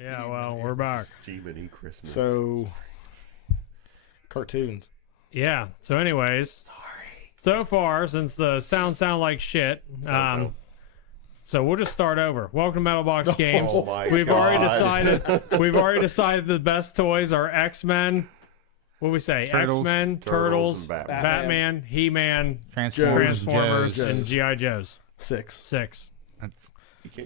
Yeah, well, we're back. G-Mini Christmas. So, cartoons. Yeah. So, anyways, so far since the sound like shit, so we'll just start over. Welcome to Metaltalkz Games. Oh my We've God. already decided the best toys are X-Men. What do we say? Turtles. X-Men, Turtles, Turtles, and Batman, He-Man, Transformers, and G.I. Joes. Six. 6. That's-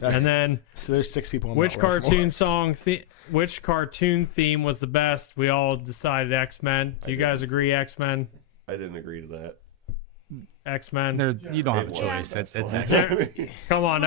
And then So there's 6 people on which Mount Rushmore. which cartoon theme was the best? We all decided X-Men. Do you guys agree X-Men? I didn't agree to that. X-Men. You don't have a Yeah. choice. It's Come on.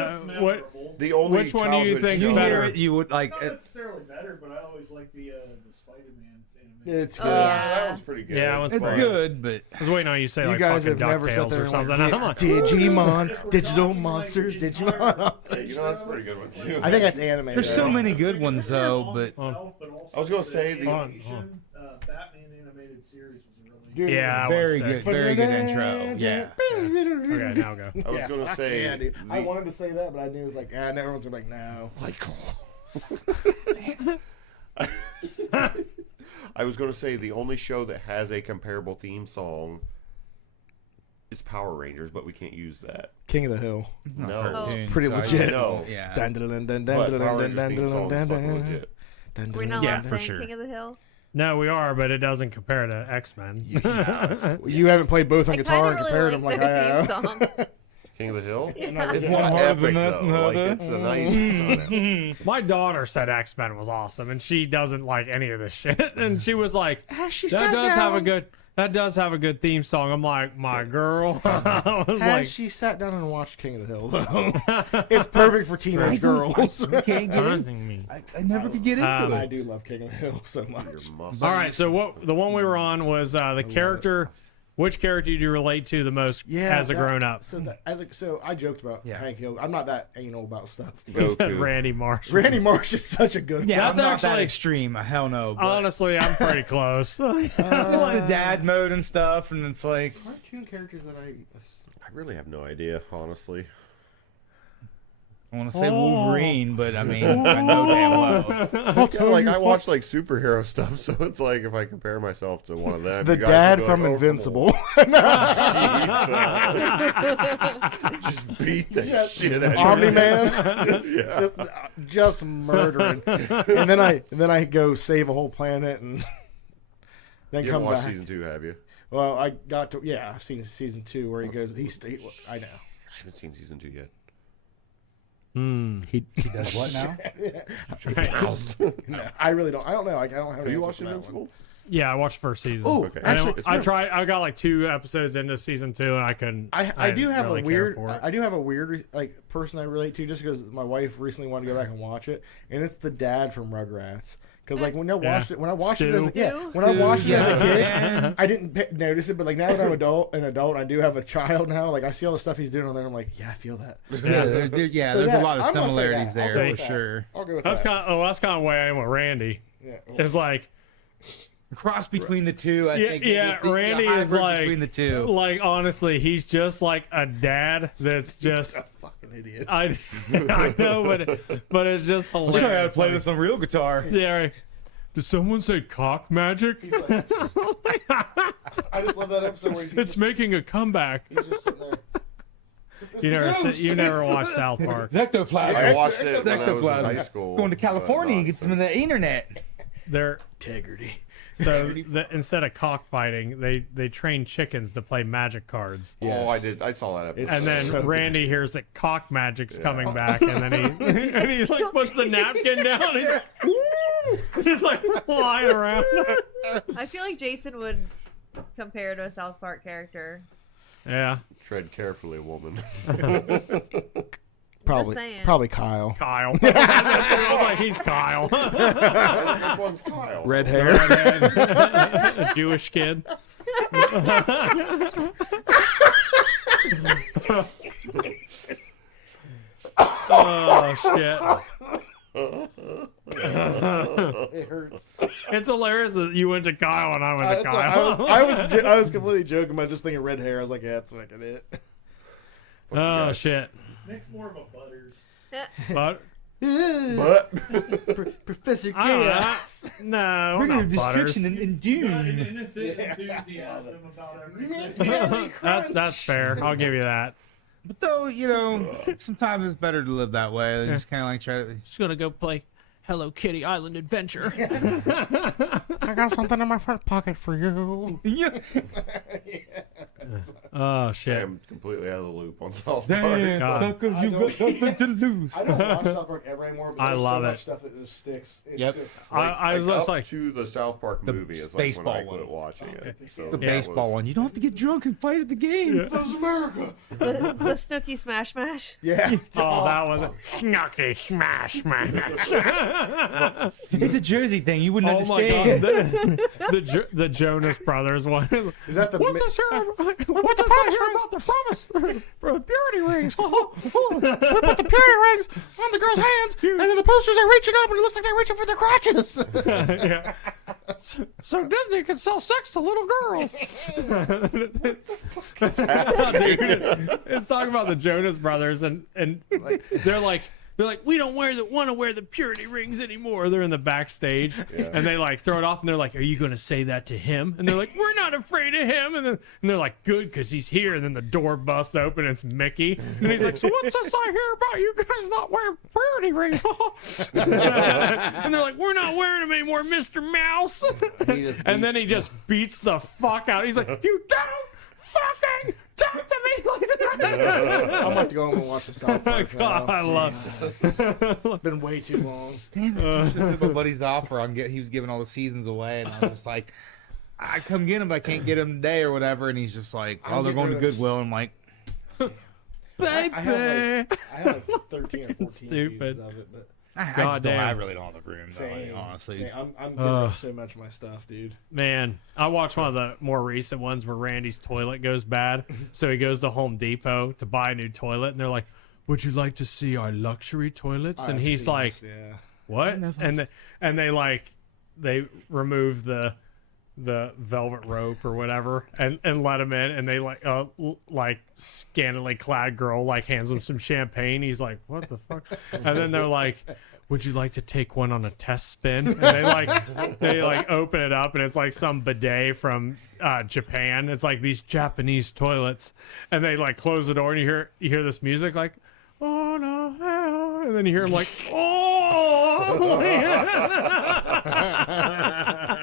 The only Which one do you childhood think's show- better? You would like. Not necessarily better, but I always like the Spider-Man animated. It's good. that one's pretty good. Yeah, that one's It's fun. good, but I was waiting on you to say You like guys fucking have never sat DuckTales there or and something. like, I'm like, Digimon, Digital Monsters, Digimon. Hey, you know that's a pretty good one too. I think that's anime. there's so though. many good ones though. But I was gonna say the- animation, Batman animated series was really Dude, yeah, very good intro. Yeah. Okay, now go. I was gonna say Yeah, dude. I the- wanted to say that, but I knew it was like, and everyone's like, no. I was gonna say the only show that has a comparable theme song is Power Rangers, but we can't use that. King of the Hill. No, Oh. Pretty legit. no. Yeah. Dun, dun, dun, dun, But dun, Power dun, Rangers dun, theme dun, song dun, is fucking dun, legit. dun, We're dun, not dun. Yeah, allowed for saying sure. King of the Hill. No, we are, but it doesn't compare to X-Men. You haven't played both on I guitar and kind of compared really them like like I their have. theme song. King of the Hill. Yeah. It's One not harder epic than this though. and Like other. it's a nice. It's not epic. My daughter said X-Men was awesome, and she doesn't like any of this shit. And she was like, "That does have a good theme song." I'm like, "My girl." I was Has like, she sat down and watched King of the Hill, though? It's perfect for teenage girls. Can't get it. "Taunting me." I never could get into I it. do love King of the Hill so much. Your muscle. All right, so the one we were on was the character. Which character do you relate to the most as a grown-up? So I joked about Hank Hill. I'm not that anal about stuff. He said Goku. Randy Marsh. Randy Marsh is such a good. Yeah, That's I'm not that actually- extreme. Hell no. But Honestly, I'm pretty close. just the dad mode and stuff, and it's like Cartoon characters that I really have no idea, honestly. I want to say Wolverine, but I mean I know damn well. Yeah, like I watch like superhero stuff, so it's like if I compare myself to one of them, the you guys dad will be from like, "Oh, Invincible. come on." Just beat the shit out of Omni you. Man, just murdering, and then I go save a whole planet and then You come haven't watched back. season 2, have you? Well, I got to I've seen season 2 where he goes. I know. I haven't seen season 2 yet. He Does what now? no, I really don't. I don't know. I don't have. Have an you answer watched for that one. Invincible? Yeah, I watched the first season. Oh, Okay. actually, It's I good. tried. I got like 2 episodes into season 2, and I couldn't. I do didn't have really a care weird. for it. I do have a weird like person I relate to just because my wife recently wanted to go back and watch it, and it's the dad from Rugrats. Because like when I watched it, when I watched it as a, when I watched it as a kid, I didn't notice it. But like now that I'm an adult, I do have a child now. Like I see all the stuff he's doing on there. I'm like, yeah, I feel that. Yeah, So there's yeah, a lot of I'm gonna say similarities that. I'll go there with for that. sure. I'll go with That's that. that's kind of the way I am with Randy. Yeah. It's like, Cross between the two, I think. yeah, the Randy hybrid is like, between the two. like honestly, he's just like a dad that's just. Fucking idiot. I know, but it's just hilarious. Show you how to play this on real guitar. Yeah. Right. Did someone say cock magic? He's like, I just love that episode where It's making a comeback. he's just sitting there. You never watched South Park. Ectoplasm. I watched it when I was in Ectoplasm. high school. Going to California and but get some of the internet. They're Integrity. so instead of cockfighting, they train chickens to play magic cards. Oh, I did. I saw that episode. It's And then so Randy hears that cock magic's coming back, and then he like puts the napkin down. And he's like, "Woo!" He's like flying around. I feel like Jason would compare to a South Park character. Yeah, Tread carefully, woman. saying. Probably Kyle. Kyle. I was like, he's Kyle. Which one's Kyle? Red hair. Jewish kid. Oh shit! It hurts. It's hilarious that you went to Kyle and I went to Kyle. I was completely joking about just thinking red hair. I was like, yeah, that's fucking it. Oh shit! Makes more of a Butters. But But Professor I don't know. Chaos. No, Bring your not Butters. description in An Dune. innocent enthusiasm about everything. That's fair. I'll give you that. But though, you know, sometimes it's better to live that way. Just kind of like try to. Just gonna go play Hello Kitty Island Adventure. I got something in my front pocket for you. Yeah. Oh I shit. am completely out of the loop on South Park. Damn, God. sucker, you got nothing to lose. I don't watch South Park ever anymore, but I there's love so it. much stuff that just sticks. It's Yep. just I was just up like, to the South Park The movie is like when I baseball quit one. watching it. So The that baseball was- one. You don't have to get drunk and fight at the game. Those America. The Snooki Smash Mash. Yeah. oh, that was Snooky Smash Man. It's a Jersey thing. You wouldn't Oh my understand. god, the Jonas Brothers one. Is that the What's this here? What's this here about the promise? Purity rings. We put the purity rings on the girls' hands, and then the posters are reaching up, and it looks like they're reaching for their crotches. Yeah. So Disney can sell sex to little girls. It's talking about the Jonas Brothers, and they're like, we don't want to wear the purity rings anymore. They're in the backstage, and they like throw it off, and they're like, are you going to say that to him? And they're like, we're not afraid of him. And they're like, good, because he's here. And then the door busts open, and it's Mickey. And he's like, so what's this I hear about you guys not wearing purity rings? And they're like, we're not wearing them anymore, Mr. Mouse. And then he just beats the fuck out. He's like, you don't fucking talk to me like that. I'm gonna have to go home and watch some South Park. God, I love it. It's been way too long. My buddy's offer. He was giving all the seasons away, and I was just like, I come get him, but I can't get him today or whatever. And he's just like, oh, I'm they're going to getting rid of- Goodwill. I'm like, Baby. I have like 13 or 14 Stupid. seasons of it, but I really don't have the room, though, same, honestly. same. I'm getting rid of so much of my stuff, dude. Man, I watched one of the more recent ones where Randy's toilet goes bad. So he goes to Home Depot to buy a new toilet, and they're like, would you like to see our luxury toilets? And I've he's seen like, this, yeah. what? And they remove the velvet rope or whatever and let him in, and they like scantily clad girl like hands him some champagne. He's like, what the fuck? And then they're like, would you like to take one on a test spin? And they like open it up, and it's like some bidet from Japan. It's like these Japanese toilets, and they like close the door, and you hear this music like, oh no hell, and then you hear him like, oh.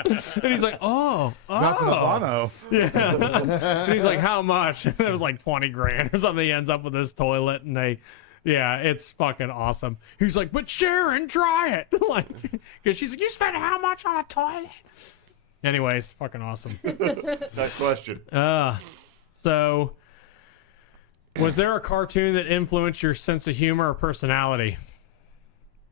And he's like, oh. Nothing Bono. Yeah. And he's like, how much? And it was like 20 grand or something. He ends up with this toilet, and it's fucking awesome. He's like, but Sharon, try it. Like, because she's like, you spent how much on a toilet? Anyways, fucking awesome. Next question. So, was there a cartoon that influenced your sense of humor or personality?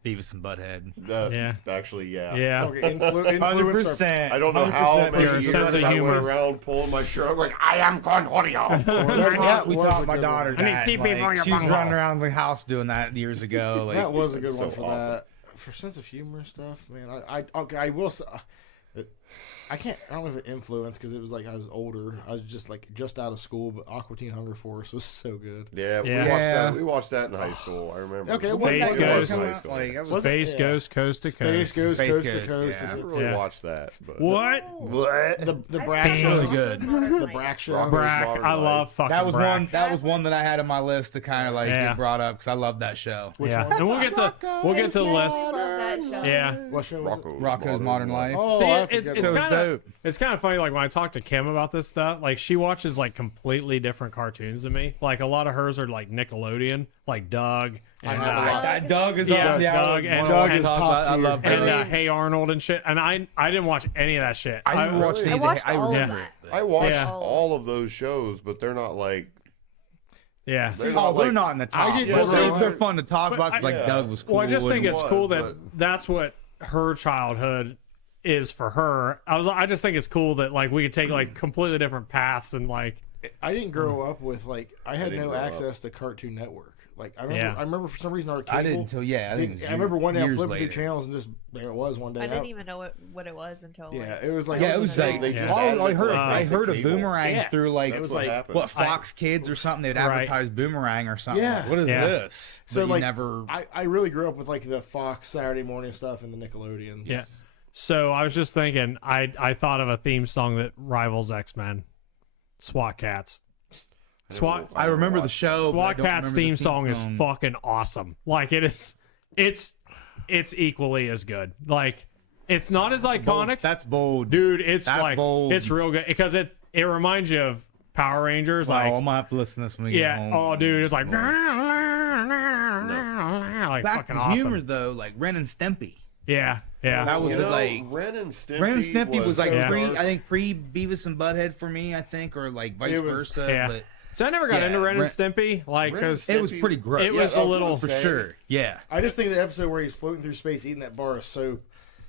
Beavis and Butthead. Yeah. Actually, yeah. Yeah. Okay, influence. I don't know how 100% many your years sense of I humor. went around pulling my shirt. I'm like, I am Conjorio. We taught my daughter I need that. deep people in Like, your she was bunghole. running around the house doing that years ago. Like, That was a good It's one so for awesome. that. For sense of humor stuff, man. I will say, I don't know if it influenced because it was like I was older. I was just out of school, but Aqua Teen Hunger Force was so good. Yeah, Yeah. we watched that in high school. I remember. Okay, Space It Ghost. was in high school. Was it? Space Yeah. goes coast to Space coast. goes Space coast to Ghost, coast. yeah. I didn't really Yeah. watch that. But What? What? The Brack I've show. really watched good. Modern The Life. Brack show. Rock- Brack. Modern I Life. love fucking that was Brack. one. That was one that I had on my list to kind of like Yeah. get brought up because I love that show. Yeah. And we'll get to the list. I love that show. Yeah. What show was it? Rocco's Modern Life. Oh, See, that's it's a good it's one. kind of dope. it's kind of funny. Like when I talk to Kim about this stuff, like she watches like completely different cartoons than me. Like a lot of hers are like Nickelodeon, like Doug and have a lot. That Doug is Yeah, on the Doug and- Doug is top I tier. love and Doug. Hey Arnold and shit. And I didn't watch any of that shit. I didn't watch really- any I of watched the, I all of remember that. it. I watched Yeah. all of those shows, but they're not like Yeah. they're Oh, not they're like not in the top. I did- Yeah, Well, they're- they're fun to talk but about 'cause, like yeah. Doug was cool. Well, I just think and- it's was, cool that but- that's what her childhood is for her. I just think it's cool that like we could take like completely different paths and like I didn't grow up with I had didn't no grow up. access to Cartoon Network. Like I remember for some reason our cable. I didn't until I think it was I remember one day I years flipping through later. channels and just there it was one day. I didn't even know what it was until. Yeah, it was like Yeah, it was like They just oh, added I it to, heard like, I basic heard a cable. boomerang through like That's was what like, happened. what Fox Kids or something. They'd Right. advertise boomerang or something. Yeah. Like, what is Yeah. this? So But you like never. I really grew up with like the Fox Saturday morning stuff and the Nickelodeon. Yeah. So I was just thinking, I thought of a theme song that rivals X-Men. SWAT Cats. SWAT I remember the show. but I SWAT don't Cats remember the theme song is song. fucking awesome. Like it's equally as good. Like it's not as iconic, That's bold, dude. It's That's like bold. it's real good because it reminds you of Power Rangers. Wow, Like I'm gonna have to listen to this when we get yeah, home. oh dude, it's like like Back fucking to awesome. humor though, like Ren and Stimpy. Yeah, yeah. That was You know, like Ren and Stimpy. Ren and Stimpy was like Yeah. I think pre Beavis and Butthead for me. I think, or like vice It was- versa. Yeah. But So I never got Yeah, into Ren and Ren- Stimpy, like Ren because and it was Stimpy- pretty gross. it was Yeah, a I was little gonna for say, sure. Yeah. I just think the episode where he's floating through space eating that bar is so.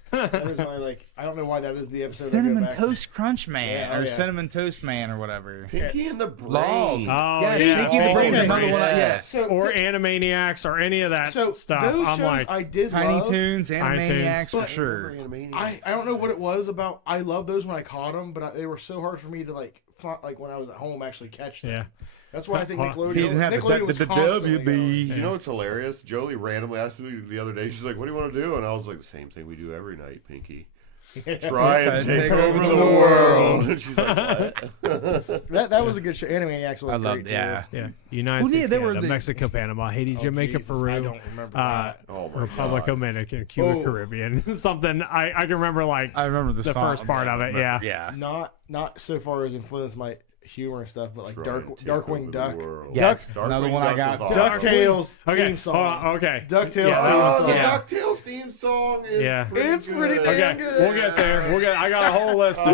That was my like. I don't know why that is the episode. I go Cinnamon back Toast Crunch Man Yeah, oh, or yeah. Cinnamon Toast Man or whatever. Pinky and the Brain. Log. Oh, yeah, yeah. Pinky the Brain is okay. another one. Yeah. So, or Animaniacs or any of that so stuff. those I'm shows like, I did Tiny love. Toons, Tiny Animaniacs Toons. for sure. I don't know what it was about. I love those when I caught them, but they were so hard for me to like when I was at home actually catch them. yeah. That's why I think He Nickelodeon. didn't have Nickelodeon was the constantly WB. going. You know what's hilarious? Jolie randomly asked me the other day. She's like, "What do you want to do?" And I was like, "The same thing we do every night, Pinky. Try and take over the world." And she's like, "What?" That was a good show. Animaniacs was I great loved too. yeah. Yeah, United Well, yeah, States, they were Canada, the- Mexico, Panama, Haiti, Oh, Jamaica, Jesus, Peru, I don't remember that. Oh my Republic God. Dominican, Cuba, Oh. Caribbean. Something I can remember like I remember the song, first part of it. Yeah, Yeah. Not so far as influenced my humor and stuff, but like Try and take Darkwing over the Duck, world. Yes, Darkwing another one I Duck got. was awesome. DuckTales Okay, theme song. hold on, okay. DuckTales Yeah, Oh, the theme song. DuckTales theme song is Yeah. pretty It's pretty good. damn Okay, good. we'll get there. I got a whole list of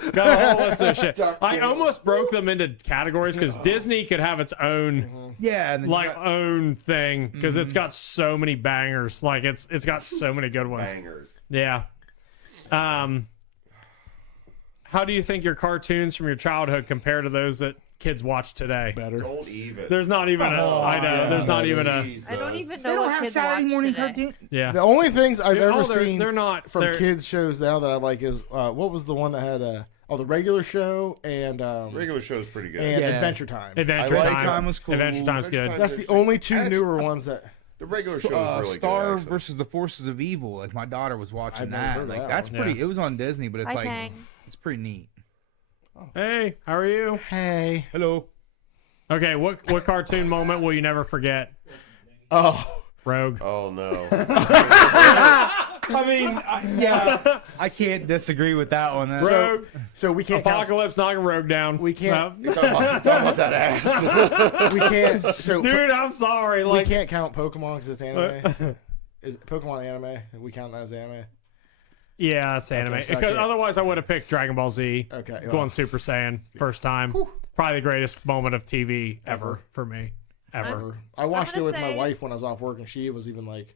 shit. Got a whole list of shit. I almost broke them into categories because Disney could have its own Yeah. And then you like got- own thing because it's got so many bangers. Like it's got so many good ones. Bangers. Yeah. How do you think your cartoons from your childhood compare to those that kids watch today? Better. Don't even. There's not even a. I know. There's not even a. I don't even They know don't what have kids Saturday watch morning today. cartoon. Yeah. The only things I've Oh, ever they're- seen they're not from they're- kids shows now that I like is what was the one that had the regular show and Regular show's pretty good. and Yeah. Adventure Time. Adventure I like Time. Time was cool. Adventure Time's Adventure good. Time- That's the only two Actually- newer ones that. The regular show's really Star good. Actually. versus the Forces of Evil. Like my daughter was watching I've never that. heard Like that that's one. pretty. Yeah. It was on Disney, but it's Hi, like Kang. it's pretty neat. Hey, how are you? Hey. Hello. Okay, what cartoon moment will you never forget? Oh. Rogue. Oh no. I mean, yeah, I can't disagree with that one. Rogue. So we can't count. Apocalypse knocking Rogue down. We can't- No. Talk about that ass. We can't. So Dude, I'm sorry. we Like, can't count Pokemon because it's anime. Is Pokemon anime? We count that as anime. yeah, it's anime. so I Because can't- otherwise, I would have picked Dragon Ball Z. Okay, Going well. Super Saiyan first time. Probably the greatest moment of TV ever for me. Ever. I watched it gonna with my say- wife when I was off work, and she was even like,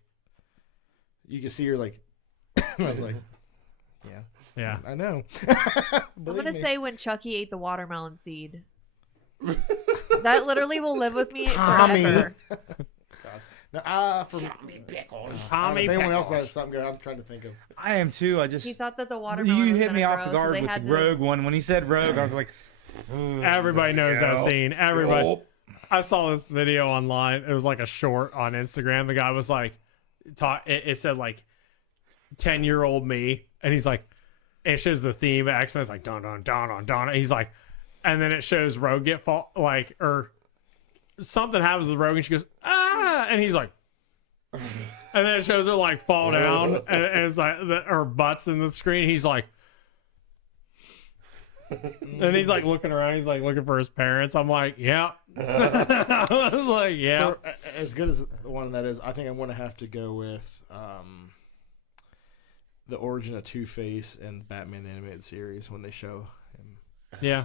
you could see her like. I was like, yeah, Yeah. I know. I'm gonna say when Chucky ate the watermelon seed. That literally will live with me Tommy. forever. Now, for Tommy Pickles. Tommy If anyone else Pickles. has something good, I'm trying to think of. I am too. I just He thought that the watermelon you was hit me gonna off the grow, so guard they with had the to- Rogue one. When he said Rogue, I was like, Everybody knows that Yeah. scene. Everybody. I saw this video online. It was like a short on Instagram. The guy was like, it said like 10-year-old me. And he's like, it shows the theme of X-Men. It's like, dun, dun, dun, dun, dun. And he's like, and then it shows Rogue get fall, like, or something happens with Rogue and she goes, ah. And he's like, and then it shows her like fall down and it's like her butt's in the screen. He's like, and he's like looking around. He's like looking for his parents. I'm like, yeah. I was like, yeah. For, as good as the one that is, I think I'm going to have to go with the origin of Two-Face in Batman the Animated Series when they show him. Yeah.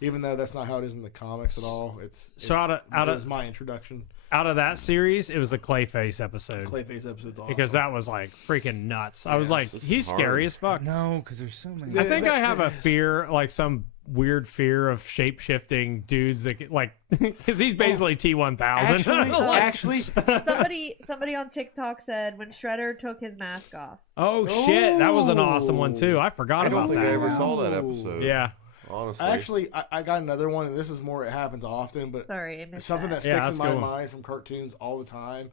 Even though that's not how it is in the comics at all, it's So out it of was my introduction. out of that series, it was the Clayface episode Clayface episode's awesome. because that was like freaking nuts. I was like, this is he's scary hard. as fuck. no, because there's so many. I think I have a fear, like some weird fear of shape shifting dudes that because he's basically T-1000. Actually, somebody on TikTok said when Shredder took his mask off. Oh shit, that was an awesome one too. I forgot I don't about think I that. ever saw that episode. Yeah. Honestly. Actually, I got another one, and this is more. It happens often, but Sorry, I missed something that. that Yeah, sticks in that's my a good one. mind from cartoons all the time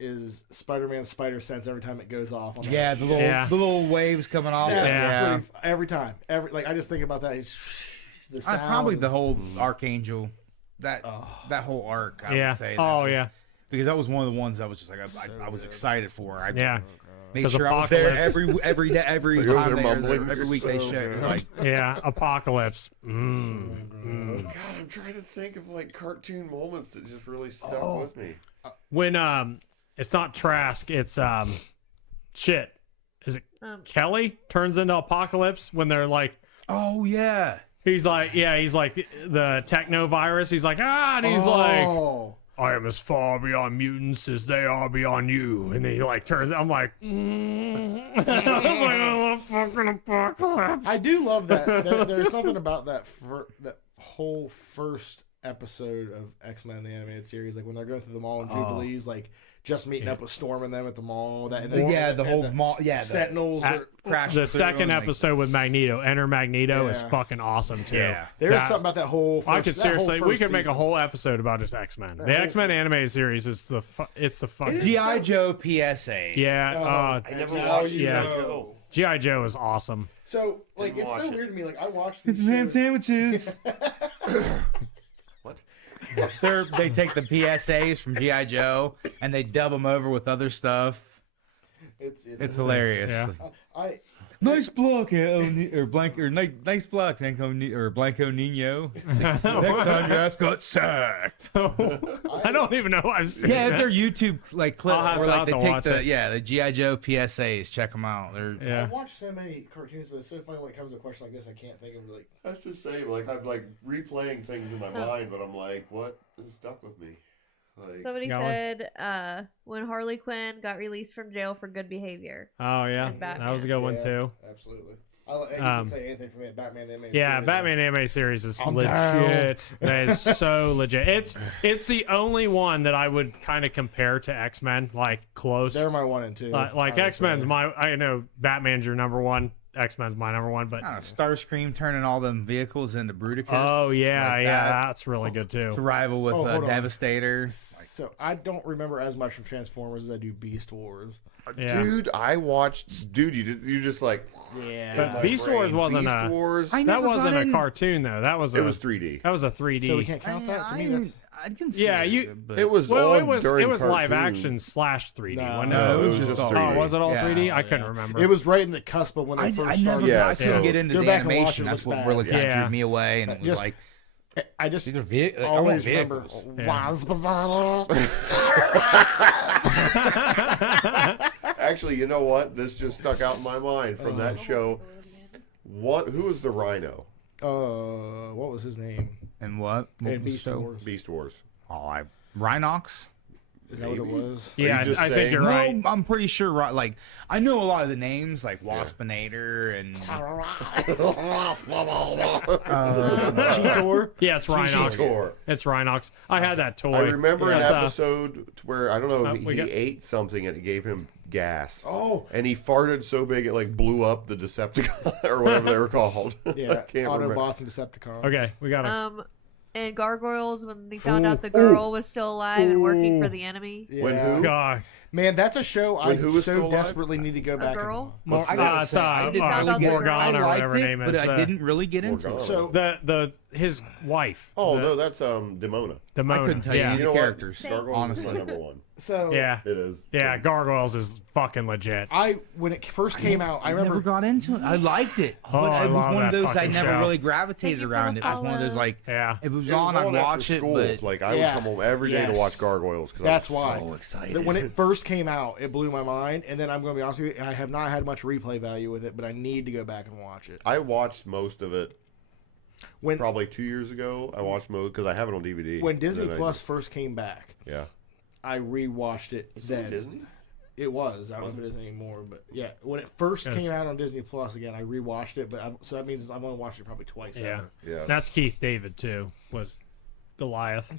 is Spider-Man's spider sense every time it goes off. On Yeah, the little waves coming off. yeah. Every time. I just think about that. The sound. Probably the whole Archangel, that whole arc. I would say. Because that was one of the ones that was just like I was excited for. Made sure I was there every time every week they showed. Like, Apocalypse. God, I'm trying to think of like cartoon moments that just really stuck with me. When it's not Trask, it's shit. Is it Kelly turns into Apocalypse when they're like, oh yeah. He's like the techno virus. He's like, and he's like, I am as far beyond mutants as they are beyond you. And then he like turns. I'm like, I was like, oh, fucking Apocalypse. I do love that. There's something about that whole first episode of X-Men the animated series, like when they're going through the mall in Jubilees, like just meeting up with Storm and them at the mall. Sentinels crashed. The second episode with Magneto, Enter Magneto, is fucking awesome too. Yeah. There's something about that whole. I could seriously, we could make a whole episode about just X-Men. The X-Men animated series is it's the fucking G.I. Joe PSA. Yeah, I never watched yeah. Joe. G.I. Joe is awesome. So like Didn't it's so watch it. weird to me. Like I watched these Ham shows. sandwiches. What? They take the PSAs from G.I. Joe and they dub them over with other stuff. It's hilarious. Yeah. Nice block, nice blocks, Blanco Nino. Next time your ass got sacked. I don't even know I've seen Yeah, that. they're YouTube clips where I'll have they to take watch the it. the G.I. Joe PSAs. Check them out. I watch so many cartoons, but it's so funny when it comes to a question like this. I can't think of like. That's the same. Like I'm like replaying things in my mind, but I'm like, what is stuck with me? Like, Somebody said when Harley Quinn got released from jail for good behavior. Oh yeah, And Batman. that was a good one too. Absolutely. I can say anything from it. Batman the animated Yeah, series. Batman anime series is I'm legit. That is so legit. It's the only one that I would kind of compare to X-Men, like close. They're my 1 and 2. Like X-Men's I know Batman's your number one. X-Men's my number one, but Starscream turning all them vehicles into Bruticus. oh yeah, like that's really good too. to rival with hold on. Devastator. So I don't remember as much from Transformers as I do Beast Wars. Yeah. Dude, I watched. Dude, you just like. Yeah. But my Beast brain. Wars wasn't Beast a- Wars. That wasn't a cartoon though. That was It was 3D. That was a 3D. So we can't count that. To me, that's I consider Yeah, It was well, on it was during live cartoon. action / 3D. No, wasn't No, it? it was just Oh, 3D. was it all Yeah. 3D? I couldn't remember. it was right in the cusp of when they first started. Yeah, I couldn't so- get into Go the back and watch animation. it, That's looks what bad. really kind of Yeah. drew me away, and it was Just- like I just these are vehicles. always remember. Actually, you know what? This just stuck out in my mind from that show. Who was the Rhino? What was his name? And what? In Beast Wars. Beast Wars. Oh, Rhinox. Is that what it was? yeah, you just I think saying- you're No, right. I'm pretty sure. Like I know a lot of the names, like Waspinator and Cheetor. Yeah, it's Rhinox. Cheetor. It's Rhinox. I had that toy. I remember an That's, episode where I don't know we he got- ate something and it gave him gas. Oh. And he farted so big it like blew up the Decepticon or whatever they were called. Yeah. I can't remember. Autobots and Decepticons. Okay, we got to. And Gargoyles when they found out the girl was still alive and working for the enemy. Yeah. When who? God. Man, that's a show I When who was still so alive? desperately need to go back. girl? And, I gotta say, I didn't found out the girl. Morgana or whatever her name is. but I didn't really get into Morgana. it. so The his wife. Oh no, that's Demona. Demona. I couldn't tell you yeah. any You know characters. what? Gargoyles honestly. is my number one. Yeah. It is. Yeah, Gargoyles is fucking legit. when it first came out, I never remember got into it. I liked it, Oh, but I it was love one of that those I fucking never show. really gravitated Thank you for around. the It was one of those follow. like Yeah. it was It was on. I'd after watch it, school. but Like I would Yeah. come home every day to Yes. watch Gargoyles because That's I was why. so excited. when it first came out, it blew my mind. And then I'm going to be honest with you, I have not had much replay value with it, but I need to go back and watch it. I watched most of it When probably 2 years ago. I watched most because I have it on DVD. when Disney Then I Plus just- first came back, yeah. I rewatched it Is it on then. Disney? It was. I don't know if it is anymore, but yeah, when it first came out on Disney Plus again, I rewatched it, but so that means I've only watched it probably twice. Yeah, yeah. That's Keith David too. Was Goliath?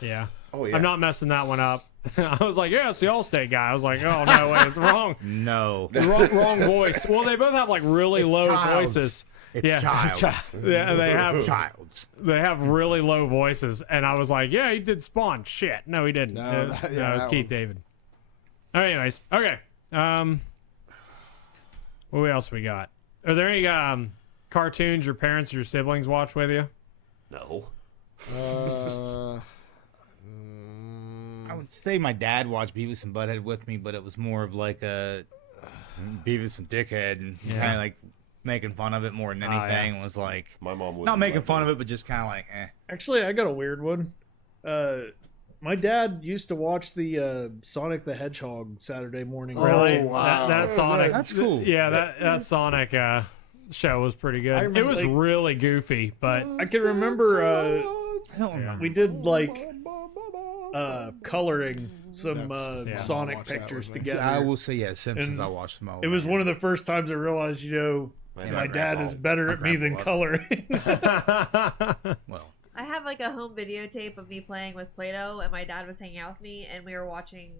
Yeah. Oh yeah. I'm not messing that one up. I was like, yeah, it's the Allstate guy. I was like, oh no, wait, it's wrong. No. Wrong voice. Well, they both have like really low voices. It's Childs. Yeah, they have Childs. They have really low voices, and I was like, yeah, he did Spawn. Shit, no, he didn't. No, it was Keith David. All right, anyways, okay. What else we got? Are there any cartoons your parents or your siblings watch with you? No. I would say my dad watched Beavis and Butthead with me, but it was more of like a Beavis and Dickhead, and kind of like making fun of it more than anything. Was like my mom would not making fun of it, but just kind of like, eh. Actually, I got a weird one. My dad used to watch the Sonic the Hedgehog Saturday morning. Really? Oh, wow. That Sonic. That's cool. Yeah, that Sonic show was pretty good. It was really goofy, but I can remember I don't remember. we did like coloring some Sonic watch that pictures with me. together. I will say, yeah, Simpsons. And I watched them all. It was one of the first times I realized, my dad is better at me than coloring. Well, I have like a home videotape of me playing with Play-Doh, and my dad was hanging out with me, and we were watching,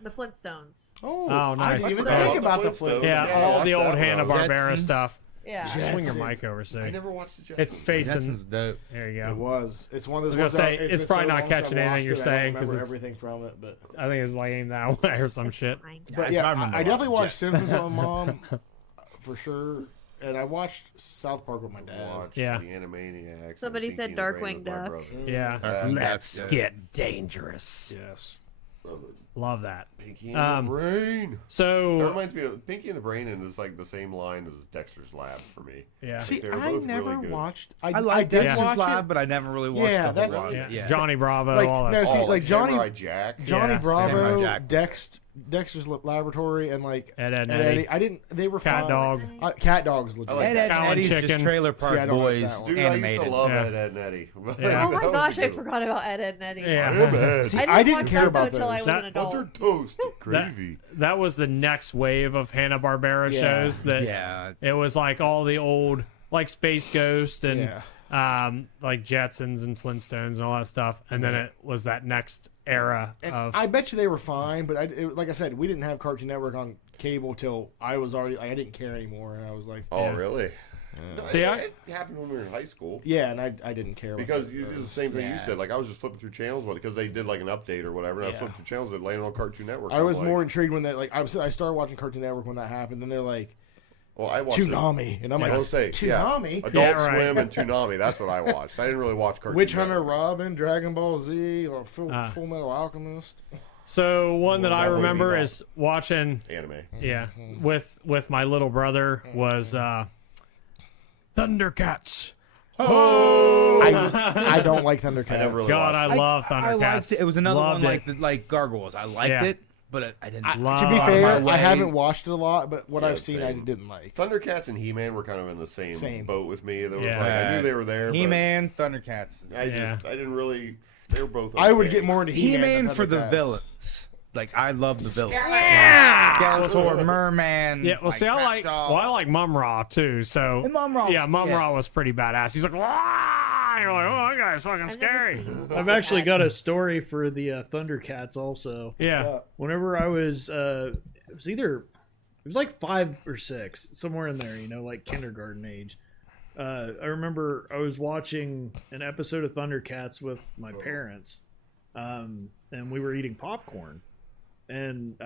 the Flintstones. oh, I nice. didn't even forgot think about about the the Flintstones. Yeah, Yeah, I all watched the that old when I was- Hanna-Barbera Jetsons. stuff. Yeah. Swing your Jetsons. mic over, so I never watched the Jetsons. it's facing. Jetsons dope. There you It go. was. It's one of those. I was ones gonna say, that- it's been probably so not long since I catching anything watched you're it, I saying, don't 'cause remember it's- everything from it, but I think it was like aimed that way or some shit. Fine. but Yeah, yeah, I remember I a lot definitely of watched Jetsons. Simpsons with my mom for sure, and I watched South Park with my dad. Watch Yeah. the Animaniacs. Somebody and said Pinky and the Darkwing Brain with my Duck. brother. Yeah. Let's Get dangerous. Yes. Love that. Pinky and the Brain. That So reminds me of Pinky and the Brain, and it's like the same line as Dexter's Lab for me. yeah. See, they were I both never really good. watched. I I like did Dexter's watch Lab, it. but I never really watched Yeah, the whole that's- run. Yeah. Yeah. Johnny Bravo, Like, all that no, stuff. see, Oh, like Johnny- Samurai Jack. Johnny Yeah, Bravo, Samurai Jack. Dexter's Laboratory, and like Ed, Ed, and Eddie. I didn't. They were Cat fine. Dog. Cat Dog's legit. I like Ed, that. Ed, Cow and and Eddie's just Chicken. Trailer Park See, I don't like Boys that one. Dude, animated. I used to love Yeah. Ed, Ed, and Eddie. Yeah. Oh That my was gosh, a I good forgot about Ed, Ed, and Eddie. Yeah. one. Ed. See, I didn't, I didn't watch care that about though until I those. was an That- adult. Butter toast gravy. That was the next wave of Hanna-Barbera Yeah. shows that Yeah. it was like all the old like Space Ghost and Yeah. like Jetsons and Flintstones and all that stuff, and then it was that next era And of I bet you they were fine, but like I said, we didn't have Cartoon Network on cable till I was already. Like, I didn't care anymore, and I was like, Oh, Yeah. really? No, See, it happened when we were in high school. yeah, and I didn't care Because you did the same thing Yeah. you said. Like, I was just flipping through channels because they did like an update or whatever, and I was Yeah. flipping through channels that landed on Cartoon Network. I I'm was like, more intrigued when I started watching Cartoon Network when that happened. Then they're like well, I watched it. Tsunami, and I'm like, I'll say, yeah. Tsunami, Adult Yeah, right. Swim and Toonami. That's what I watched. I didn't really watch Cartoon Witch Hunter, Network. Robin, Dragon Ball Z, or Full Metal Alchemist. so one that Well, I that would be remember that. is watching Anime. yeah with my little brother was Thundercats. I don't like Thundercats. I never really God, watched I love I Thundercats. liked it. It was another Loved one it. like Gargoyles. I liked Yeah. it, but I didn't. Love To be on fair, my I way. haven't watched it a lot, but what Yeah, I've seen, I same. didn't like. Thundercats and He-Man were kind of in the same boat with me. There was Yeah. like I knew they were there. He-Man, Thundercats. But I Yeah. didn't really. They were both. I would okay. get more into He-Man, He-Man than for the Thundercats. villains. Like I love the villains. Yeah. Skeletor, Merman. Yeah, well, see, I like Mum Ra too. So And Mum Ra yeah, was- Mum yeah. Ra was pretty badass. He's like, "Wah!" You're like, oh, that guy's fucking scary. I've actually got a story for the Thundercats also. Yeah, Whenever I was, it was like 5 or 6, somewhere in there, like kindergarten age. I remember I was watching an episode of Thundercats with my parents, and we were eating popcorn. And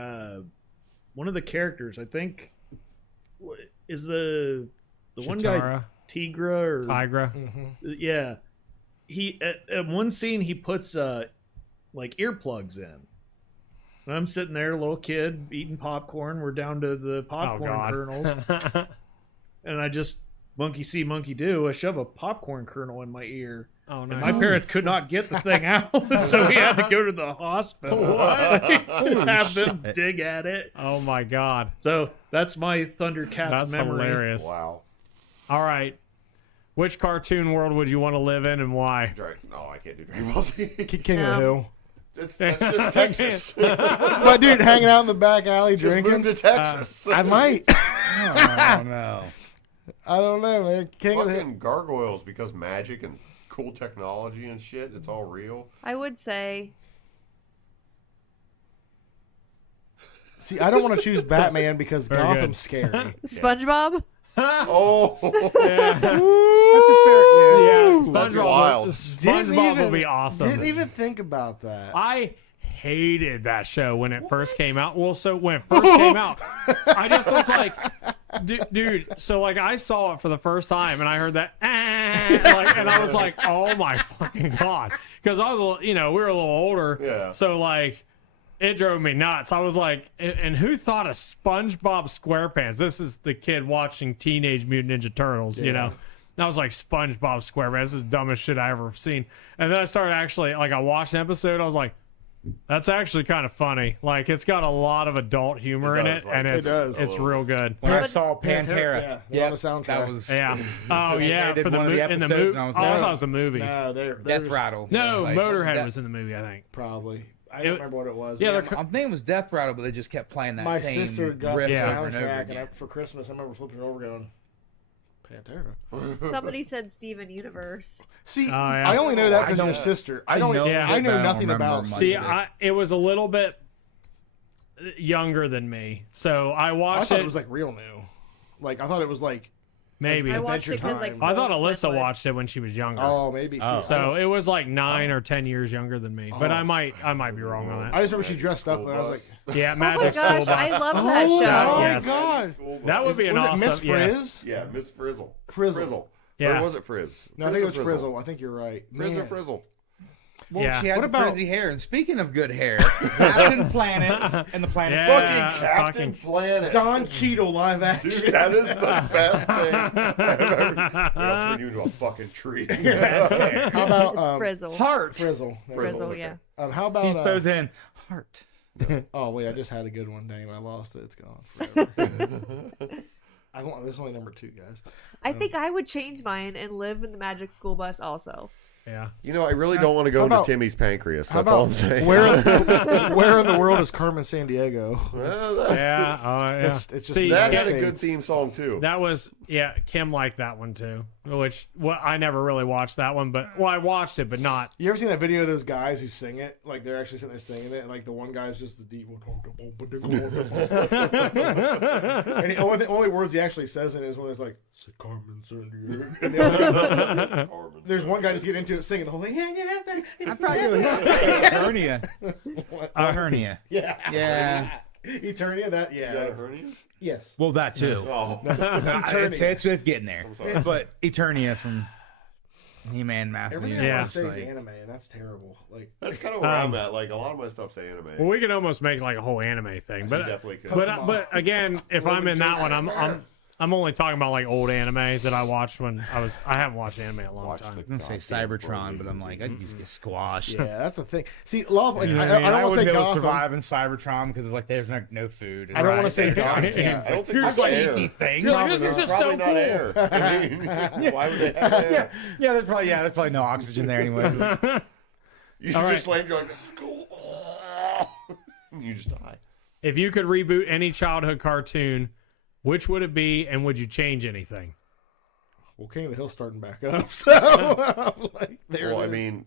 one of the characters, I think, is the one guy, Chitara, Tigra or Tigra. yeah. He at one scene he puts like earplugs in. And I'm sitting there, little kid, eating popcorn. We're down to the popcorn God. kernels. And I just monkey see, monkey do. I shove a popcorn kernel in my ear. Oh, And nice. my parents could not get the thing out, so we had to go to the hospital to have them dig at it. Oh my God, So that's my Thundercats that's memory. hilarious. Wow. All right, which cartoon world would you want to live in and why? No, I can't do Dragon Ball Z. King of the No. Hill. That's just Texas. But dude, hanging out in the back alley Just drinking. move to Texas. I might. Oh no. I don't know, man. King of the Fucking gargoyles, because magic and cool technology and shit, it's all real. I would say. See, I don't want to choose Batman because Very Gotham's scary. SpongeBob? Oh, Yeah, That's SpongeBob. wild. SpongeBob will be awesome. Didn't even think about that. I hated that show when it first came out. Well, so when it first came out, I just was like, dude. So like, I saw it for the first time, and I heard that, and I was like, oh my fucking god, because I was, a little, we were a little older, Yeah. So like, it drove me nuts. I was like, and who thought of SpongeBob SquarePants? This is the kid watching Teenage Mutant Ninja Turtles, And I was like, SpongeBob SquarePants, this is the dumbest shit I ever seen. And then I started actually, like, I watched an episode, I was like, that's actually kind of funny. Like, it's got a lot of adult humor in it, and it's real good. When I saw Pantera, on the soundtrack. that was Oh yeah, did for the one of the in the episodes, movie. and I was I like, thought it was a movie. No, they're Death just- Rattle. No, Like, Motorhead that- was in the movie, I think. Probably. I don't remember what it was. Yeah, Man, they're I'm thinking it was Death Rattle, but they just kept playing that my same sister got riff the over and over soundtrack, again. and for Christmas, I remember flipping it over, going, Pantera. Somebody said Steven Universe. See, yeah. I only know that I because your don't- sister. I know I it, but I know don't nothing remember about. much. See, of it. it was a little bit younger than me, so I I watched thought it was like real new. Like I thought it was like maybe. I watched it because Time. I thought Bill Alyssa Clinton. watched it when she was younger. oh maybe. See, So it was like 9 or 10 years younger than me, but I might be wrong on I that. just remember she dressed up, and I was like, Yeah, Oh my Magic School gosh, I Bus. love that show. Yes. God, That would be an was awesome. it Miss yes. Frizz? Yeah, Miss Frizzle. Frizzle. Yeah. Or was it Frizz? No, I think it was Frizz or Frizzle. I think you're right. Frizz or Man. Frizzle? Well, Yeah. she had What the about- frizzy hair. And speaking of good hair, Captain Planet and the Planet. Yeah. Fucking Captain fucking- Planet. Don Cheadle live action. Dude, that is the best thing I've ever. I'll turn you into a fucking tree. How about Frizzle. Heart. Frizzle? Frizzle, okay. yeah. How about He's posed in heart. Oh wait, I just had a good one. Dang, I lost it. It's gone forever. This is only number 2, guys. I think I would change mine and live in the Magic School Bus also. Yeah. You know, I really don't want to go How into about- Timmy's pancreas. How That's all about I'm saying. where in the world is Carmen San Diego? Well, that, Yeah. Yeah. It's just See, that yeah. had a good theme song too. That was Kim liked that one too. Which I never really watched that one, but I watched it, but not. You ever seen that video of those guys who sing it? Like they're actually sitting there singing it, and like the one guy's just the deep. And the only words he actually says in it is when it's like Carmen San Diego. And the other, there's one guy just getting into it singing the whole thing. I'm probably Eternia. Eternia. Yeah. Yeah. Eternia. That yeah. You got a hernia? Yes. Well, that too. Oh, It's getting there. But Eternia from He-Man Master Everything I Universe. want to say is like- anime, and that's terrible. Like that's kind of where I'm at. Like a lot of my stuff's anime. Well, we could almost make like a whole anime thing, You but definitely could. but again, if I'm in that one, I'm only talking about like old anime that I watched when I haven't watched anime in a long Watch time. I'm gonna say goddamn Cybertron, but I'm like, I'd just get squashed. yeah, that's the thing. See, love. Like, You know what I I mean? don't want to wouldn't say be able to Gotham. survive in Cybertron because like there's no food. I don't want to say Gotham. I don't think You're there's like, air. thing. You're like, this is just Probably so not cool. air. I mean, why would they have air? Yeah, there's probably no oxygen there anyway. You should just land. You're like, this is cool. You just die. If you could reboot any childhood cartoon, which would it be, and would you change anything? Well, King of the Hill's starting back up, so I'm like, there. Well, it I is. mean,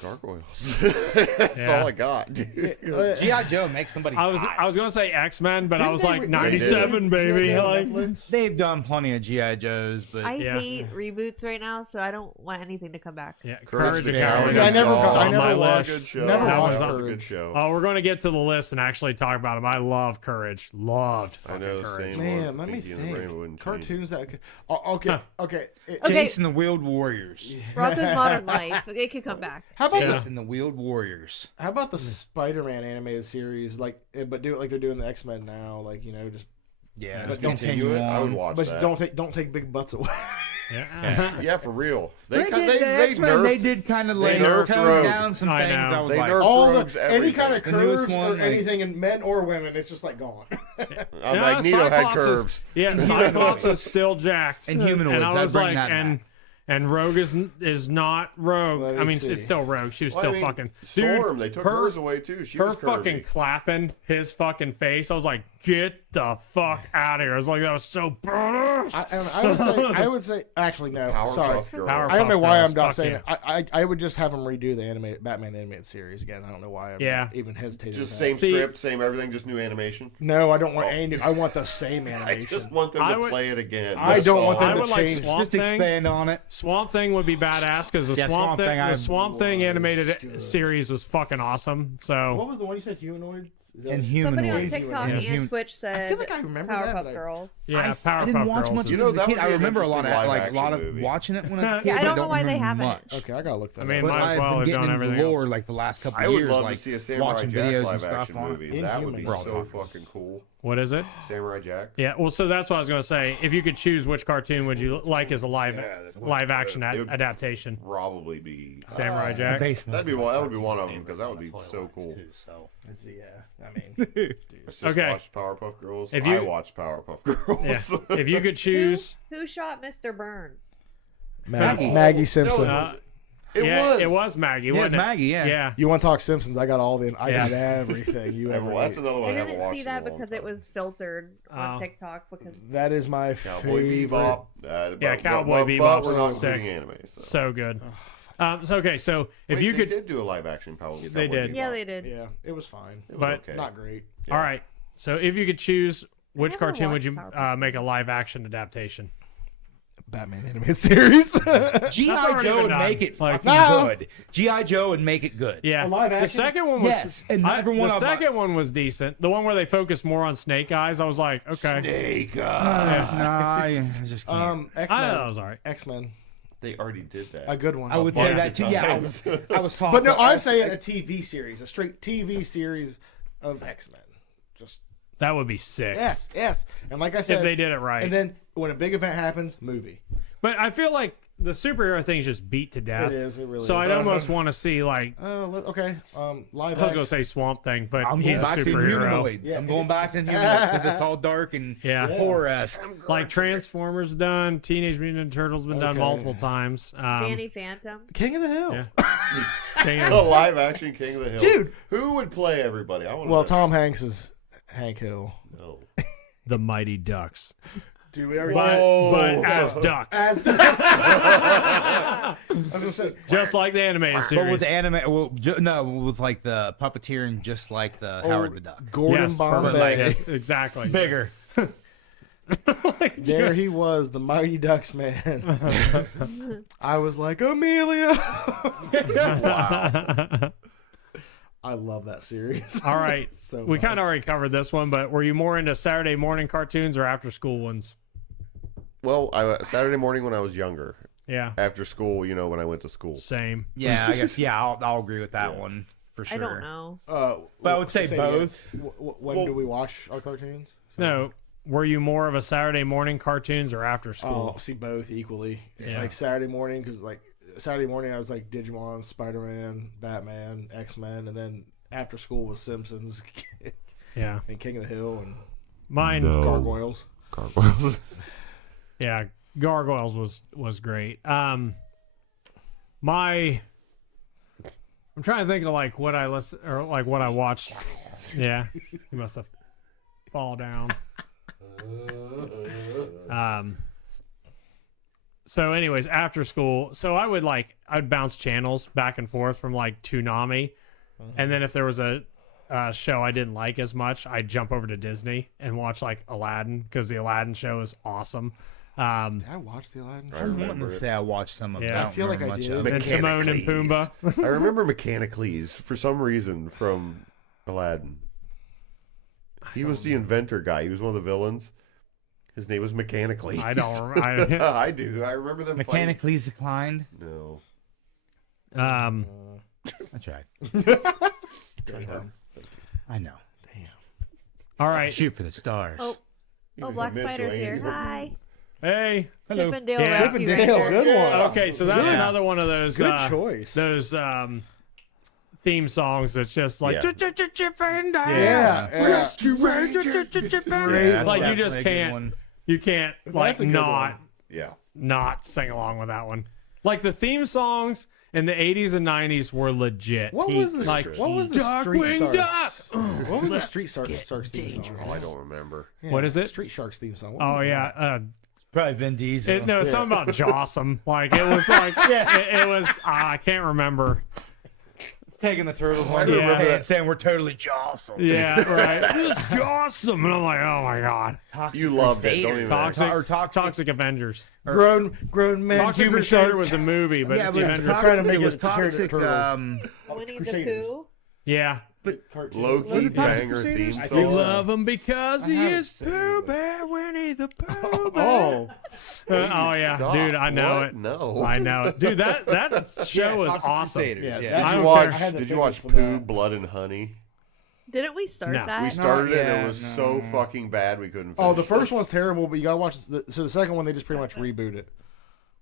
gargoyles. That's Yeah. all I got, dude. G.I. Joe makes somebody. I was gonna say X-Men, but I was like they- 97, baby. Like, They've done plenty of G.I. Joes, but I Yeah. hate reboots right now, so I don't want anything to come back. yeah, Courage Courage and the Cowardly See, I never Cowardice. got- I on never my watched- list. Good show. never that watched was a Courage. good show. Oh, we're gonna get to the list and actually talk about them. I love Courage. Loved I fucking know, Courage. same. Man, let me Pinky and the Brain wouldn't think. change. Cartoons that could. Oh, okay, okay. Okay. Jason the Wheeled Warriors. Rocko's Modern Life. It could come back. How about Yeah. Jason the Wheeled Warriors. How about the Spider-Man animated series? Like, but do it like they're doing the X-Men now. Like, you know, just Yeah, But just don't continue it. I would on. watch but that. don't take big butts away. Yeah. Yeah, for real. They They nerfed. did kind of they like nerfed tone Rogues. down some I things. know. I was They like, nerfed All Rogues the any kind of The newest curves one, or like- anything in men or women, it's just like gone. Yeah, Magneto had Cyclops curves. Is, yeah, Cyclops is still jacked. And humanoids, And I I'd was bring like, that and back. And Rogue is not Rogue. Let me I mean, see. it's still Rogue. She was Well, still I mean, fucking Storm. dude. They took her- hers away too. She Her was fucking curvy. clapping his fucking face. I was like, get the fuck out of here. I was like, that was so badass. I would say, actually, no. Powerpuff Sorry. Girls. Powerpuff I don't know why Girls, I'm not fuck saying yeah. it. I would just have them redo the Batman the animated series again. I don't know why I'm even hesitating. Just with same that. script, same everything, just new animation. No, I don't want any new. I want the same I animation. just want them I to would- play it again. I don't want them I to would like change. Swamp Just Thing. expand on it. Swamp Thing would be badass because the Yeah, Swamp Thing, I- the Swamp Thing animated series was fucking awesome. What So was the one you said? Humanoids? Is that- And Somebody on humanoid. TikTok Yeah. and Twitch said I feel like I remember that, Powerpuff but Girls. yeah, I Powerpuff didn't watch Girls much is- You as know, a that kid. would I be an remember a lot of interesting like a lot of live-action movie. watching it when I was a kid. Yeah, I but don't know why they remember haven't. much. Okay, I gotta look that I mean, up. But might as I've well been have getting done into everything lore else. like the last couple I would years, love like to see a Samurai watching Jack videos live and stuff action on movie. it. That would be Inhumans. so fucking cool. What is it? Samurai Jack. Yeah, well, so that's what I was gonna say. If you could choose, which cartoon would you like as a live action would- adaptation? Probably be. Samurai Jack. That'd be one. That would be one of them because that would be so cool. I mean, I just Okay. watched Powerpuff Girls. If you- I watched Powerpuff Girls. Yeah. If you could choose, Who shot Mr. Burns? Maggie Simpson. It was Maggie. Yeah, it's wasn't it? Maggie, yeah. Yeah. You want to talk Simpsons? I got all the. I got Yeah. everything. You ever? Well, that's another one I I haven't didn't watched. see in that a long because it time. was filtered on Oh. TikTok because That is my Cowboy favorite. Bebop. Yeah, Cowboy but Bebop's we're not sick. including anime. So, So good. So okay, so if Wait, you they could, did do a live action Cowboy They did. Bebop. yeah, they did. Yeah, it was fine. It was But- okay. Not great. all right. So if you could choose, which never cartoon would watched you Powerpuff make a live action adaptation? Batman animated series. G.I. already Joe been would done. make it Like- fucking No. good. G.I. Joe would make it good. Yeah, A live the action? second one was Yes, and everyone the on- second one was decent. The one where they focused more on Snake Eyes, I was like, okay, Snake Nah, I just can't. X I thought it Men. was all right. X Men. They already did that. A good one. I would say bunch that of too. Yeah, times. I was talking. But no, I'm saying a TV series, a straight TV series of X Men. Just That would be sick yes. And like I said, if they did it right. and then when a big event happens, movie. But I feel like the superhero thing's just beat to death. It is. It really So is. I'd almost want to see like Oh, okay. Live I was action. gonna say Swamp Thing, but I'm he's going a back to superhero. humanoids. Yeah. I'm going back to humanoids because it's all dark and Yeah. horror-esque. Like Transformers done, Teenage Mutant Ninja Turtles been done Okay. multiple times. Danny Phantom. King of the Hill. Yeah. a live action King of the Hill. Dude. Who would play everybody? I want Well, Tom Hanks is Hank Hill. No. The Mighty Ducks, Do we ever? but as ducks, I was gonna say, just like the animated But series. with the anime, no, with like the puppeteering, just like the Howard the Duck. Gordon yes, Bombay. like, yes, exactly. Bigger. There he was, the Mighty Ducks man. I was like, Amelia. I love that series. All right, So we much. kind of already covered this one, but were you more into Saturday morning cartoons or after school ones? Well, Saturday morning when I was younger. Yeah, After school, when I went to school. same. Yeah, I guess. Yeah, I'll agree with that one for sure. I don't know. But I would say both. When do we watch our cartoons? No, were you more of a Saturday morning cartoons or after school? Oh, see both equally. Yeah. Like Saturday morning, because like Saturday morning I was like Digimon, Spider-Man, Batman, X-Men, and then after school was Simpsons Yeah, and King of the Hill and mine. Gargoyles. Gargoyles. Yeah, Gargoyles was great. I'm trying to think of like what I listen or like what I watched. Yeah, you must have fall down. So anyways, after school, so I'd bounce channels back and forth from like Toonami, and then if there was a show I didn't like as much, I'd jump over to Disney and watch like Aladdin because the Aladdin show is awesome. Did I watch the Aladdin show? I'm wanting to say I watched some of it. Yeah. I I feel like I much did. of it. And Timon and Pumbaa. I remember Mechanicles for some reason from Aladdin. He was the inventor guy. He was one of the villains. His name was Mechanicles. I don't. I do. I remember them Mechanically declined. fighting. No. I tried. I know. All right. Shoot for the stars. Oh, Black miss you, Spider's ain't here. you? Hi. Hey. Hello. Chip and Dale Yeah. Rescue Chip and Dale, Rangers. good one. Okay, so that's Yeah. another one of those Good choice. those theme songs that's just like Yeah. Chip and Dale. Yeah. Chip and Dale. Like you just can't you can't like That's a good not Yeah. not sing along with that one. Like the theme songs in the 80s and 90s were legit. What was the like Street Darkwing Duck? What was the Street Sharks theme song? Oh, I don't remember. Yeah, What is it? Street Sharks theme song. What Oh was yeah. that? Probably Vin Diesel. No, something about Jossum. Like it was like it was. I can't remember. Taking the turtle I remember that. saying we're totally jawsome. Yeah, right. It's Jossum, and I'm like, oh my god. Toxic You loved it. Don't even. Toxic Avengers. Grown men. Toxic human Crusader sharks. was a movie, but Yeah, the but Avengers. trying to make it was it compared to toxic. Turtles. Winnie the Crusaders. Pooh. Yeah. Low key banger theme You song. love him because he haven't is seen Pooh it. Bear, Winnie the Pooh Bear. Oh, Oh yeah, Stop. dude, I know What? it. No. I know it, dude. That show was Toxic awesome. Crusaders, Yeah, yeah. I Did you don't watch? I had the Did you watch favorites for Pooh, that. Blood and Honey? Didn't we start No. that? We started it. And yeah, it was no. so fucking bad we couldn't. oh, Finish the first it. one's terrible, but you gotta watch. So the second one they just pretty much reboot it,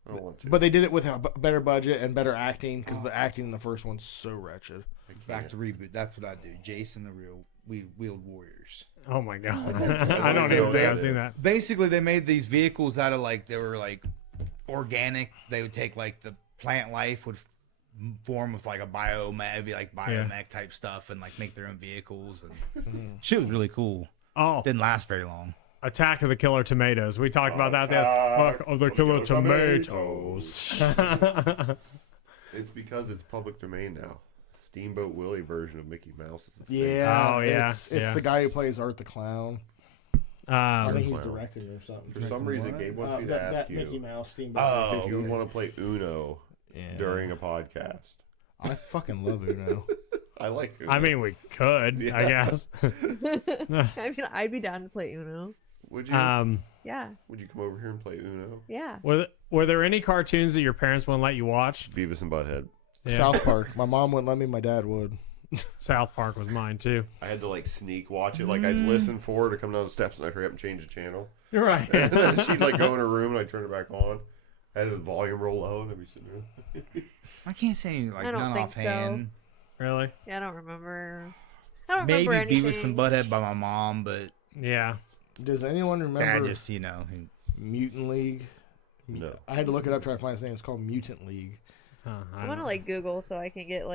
I don't want to. but they did it with a better budget and better acting because the acting in the first one's so wretched. Back to reboot. That's what I do. Jason the Real Wheeled Warriors. Oh my god, I I don't know even think that I've seen is. that. Basically, they made these vehicles out of they were organic. They would take the plant life would form with a biomech, it'd be biomech type stuff, and make their own vehicles. And shit was really cool. Oh, Didn't last very long. Attack of the Killer Tomatoes. We talked about that. Attack of the Killer Tomatoes. It's because it's public domain now. Steamboat Willie version of Mickey Mouse is the same. Yeah. Oh, yeah, It's yeah. the guy who plays Art the Clown. I think he's Clown. directing it or something. For some reason, Gabe wants me to that ask Mickey you Mouse Steamboat. Oh, if you would want to play Uno during a podcast. I fucking love Uno. I like Uno. I mean, we could, I Yeah. guess. I mean, I'd be down to play Uno. Would you? Yeah, Would you come over here and play Uno? yeah. Were there any cartoons that your parents wouldn't let you watch? Beavis and Butthead. Yeah. South Park. My mom wouldn't let me. My dad would. South Park was mine too. I had to sneak watch it. I'd listen for her to come down the steps and I'd hurry up and change the channel. Right. And then she'd go in her room and I'd turn it back on. I had the volume roll low and I'd be sitting there. I can't say I don't none think offhand. Really? Yeah, I don't remember. I don't Maybe remember anything. Beavis and Butthead by my mom, but Yeah. Does anyone I remember just Mutant League? No. I had to look it up to try to find its name. It's called Mutant League. Huh, I want to Google so I can get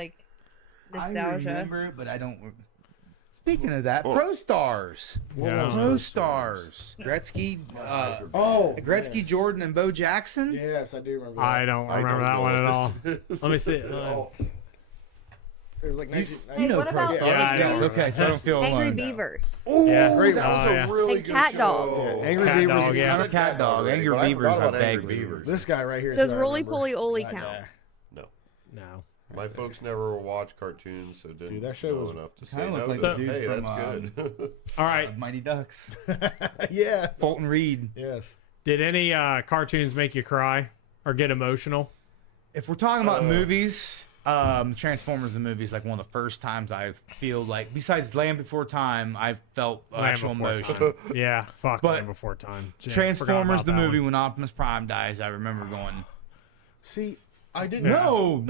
nostalgia. I remember it, but I don't. Speaking of that, Oh. Pro Stars. Yeah. Pro Stars. Gretzky, Oh, Gretzky, Jordan, and Bo Jackson. Yes, I do remember. I That. don't I remember don't that know one what at all. this is. Let me see. It was like 19. Hey, know what about Pro Stars. Yeah, I Angry, know. Okay, so I don't feel Angry alone. Beavers? Oh, Great that was one. a Yeah. really And good Cat show. Dog. Angry Cat Beavers. Dog, yeah. I said Cat Dog, already, Angry but I Beavers, forgot I about Angry vaguely Beavers. This guy right here. Does is who I Roly remember. Poly Oly That count? guy. No. No. My folks never watched cartoons, so didn't Dude, that show know was enough to say kinda no. looked So, like the dude hey, from, that's good. All right. Mighty Ducks. Yeah. Fulton Reed. Yes. Did any cartoons make you cry or get emotional? If we're talking about movies, Transformers the movie is one of the first times I feel besides Land Before Time, I felt Land actual Before emotion. Time. Yeah. Fuck. But Land Before Time. Yeah, forgot Transformers about the that movie one. when Optimus Prime dies, I remember going, See, I didn't. Yeah. no,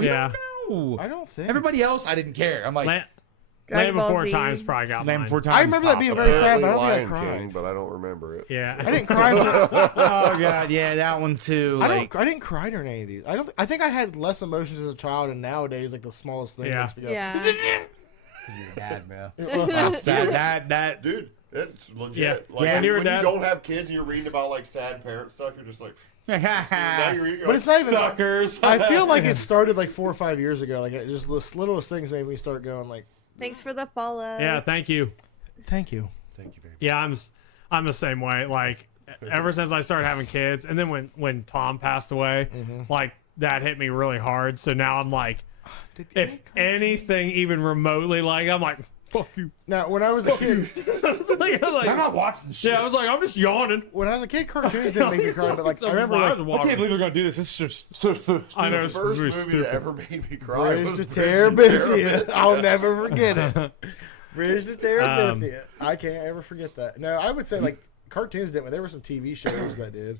you Yeah. don't know. I don't think. Everybody else, I didn't care. I'm like, Land Dragon Ball Before Z. Time's probably got Land mine. Before Time. I remember that being very sad, but I don't think I Lion cried. King, but I don't remember it. Yeah. I didn't cry. Oh god, yeah, that one too. I didn't cry during any of these. I think I had less emotions as a child, and nowadays, the smallest thing Yeah. makes me go. Yeah. You're dad, bro. Well, that. Dude, it's legit. Yeah. Like, When you were when you dad- don't have kids and you're reading about sad parent stuff, you're just like, now you're reading, But it's not even. Suckers. I feel like it started 4 or 5 years ago. Just the littlest things made me start going Thanks for the follow. Yeah. Thank you. Thank you. Thank you very much. Yeah. I'm the same way. Ever since I started having kids, and then when Tom passed away, that hit me really hard. So now I'm like, if anything even remotely I'm like, fuck you. Now, when I was a kid, I'm not watching shit. yeah, I was like, I'm just yawning. when I was a kid, cartoons didn't make me cry. But I remember I like, believe they're gonna do this. It's just I know The it's first really movie stupid. that ever made me cry Bridge was to Bridge to Terabithia. I'll never forget it. Bridge to Terabithia. I can't ever forget that. No, I would say cartoons didn't. There were some TV shows that did.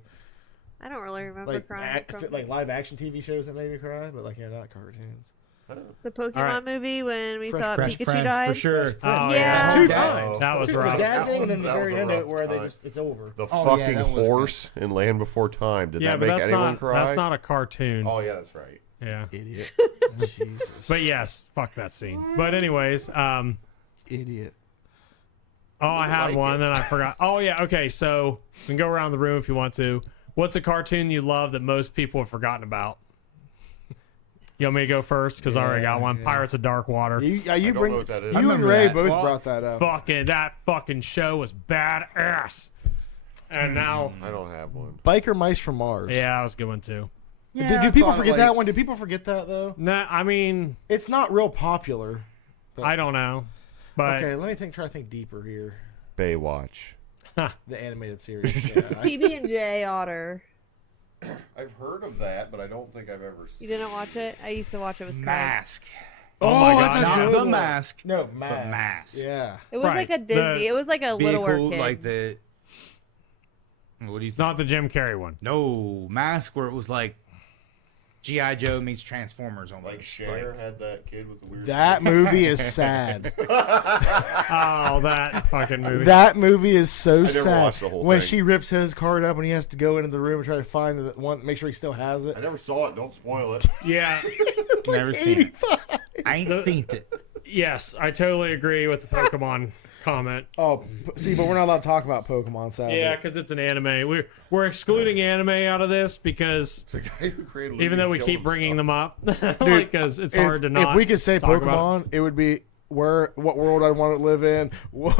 I don't really remember crying. Like live action TV shows that made me cry, but not cartoons. The Pokemon right. movie when we thought Fresh Pikachu Prince, died. for sure. Oh, Yeah. 2 times. That was The rough. dad thing, and then the That was very a end of it rough where they time. it's over. The Oh, yeah, fucking that was horse in Land Before Time. Did Yeah, that but make that's anyone not cry? that's not a cartoon. Oh yeah, that's right. Yeah. Idiot. Jesus. But yes, fuck that scene. But anyways, Idiot. oh, I had like one, it. then I forgot. Oh yeah, okay. So we can go around the room if you want to. What's a cartoon you love that most people have forgotten about? You want me to go first? Because I already got one. Pirates of Dark Water. You I don't bring know what that is. you I and remember Ray that. both Well, brought that up. That fucking show was badass. And now, I don't have one. Biker Mice from Mars. yeah, I was going to. Do people forget that one? Do people forget that though? Nah, I mean, It's not real popular. I don't know, but Okay, let me try to think deeper here. Baywatch. The animated series. Yeah, PB&J Otter. I've heard of that, but I don't think I've ever You seen. didn't watch it? I used to watch it with Craig. Mask. oh my that's god, a Not good the one. mask. No, But Mask. Mask. Yeah. It was Right. like a Disney. It was like a littler Vehicle, kid. like the. What do you it's think? not the Jim Carrey one. No, Mask, where it was like G.I. Joe meets Transformers almost. Like Cher had that kid with the weird. That movie is sad. Oh, that fucking movie. That movie is so never sad. watched the whole When thing. she rips his card up and he has to go into the room and try to find the one, make sure he still has it. I never saw it. Don't spoil it. Yeah. Never seen it. I ain't seen it. Yes, I totally agree with the Pokemon comment. Oh, see, but we're not allowed to talk about Pokemon, sadly. Yeah, because it's an anime. We're excluding anime out of this because The guy who created even though we Lugia keep killed bringing himself. them up, because it's hard to not. If we could say talk about Pokemon, it would be what world I'd want to live in.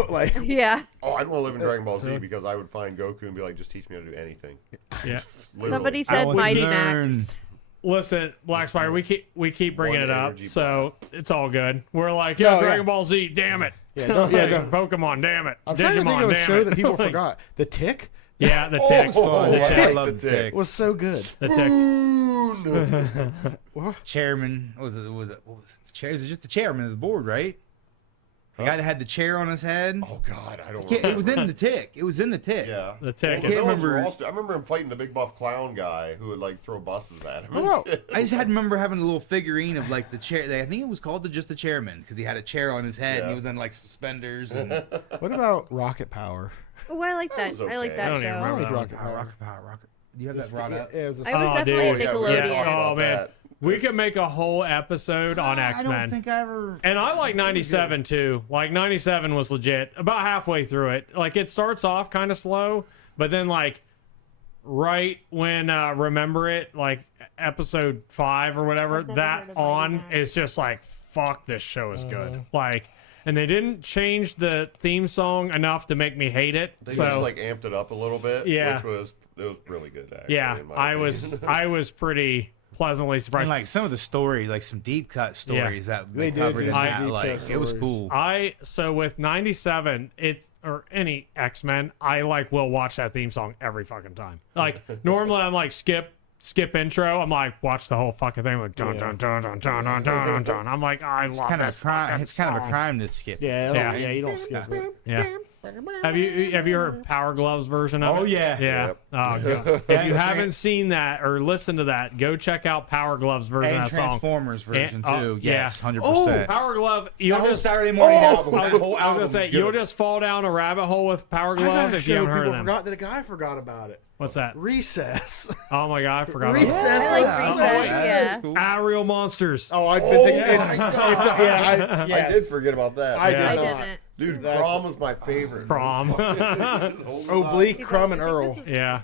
Like, Yeah. Oh, I'd want to live in Dragon Ball Z because I would find Goku and be like, just teach me how to do anything. Yeah. Literally. Somebody said Mighty learn. Max. Listen, Black Spider, we keep bringing One it up, energy so it's all good. We're like, yeah, No, Dragon yeah. Ball Z, damn it. Yeah, don't- Pokemon, damn it. I'm trying to think Digimon, of a damn show it. that people Like, forgot. The Tick Yeah, the Tick's fun. I The like Tick. love the the Tick. Tick. was so good. The Tick. Chairman what was it the chair? Is it just the chairman of the board, right? The guy that had the chair on his head. Oh God, I don't. It was remember. in the Tick. It was in the Tick. Yeah, The Tick. Well, can't those were remember- all I remember him fighting the big buff clown guy who would like throw buses at him. Oh, I just had to remember having a little figurine of like the chair. I think it was called just the chairman because he had a chair on his head and he Yeah. was in like suspenders and What about Rocket Power? Oh, I like that. was I like okay. I that don't even show. remember that one. Rocket Power. Rocket. Do you have that brought up? Yeah, it was a I was Oh, definitely dude. a Yeah, we Nickelodeon. were talking Oh, about man. that. We could make a whole episode on I X-Men. don't think I ever. And I like 97 too. Like 97 was legit. About halfway through it. Like it starts off kind of slow, but then like right when Remember It, like episode 5 or whatever, I've never that heard of on Mighty Max. is just like fuck, this show is good. Like, and they didn't change the theme song enough to make me hate it. They so just like amped it up a little bit, Yeah. which was really good. Actually, yeah, in my I opinion. was pretty pleasantly And surprised. like some of the stories, like some deep cut stories that They they did covered do in some that, deep cut like it was stories. cool. So with 97, or any X-Men, I like will watch that theme song every fucking time. Like normally I'm like skip intro. I'm like watch the whole fucking thing with dun dun dun dun dun dun dun dun dun. I'm like I love Kind of this a crime. fucking It's kind of a song. crime to skip. Yeah, Yeah. you don't skip it. Yeah. Have you heard Power Gloves version of it? Oh, yeah. Yeah. Yep. Oh, God. If you haven't seen that or listened to that, go check out Power Gloves version And of that song. Transformers version And- oh, too. yeah. Yes, 100%. Oh, Power Glove. You'll The whole just Saturday morning album. I That was whole gonna album say was you'll good. just fall down a rabbit hole with Power I got Glove a if you show haven't heard people of them. forgot that a guy forgot about it. What's that? Recess. Oh my God, I forgot about Recess. that. I like was so Recess, good. yeah. Cool. Aerial Monsters. Oh, I've been thinking my it's God. yeah, I did forget about that. I Yeah. I did not. didn't. Dude, That's- Prom was my favorite. Prom. Oblique, He's Crumb, like, and "I think Earl. this is- Yeah.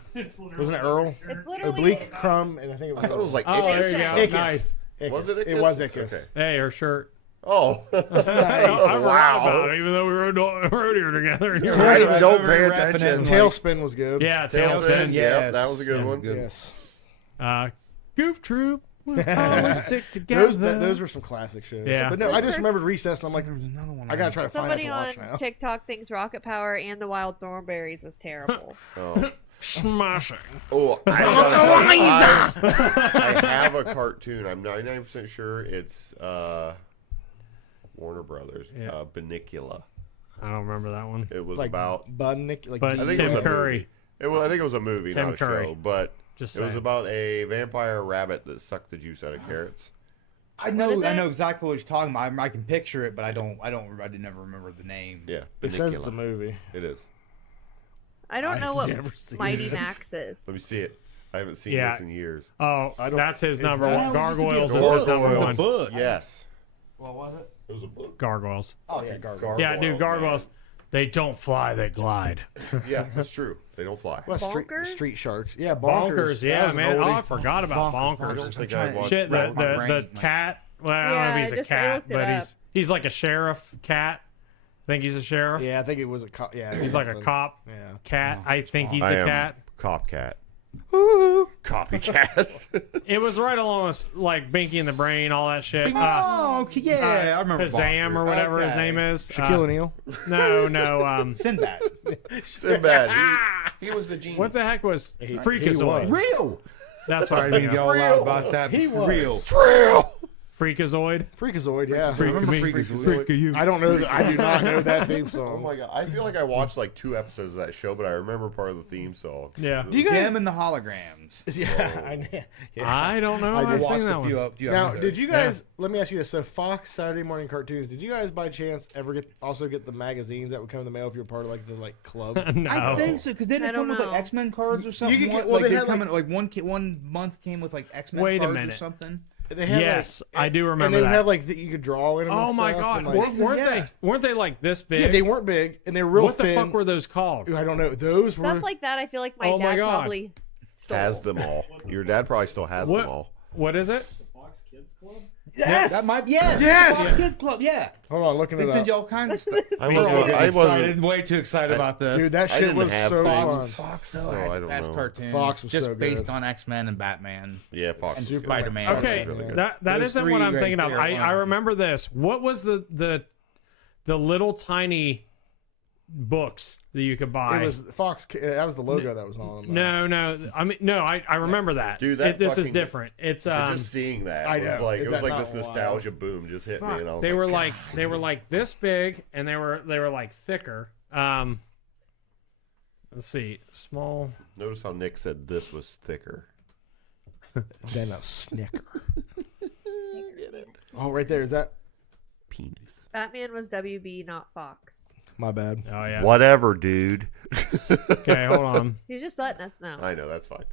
Wasn't it Earl? It's literally Oblique, Crumb, and I think it was. I thought it was like Oh, there Ickis you or go. something. Ickis. Nice. Ickis. Was it Ickis? It was Ickis. Okay. Hey, her shirt. Oh. I forgot about it, even though we rode here together. I don't pay Repping it. attention. Tailspin was good. Yeah, Tailspin. Tailspin. Yep, that was a good one. Yes. Goof Troop. We'll always stick together. Those were some classic shows. Yeah. But no, I just remembered Recess, and I'm like, Another one. I gotta try to find it Somebody to on watch now. TikTok thinks Rocket Power and the Wild Thornberries was terrible. Oh. Smashing. Oh, I have a cartoon. I'm 99% sure it's Warner Brothers. Yeah. Benicula. I don't remember that one. It was Like about. Budnick, like But I think Tim it was a Curry. movie. I think it was a movie, Tim not a Curry. show. But Just it was saying. about a vampire rabbit that sucked the juice out of carrots. I know exactly what you're talking about. I can picture it, but I did never remember the name. Yeah, it says it's a movie. It is. I don't know what Mighty Max is. Let me see it. I haven't seen this in years. Oh, that's his number one. Gargoyles is his number one. Book. Yes. What was it? It was a book. Gargoyles. Oh yeah, Gargoyles. Yeah, dude, Gargoyles. Man. They don't fly, they glide. Yeah, that's true. They don't fly. Well, street sharks. Yeah, Bonkers. Yeah, man. Oh, I forgot about Bonkers. I don't think I watched Shit, the cat. Well, I don't know if he's a cat, but he's like a sheriff cat. I think he's a sheriff. Yeah, I think it was a cop. Yeah, he's like a cop cat. I think he's a cat. Cop cat. Ooh, copycats. It was right along with like Binky and the Brain, all that shit. Okay, yeah, I remember Kazam or whatever his name is. Shaquille O'Neal. No. Sinbad. Sinbad. He was the genius. What the heck was Freakazoid? Real. That's what I think y'all loud about that. He was real. Freakazoid. Freakazoid, yeah. Freakazoid. I don't know. I do not know that theme song. Oh my god! I feel like I watched like 2 episodes of that show, but I remember part of the theme song. Yeah. Do you guys? Them and the holograms. Yeah, I don't know. I've seen that one. Now, did you guys? Let me ask you this: so Fox Saturday morning cartoons. Did you guys by chance ever get the magazines that would come in the mail if you're part of like the club? No. I think so because didn't it come with like X-Men cards or something? You could get, they come in like one month came with like X-Men cards or something. They had I do remember. And they would that. have like you could draw in them. Oh and my stuff, god! and, like, weren't they like this big? Yeah, they weren't big, and they were real what thin. What the fuck were those called? I don't know. Those were stuff like that. I feel like my dad probably stole. Has them all. Your dad probably still has them all. What is it? The Fox Kids Club. Yes, that might. Yes, yes. Kids Club. Yeah. Hold on, looking at that. All kinds of stuff. I wasn't way too excited about this. Dude, that shit was so fun. Fox though. I don't know. Cartoon. Fox was just so good. Based on X-Men and Batman. Yeah, Fox. And Spider-Man. Okay, really that isn't what I'm thinking of. I remember this. What was the little tiny books that you could buy? It was Fox. That was the logo that was on them. No. I mean, no. I remember that. Dude, this is different. It's just seeing that. I know. It was like this nostalgia boom just hit me, and I was they were like this big, and they were like thicker. Let's see, small. Notice how Nick said this was thicker than a Snicker. Oh, right there. Is that penis? Batman was WB, not Fox. My bad. Oh yeah. Whatever, dude. Okay, hold on. He's just letting us know. I know, that's fine.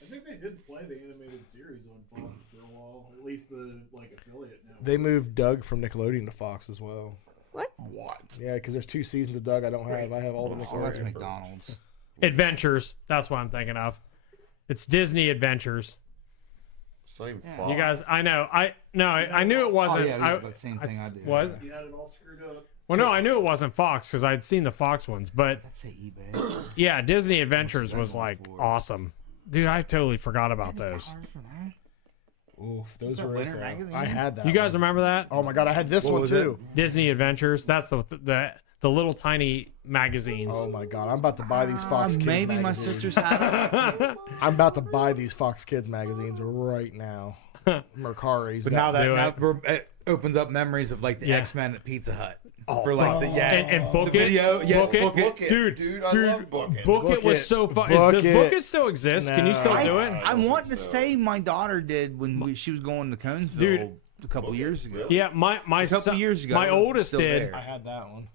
I think they did play the animated series on Fox for a while. At least the affiliate now. They moved Doug from Nickelodeon to Fox as well. What? Yeah, because there's 2 seasons of Doug I don't have. I have all the Nickelodeon. That's McDonald's. Adventures. That's what I'm thinking of. It's Disney Adventures. Same Fox. You guys, I know. I knew it wasn't. The same thing I do. What? You had it all screwed up. Well, no, I knew it wasn't Fox because I'd seen the Fox ones, but That's eBay. yeah, Disney Adventures was like awesome, dude. I totally forgot about those. Oof, those were Winter magazine. I had that. You guys one. remember that? Oh my god, I had this one too. Disney Adventures. That's the little tiny magazines. Oh my god, I'm about to buy these Fox Kids Maybe magazines. my sister's had it. I'm about to buy these Fox Kids magazines right now. Mercari's. But now it opens up memories of like the X-Men at Pizza Hut. For like and Book the video, It. yes, Book It. Dude, I love Book It. Book It was so fun. Does Book It still exist? Can you still do it? I'm wanting to say my daughter did when she was going to Conesville a couple years ago. Yeah, my couple years ago, my oldest did. I had that one.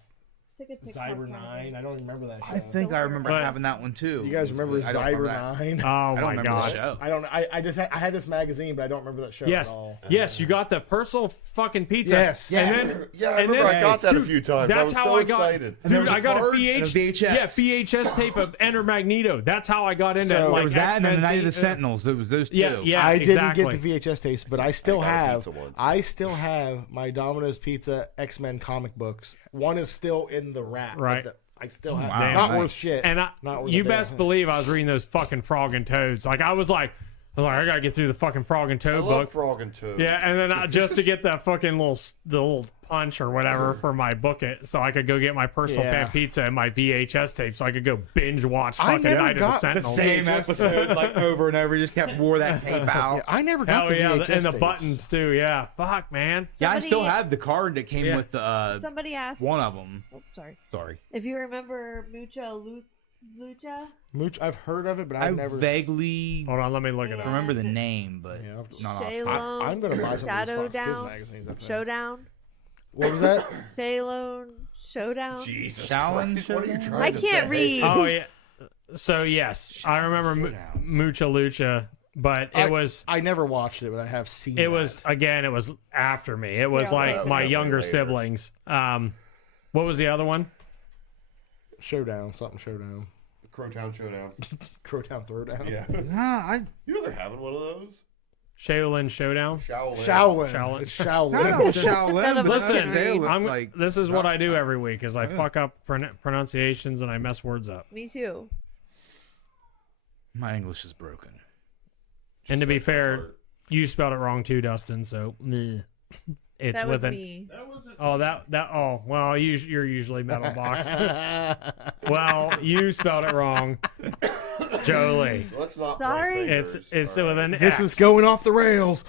Cyber 9. I don't remember that show. I think I remember having that one too. You guys remember Cyber 9? Oh my god! I don't know. I had this magazine, but I don't remember that show at all. Yes, you got the personal fucking pizza. Yes. And I remember I got that a few times. That's I was how so I got. excited. Dude, I got a VHS. Yeah, VHS tape of Enter Magneto. That's how I got into So, like There was that and X-Men the Night of the Sentinels. There was those two. Yeah, I exactly. didn't get the VHS tapes, but I still got a have. pizza once. I still have my Domino's Pizza X-Men comic books. One is still in the rack. Right. I still have. Wow. Not Nice. worth shit. And Not worth you a damn best thing. believe I was reading those fucking Frog and Toads. Like I was like, I gotta get through the fucking Frog and I Toad love book. Frog and Toad. Yeah, and then just to get that fucking little punch or whatever for my Book It, so I could go get my personal pan pizza and my VHS tape, so I could go binge watch fucking never Night of the got the Sentinels. Same episode, like over and over. You just kept wore that tape out. Yeah, I never got Hell the yeah, VHS and the tapes. buttons too. Yeah, fuck man. Yeah, I Somebody- still have the card that came with the Somebody asked. one of them. Oh, sorry. Sorry. If you remember Mucha Lucha. Mooch, I've heard of it, but I've never vaguely Hold on, let me look it up. remember the name, but Yeah, not off. Shaylone, I'm gonna buy some of these Shadow Fox Kids Down, magazines. I think. Showdown. What was that? Shaylone Showdown. Jesus Shaolin Christ, what are you Showdown? trying I to can't say? read. Oh yeah. So yes, I remember Mucha Lucha, but it was I never watched it, but I have seen. it was after me. It was Yeah, like that my was younger later. siblings. What was the other one? Showdown, something Showdown, Crowtown Showdown. Crowtown Throwdown. Yeah. I You know they're having one of those? Shaolin Showdown. Shaolin. Shaolin. It's don't know Shaolin. Shaolin. None of but us I Listen, can can say it read. looked I'm, like this is what I do every week: is I fuck up pronunciations and I mess words up. Me too. my English is broken. And to be fair, you spelled it wrong too, Dustin. So meh. It's That with was an me. well you're usually Metaltalkz. Well, you spelled it wrong, Jolie. Let's not. Sorry. point fingers. It's All with right. an This X. is going off the rails.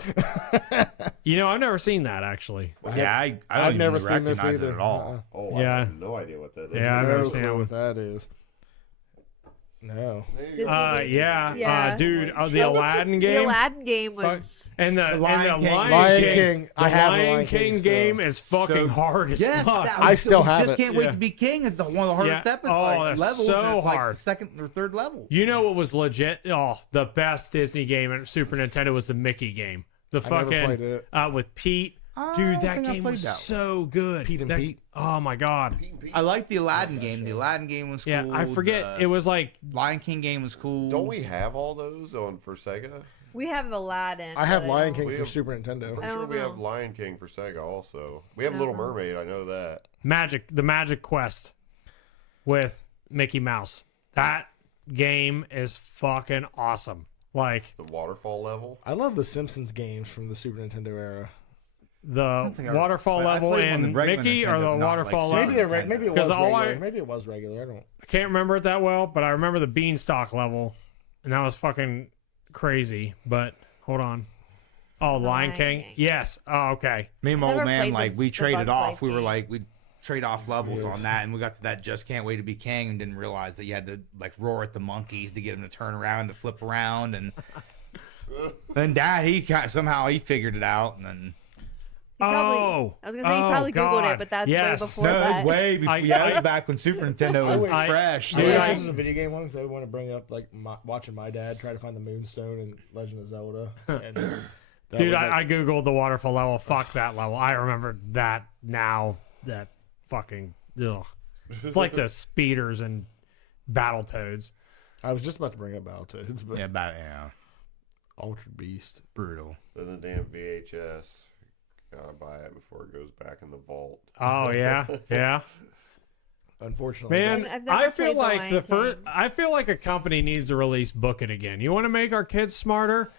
You know, I've never seen that actually. Yeah, I I've don't never even seen this recognize either. it at all. Oh, Yeah. I have no idea what that is. Yeah, I've No never seen clue it. what that is. No. Yeah, Yeah. dude, the The Aladdin The game. Aladdin game was. And the Lion King. Lion King. I The have the Lion Lion King King still. game is fucking hard as fuck. I still have just it. can't wait to be king. It's one of the hardest Yeah. episodes. Oh, that's levels, so and it's like hard. the second or third level. You know what was legit? Oh, the best Disney game at Super Nintendo was the Mickey game. The I never played fucking it. with Pete. I Dude, don't that think I game played was that one. so good. Pete and Pete. Oh my god. I like the Aladdin game. The Aladdin game was cool. Yeah, I forget. The It was like Lion King game was cool. Don't we have all those on for Sega? We have Aladdin. I have but Lion don't- King for Super Nintendo. Pretty I sure don't we have know. Lion King for Sega also. We have Little Mermaid. I know that. the Magic Quest with Mickey Mouse. That game is fucking awesome. Like The waterfall level. I love the Simpsons games from the Super Nintendo era. the think I- waterfall I level played one in in regular Mickey or Nintendo, the not like waterfall Super level. Maybe it 'Cause was all regular. I- Maybe it was regular. I don't. I can't remember it that well, but I remember the beanstalk level, and that was fucking crazy. But hold on. Oh, Lion Lion King. King. Yes. Oh, okay. Me and my Never old man, played like, the we traded Bugs off. Life We were game. like, we'd trade off levels on that, and we got to that just can't wait to be king and didn't realize that you had to, like, roar at the monkeys to get them to turn around, to flip around. And then Dad, somehow he figured it out. And then. He probably- Oh. I was gonna say you Oh, probably Googled God. it, but that's Yes. way before No, it that. was way before. I- That was back when Super Nintendo was I- fresh. Dude, Yeah, I- this is a video game one because I want to bring up like watching my dad try to find the Moonstone in Legend of Zelda. And that Dude, was, like, I googled the waterfall level. Fuck that level. I remember that now. That fucking ugh. It's like the speeders and Battletoads. I was just about to bring up Battletoads, but yeah, Altered Beast. brutal. Then the damn VHS. Gotta buy it before it goes back in the vault. Oh yeah, yeah. Unfortunately, Man, I've never I feel played the like Lion the first. King. I feel like a company needs to release Book It again. You want to make our kids smarter?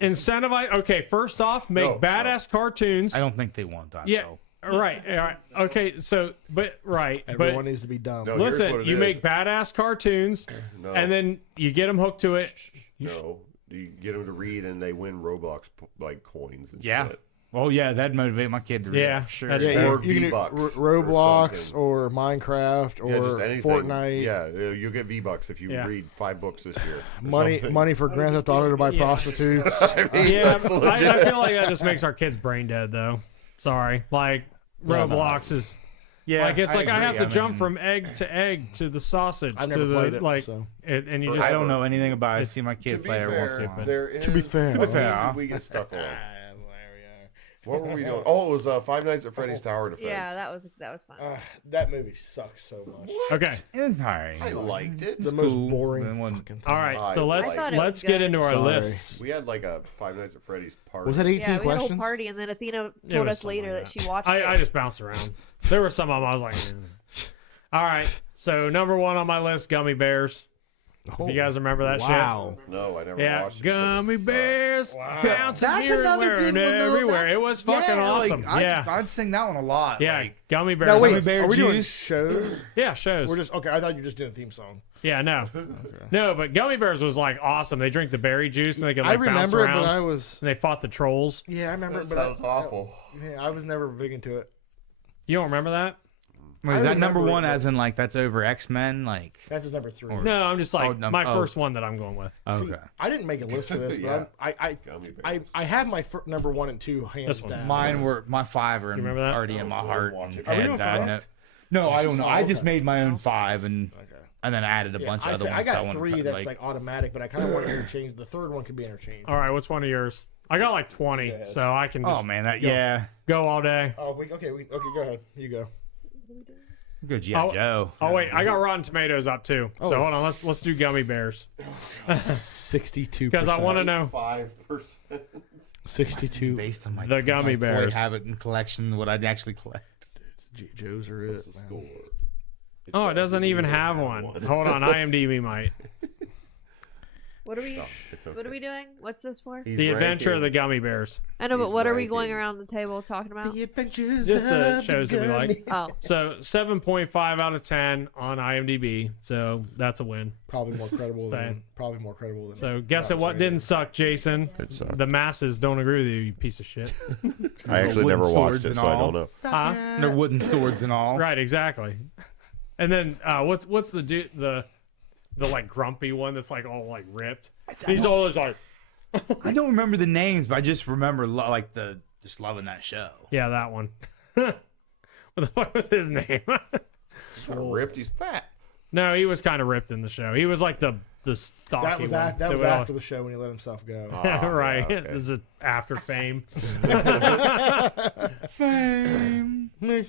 Incentivize. Okay, first off, make No, badass cartoons. I don't think they want that, Yeah. though. Right. All right. Okay. So, everyone but needs to be dumb. No. Here's listen, what it you is. make badass cartoons, No. and then you get them hooked to it. No. You get them to read and they win Roblox like coins and Yeah. shit. Well, yeah, that'd motivate my kid to read Yeah, it for sure. that's Yeah, fair. you can do V-Bucks or Roblox something. or Minecraft or Yeah, just anything. Fortnite. Yeah, you'll get V-Bucks if you Yeah. read 5 books this year. or Money, something. money for Grand Theft Auto to buy Yeah. prostitutes. Yeah, That's legit. I feel like that just makes our kids brain dead, though. Sorry. Like Roblox is. Yeah, Like it's like I have agree. to jump mean, from egg to egg to the sausage I've to never the played it, like, so. and you For- just I don't know anything about it. I see my To kids be play every once fair, in a while. there is To be fair. one fair. thing we get stuck on. What were we doing? Oh, it was Five Nights at Freddy's Tower Defense. Yeah, that was fun. That movie sucks so much. okay. It's alright. I liked it. It's the most cool. boring Then one- fucking thing. All right. I So like let's it. I thought it let's was get good. into our Sorry. lists. We had like a Five Nights at Freddy's party. Was that 18 Yeah, we had a whole questions? party, and then Athena It told was us later something that like she watched I it. just bounced around. There were some of them I was like, all right. So number one on my list, gummy bears. If you guys remember that Wow. No, I never Yeah, watched it. because gummy it sucked. bears bouncing That's here and another there good and one, though. everywhere. That's- It was fucking yeah, like, awesome. Yeah, I'd sing that one a lot. yeah, Like, gummy bears. No, wait. Gummy bear Are we doing juice. shows? Yeah, shows. We're just okay. I thought you were just doing a theme song. Yeah, no, no, but gummy bears was like awesome. They drink the berry juice and they could I like bounce remember it, around. but I was. And they fought the trolls. Yeah, I remember That it, but sounds awful. I was never big into it. You don't remember that? Wait, is that number one as in like that's over X-Men? Like that's his number 3. No, I'm just like my first one that I'm going with. Okay. See, I didn't make a list for this, but I have my number 1 and 2 hands down. Mine were my 5 are remember that? already in my heart. Are we doing 5? No, I don't know. I just made my own 5 and then added a bunch of other ones. I got 3 that's like automatic, but I kind of want to interchange. The third one could be interchanged. All right, what's one of yours? I got like 20, so I can just go all day. Oh, okay, go ahead. You go. Good G.I. Joe. Oh wait, I got Rotten Tomatoes up too. So hold on, let's do gummy bears. 62%. Because I want to know 5%. 62. Based on the gummy bears. Toy habit and collection, what I'd actually collect. G.I. Joes are it. Score. Oh, it doesn't even have one. Hold on, IMDb might. What are we? It's okay. What are we doing? What's this for? He's The Adventure of ranking. the Gummy Bears. I know, but He's what are we ranking. going around the table talking about? The Adventures Just the of shows that we like. Oh, So 7.5 out of 10 on IMDb. So that's a win. Probably more credible than. So guess at what didn't suck, Jason? It sucked. The masses don't agree with you, you piece of shit. I actually Wooden never watched swords it, and so I all. don't know. Huh? They're wooden swords and all. Right, exactly. And then what's the dude the like grumpy one that's like all like ripped? He's always like, I don't remember the names, but I just remember just loving that show. yeah, that one. What the fuck was his name? He's not ripped. He's fat. No, he was kind of ripped in the show. He was like the stocky That was one. that was would all- after the show when he let himself go. right. yeah, okay. This is after fame. Fame. I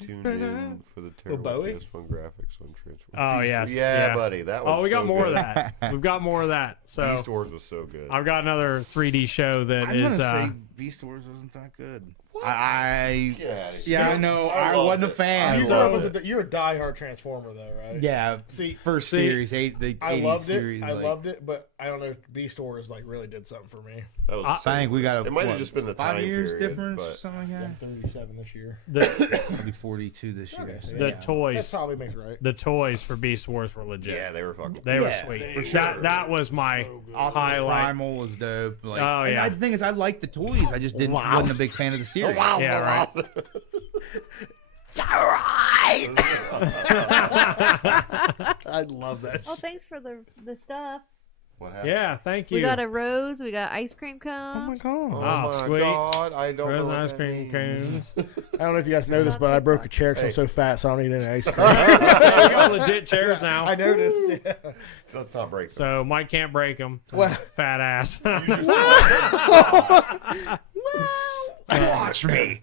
tuned in for the terrible Bowie? PS1 graphics on Transformers. Oh, yes. Yeah, buddy. That was Oh, we got so more good. of that. We've got more of that. So Beast Wars was so good. I've got another 3D show that I'm is. gonna say Beast Wars wasn't that good. Get out of Yeah, I know. I loved wasn't a it. fan. You're a diehard Transformer though, right? Yeah. See, First series, the 80s I loved series. it. I loved it, but I don't know if Beast Wars like really did something for me. That was I think we got It might have just been the 5 time years period, difference or but- something like I'm that. 37 this year. the, I'll be 42 this year. So the yeah. That toys. probably makes it right. The toys for Beast Wars were legit. Yeah, they were fucking. They were Yeah, sweet. That was my highlight. Primal was dope. Like, Oh, and yeah. the thing is, I liked the toys. I just wasn't a big fan of the series. Yeah, right. I love that. oh, thanks for the stuff. What happened? Yeah, thank you. We got a rose. We got ice cream cone. Oh my god! Oh, Oh, my sweet. God. I don't know Frozen what ice that cream means. cones. I don't know if you guys know this, but I broke a chair because I'm so fat, so I don't need any ice cream. We got legit chairs now. I noticed. Yeah. So let's not break. So Mike can't break them. Well- Fat ass. Watch me.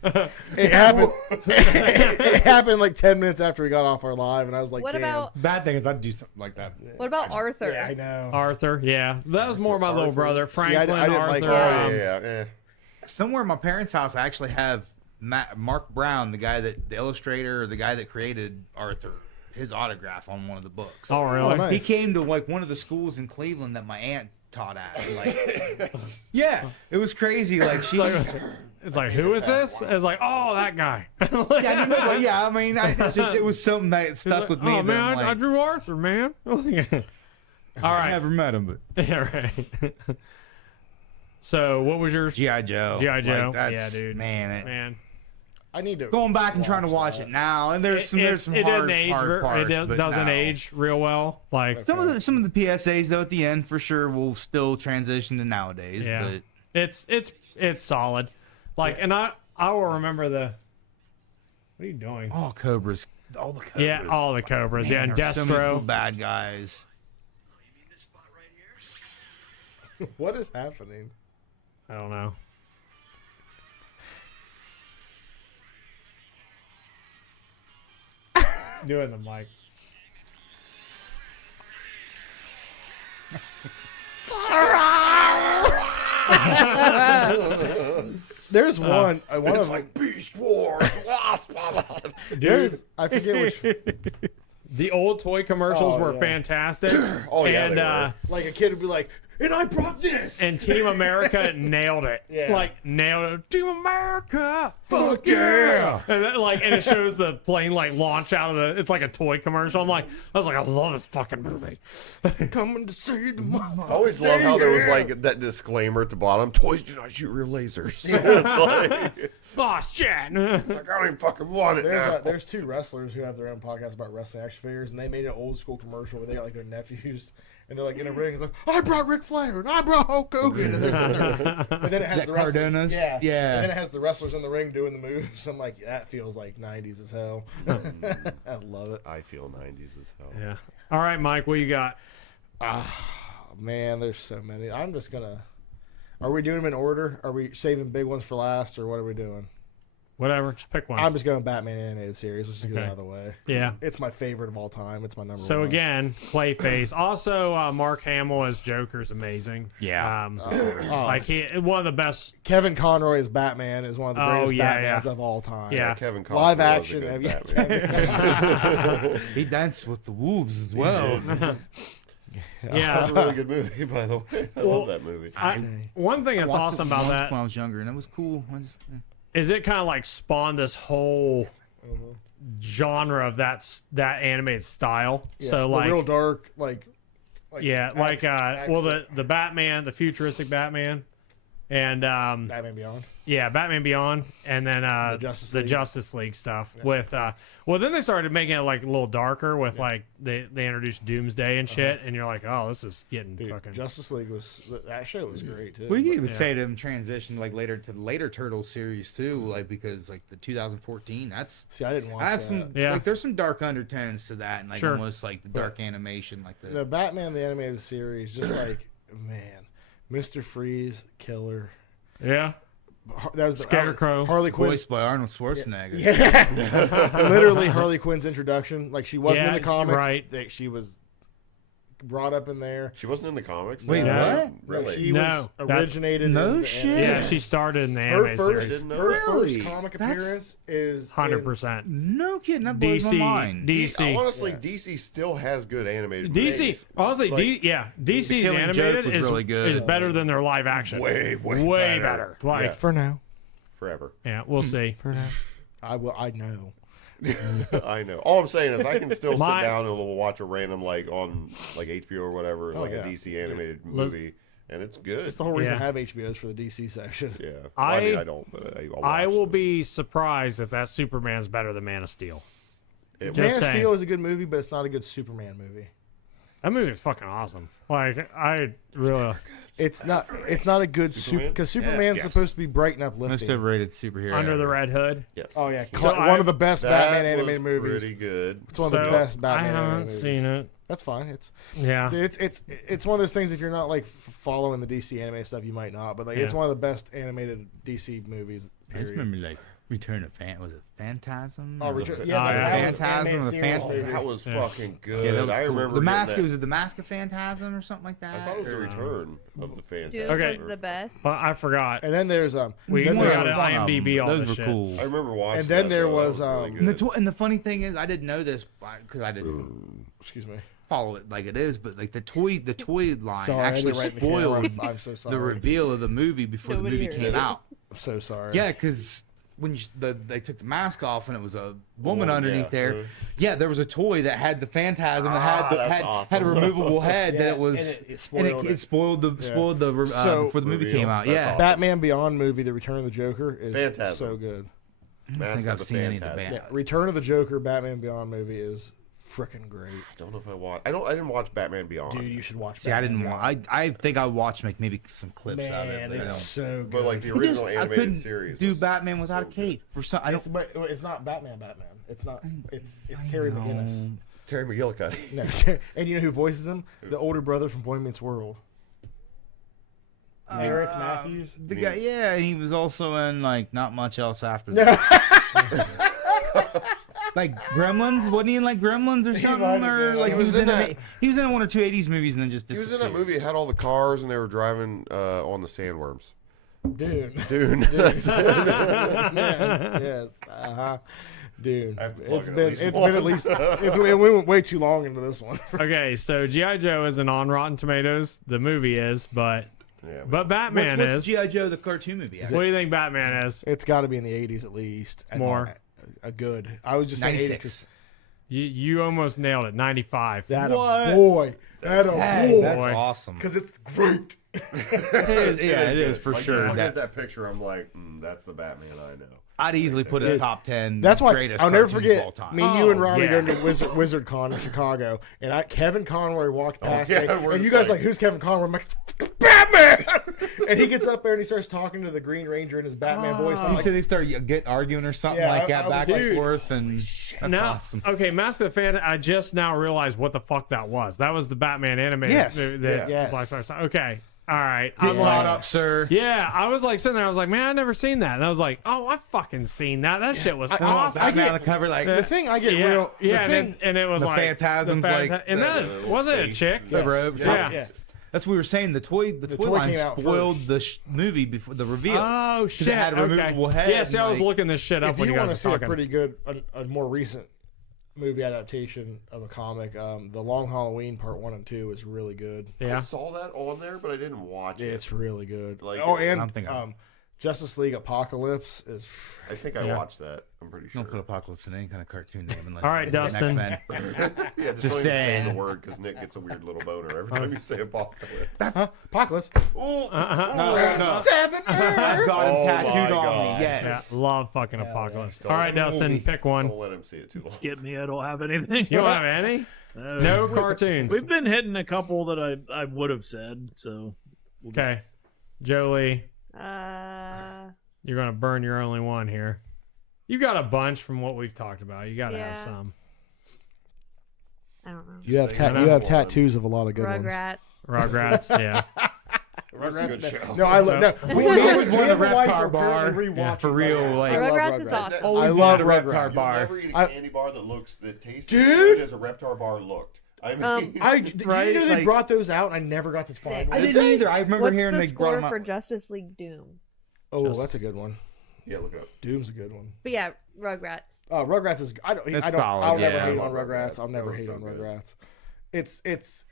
It happened. It happened like 10 minutes after we got off our live, and I was like, What "Damn." about Bad thing is, I'd do something like that. what about Arthur? Yeah, I know. Arthur, yeah. That was more my little Arthur. brother. See, I Franklin, didn't Arthur. like Oh, that. yeah. Somewhere in my parents' house, I actually have Mark Brown, the illustrator, or the guy that created Arthur, his autograph on one of the books. Oh, really? Oh, nice. He came to like one of the schools in Cleveland that my aunt taught at. Like, yeah, it was crazy. Like she, It's like, who is this? It's like, oh, that guy. yeah, I mean, it was something that stuck with me. Oh, and man, then, like, I drew Arthur, man. All I right. never met him, but Yeah, right. So, what was yours? G.I. Joe. G.I. Joe. That's, Yeah, dude. Man, I need to going back and trying to watch it now, and there's some it hard, didn't age. hard parts. It but doesn't no. age real well. Like Some of the PSAs though at the end for sure will still transition to nowadays. yeah, But it's solid. Like, and I will remember the. What are you doing? all Cobras. Yeah, all the Cobras. Yeah, and There are so many cool Destro. bad guys. What is happening? I don't know. Doing the mic. There's one. One of Like Beast Wars. there's. I forget which. The old toy commercials Oh, were yeah. fantastic. Oh, yeah, and they were. Like a kid would be like, "And I brought this." and Team America nailed it. Yeah. Like nailed it. Team America, fuck yeah! And then, and it shows the plane like launch out of the. It's like a toy commercial. I was like, I love this fucking movie. Coming to see the mama. I always love how there was like that disclaimer at the bottom: toys do not shoot real lasers. It's like Oh shit! Like, I don't even fucking want it now. There's two wrestlers who have their own podcast about wrestling action figures, and they made an old school commercial where they got like their nephews, and they're like in a ring, it's like, I brought Ric Flair and I brought Hulk Hogan, and then it has the wrestlers, yeah, and then it has the wrestlers in the ring doing the moves. I'm like, that feels like 90s as hell. I love it. I feel 90s as hell. Yeah. All right, Mike, what you got? Man, there's so many. I'm just gonna. Are we doing them in order? Are we saving big ones for last, or what are we doing? Whatever, just pick one. I'm just going Batman animated series. Let's just get it out of the way. Yeah, it's my favorite of all time. It's my number one. So again, Clayface. Also, Mark Hamill as Joker's amazing. Yeah, like one of the best. Kevin Conroy as Batman is one of the greatest Batmans of all time. Yeah, Kevin Conroy live action. He danced with the wolves as well. Yeah, that's a really good movie, by the way. I love that movie. One thing that's awesome about that when I was younger, and it was cool. Is it kind of like spawned this whole genre of that animated style? Yeah, so like real dark, like the Batman, the futuristic Batman, and Batman Beyond. Yeah, Batman Beyond, and then the Justice League stuff with then they started making it like a little darker with like they introduced Doomsday and shit, and you're like, oh, this is getting fucking. Justice League that show was great too. We could even say to them transition like later to the later Turtles series too, like because like the 2014. That's I didn't watch that. Like there's some dark undertones to that, and like almost like the dark animation, like the Batman the animated series, just like man, Mr. Freeze, killer. Yeah. That was the Scarecrow, Harley Quinn, voiced by Arnold Schwarzenegger. Yeah. Literally Harley Quinn's introduction. Like she wasn't in the comics. Right. She was brought up in there. She wasn't in the comics. Wait, what? Really? She was originated. No shit. Yeah, she started in the animated series. Her first comic appearance is 100%. No kidding. That blows my mind. DC. Honestly, DC still has good animated DC. movies. Honestly, DC's animated is really good. Is better than their live action. Way better. Like for now. Forever. Yeah, we'll see. For now. I know. I know. All I'm saying is I can still sit down and watch a random on HBO or whatever, a DC animated movie, and it's good. It's the whole reason I have HBO's for the DC section. Yeah. Well, I don't, but I will be surprised if that Superman's better than Man of Steel. Man of Steel is a good movie, but it's not a good Superman movie. That movie is fucking awesome. Like I really. It's not a good because Superman's supposed to be bright and uplifting. Most overrated superhero. Under the Red Hood. Yes. Oh yeah, one of the best Batman animated movies. Pretty good. It's one of the best Batman. I haven't seen it. That's fine. It's one of those things. If you're not like following the DC anime stuff, you might not. But it's one of the best animated DC movies. Period. I just remember Return of was it Phantasm? Oh, Phantasm. That was fucking good. Yeah, I remember the mask. Was it the Mask of Phantasm or something like that? I thought it was the Return of the Phantasm. Dude, okay, the best. I forgot. And then there's we got an IMDb. All those this were shit. cool. I remember watching. And then that, there so was really and the funny thing is, I didn't know this because I didn't. Excuse me. Follow it like it is, but like the toy line sorry, actually spoiled I'm so sorry. the reveal of the movie before the movie came out. I'm so sorry. Yeah, because when they took the mask off and it was a woman underneath there, there was a toy that had the Phantasm that had a removable head that it was it spoiled the before the movie came out. Yeah, awesome. Batman Beyond movie, The Return of the Joker is Phantasm. so good. I don't think I've seen any of the band. Yeah, Return of the Joker, Batman Beyond movie is freaking great. I don't know if I watched. I didn't watch Batman Beyond. Dude, you should watch. See, I didn't watch. I think I watched maybe some clips of it. But it's so good. But like the original animated series, do Batman without a cape for some. But it's not Batman. It's not. It's Terry McGinnis. Terry McGillicuddy. No, and you know who voices him? The older brother from Boy Meets World. Eric Matthews. The guy, yeah, he was also in like not much else after that. Like Gremlins, wasn't he in like Gremlins or something? Or like he was in one or two 80's movies and then just disappeared. He was in that movie. It had all the cars and they were driving on the sandworms. Dune. That's it. Yes. Dude, it's been at least we went way too long into this one. Okay, so G.I. Joe isn't on Rotten Tomatoes. The movie is, but Batman what's is. G.I. Joe the cartoon movie? What do you think Batman is? It's got to be in the 80s at least. More. A good. I was just saying 96. You almost nailed it. 95. That a boy. That a boy. That's awesome. Because it's great. It is for like, sure. Just looking at that picture, I'm like, that's the Batman I know. I'd easily put it in top 10. That's why greatest I'll never cartoons of all forget time. me, you, and Robbie yeah. going to Wizard Con in Chicago, and Kevin Conroy walked past yeah, me, we're and you just guys like, who's Kevin Conroy? I'm like, Batman! And he gets up there and he starts talking to the Green Ranger in his Batman voice. And I'm You like, said they start arguing or something Yeah, like I that was back like, and dude, forth, and that's Now, awesome. okay, Mask of the Fan. I just now realized what the fuck that was. That was the Batman animated. Yes. Yes. Black Star. Okay. All right. I'm Caught like, up, sir. yeah. I was like sitting there. I was like, man, I never seen that. And I was like, oh, I fucking seen that. That shit was awesome. I Batman get- on the cover, like the thing I get yeah, real. yeah, the thing, and it was the like phantasms, like, and that wasn't it a chick? the Yes. robe. Yeah. That's what we were saying. The toy toy line came out spoiled first. the movie before the reveal. Oh it shit! had a removable okay. head Yeah, see, and, I was like- looking this shit up if when you you want guys to were see a talking. pretty good, a more recent movie adaptation of a comic, The Long Halloween Part 1 and 2 is really good. I Yeah. saw that on there, but I didn't watch it. It's really good. Like, oh, I and don't think Justice League Apocalypse is. I think I Yeah. watched that. I'm pretty sure. Don't put Apocalypse in any kind of cartoon name. Unless All right, it's Dustin. X-Men. Yeah, Just just don't even say saying. the word because Nick gets a weird little boner every time you say apocalypse. Apocalypse. Ooh, No. Seven I've got him Oh tattooed my on God. me. Yeah, Yes. love fucking Apocalypse. yeah. All right, Dustin, Movie. pick one. Don't let him see it too long. Skip me. I don't have anything. You don't have any? No cartoons. We've been hitting a couple that I would have said. So we'll just- Okay, Jolie, Uh, you're gonna burn your only one here. You got a bunch from what we've talked about. You gotta have Yeah. some. I don't know. You have Say you have one. tattoos of a lot of good ones. Rugrats. Rugrats, yeah. That's a good show. No, I love. No, we always wanted a me and my wife Reptar are bar. currently Yeah, rewatching for real, Rugrats. like- I love Rugrats is awesome. I love wanted a Rugrats. Reptar bar. You'll never eat a I- candy bar that tastes Dude! as good as a Reptar bar looked. I mean, Did Right, you know they like- brought those out? And I never got to find I one. I didn't either. I remember What's hearing the they brought score them out. for Justice League Doom? Oh, Just- that's a good one. yeah, look it up. Doom's a good one. But yeah, Rugrats. Rugrats is. I don't. It's I don't. solid, I'll never yeah. hate I on love Rugrats. Rugrats. I'll never That was hate so on good. Rugrats. It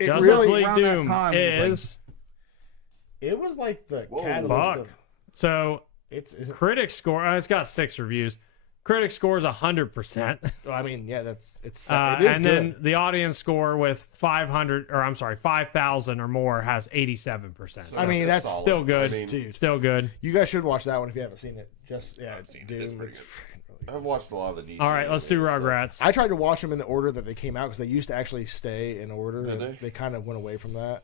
Justice really. League around that Doom time, it was is It was like the Whoa. catalyst Fuck. of. so It's. critic score. It's got 6 reviews. Critic score is 100%. I mean, yeah, it's. It is And good. then the audience score with 5,000 or more has 87%. I mean, that's solid. still good. I mean, Dude, Still good. you guys should watch that one if you haven't seen it. Just yeah, I've seen it. Doom. It's pretty It's good. freaking really good. I've watched a lot of the DC. All right, let's do animated Rugrats. I tried to watch them in the order that they came out because they used to actually stay in order. Did and they? they kind of went away from that.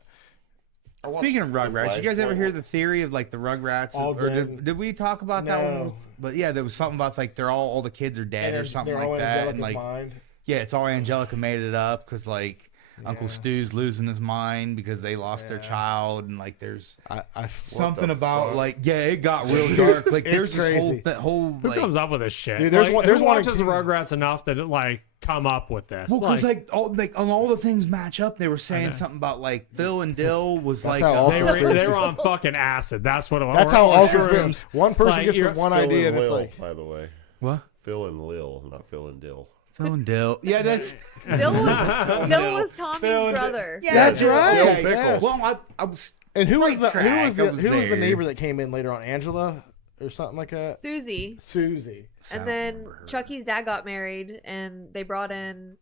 I watched Speaking of the Rugrats, you guys ever Flashpoint hear one. the theory of like the Rugrats? All Or dead. did we talk about that one? No. But yeah, there was something about like they're all the kids are dead And or something they're all like that. Angelica's And like mind. yeah, it's all Angelica made it up because like Uncle Yeah. Stu's losing his mind because they lost their Yeah. child and like there's I something the about fuck? like yeah, it got real dark. Like there's It's this crazy. whole Who like comes up with this shit? Dude, there's Like, one- there's who one watches in- the Rugrats enough to like come up with this? well, because like on all the things match up, they were saying something about like Phil and Dill was That's like how all they conspiracies- were on fucking acid. That's what it was. That's Or how on all shrooms. conspiracies. One person Like, gets the you're- one Phil idea, and and it's Lil, like, by the way, what Phil and Lil, not Phil and Dill. Phil and Dill. Yeah, that's Bill was Tommy's Phil and- brother. that's right. Dill Yeah. Pickles. well, I was And who was Right the track, who I was was the there. neighbor that came in later on? Angela or something like that. Susie. Susie. And then Chucky's dad got married, and they brought in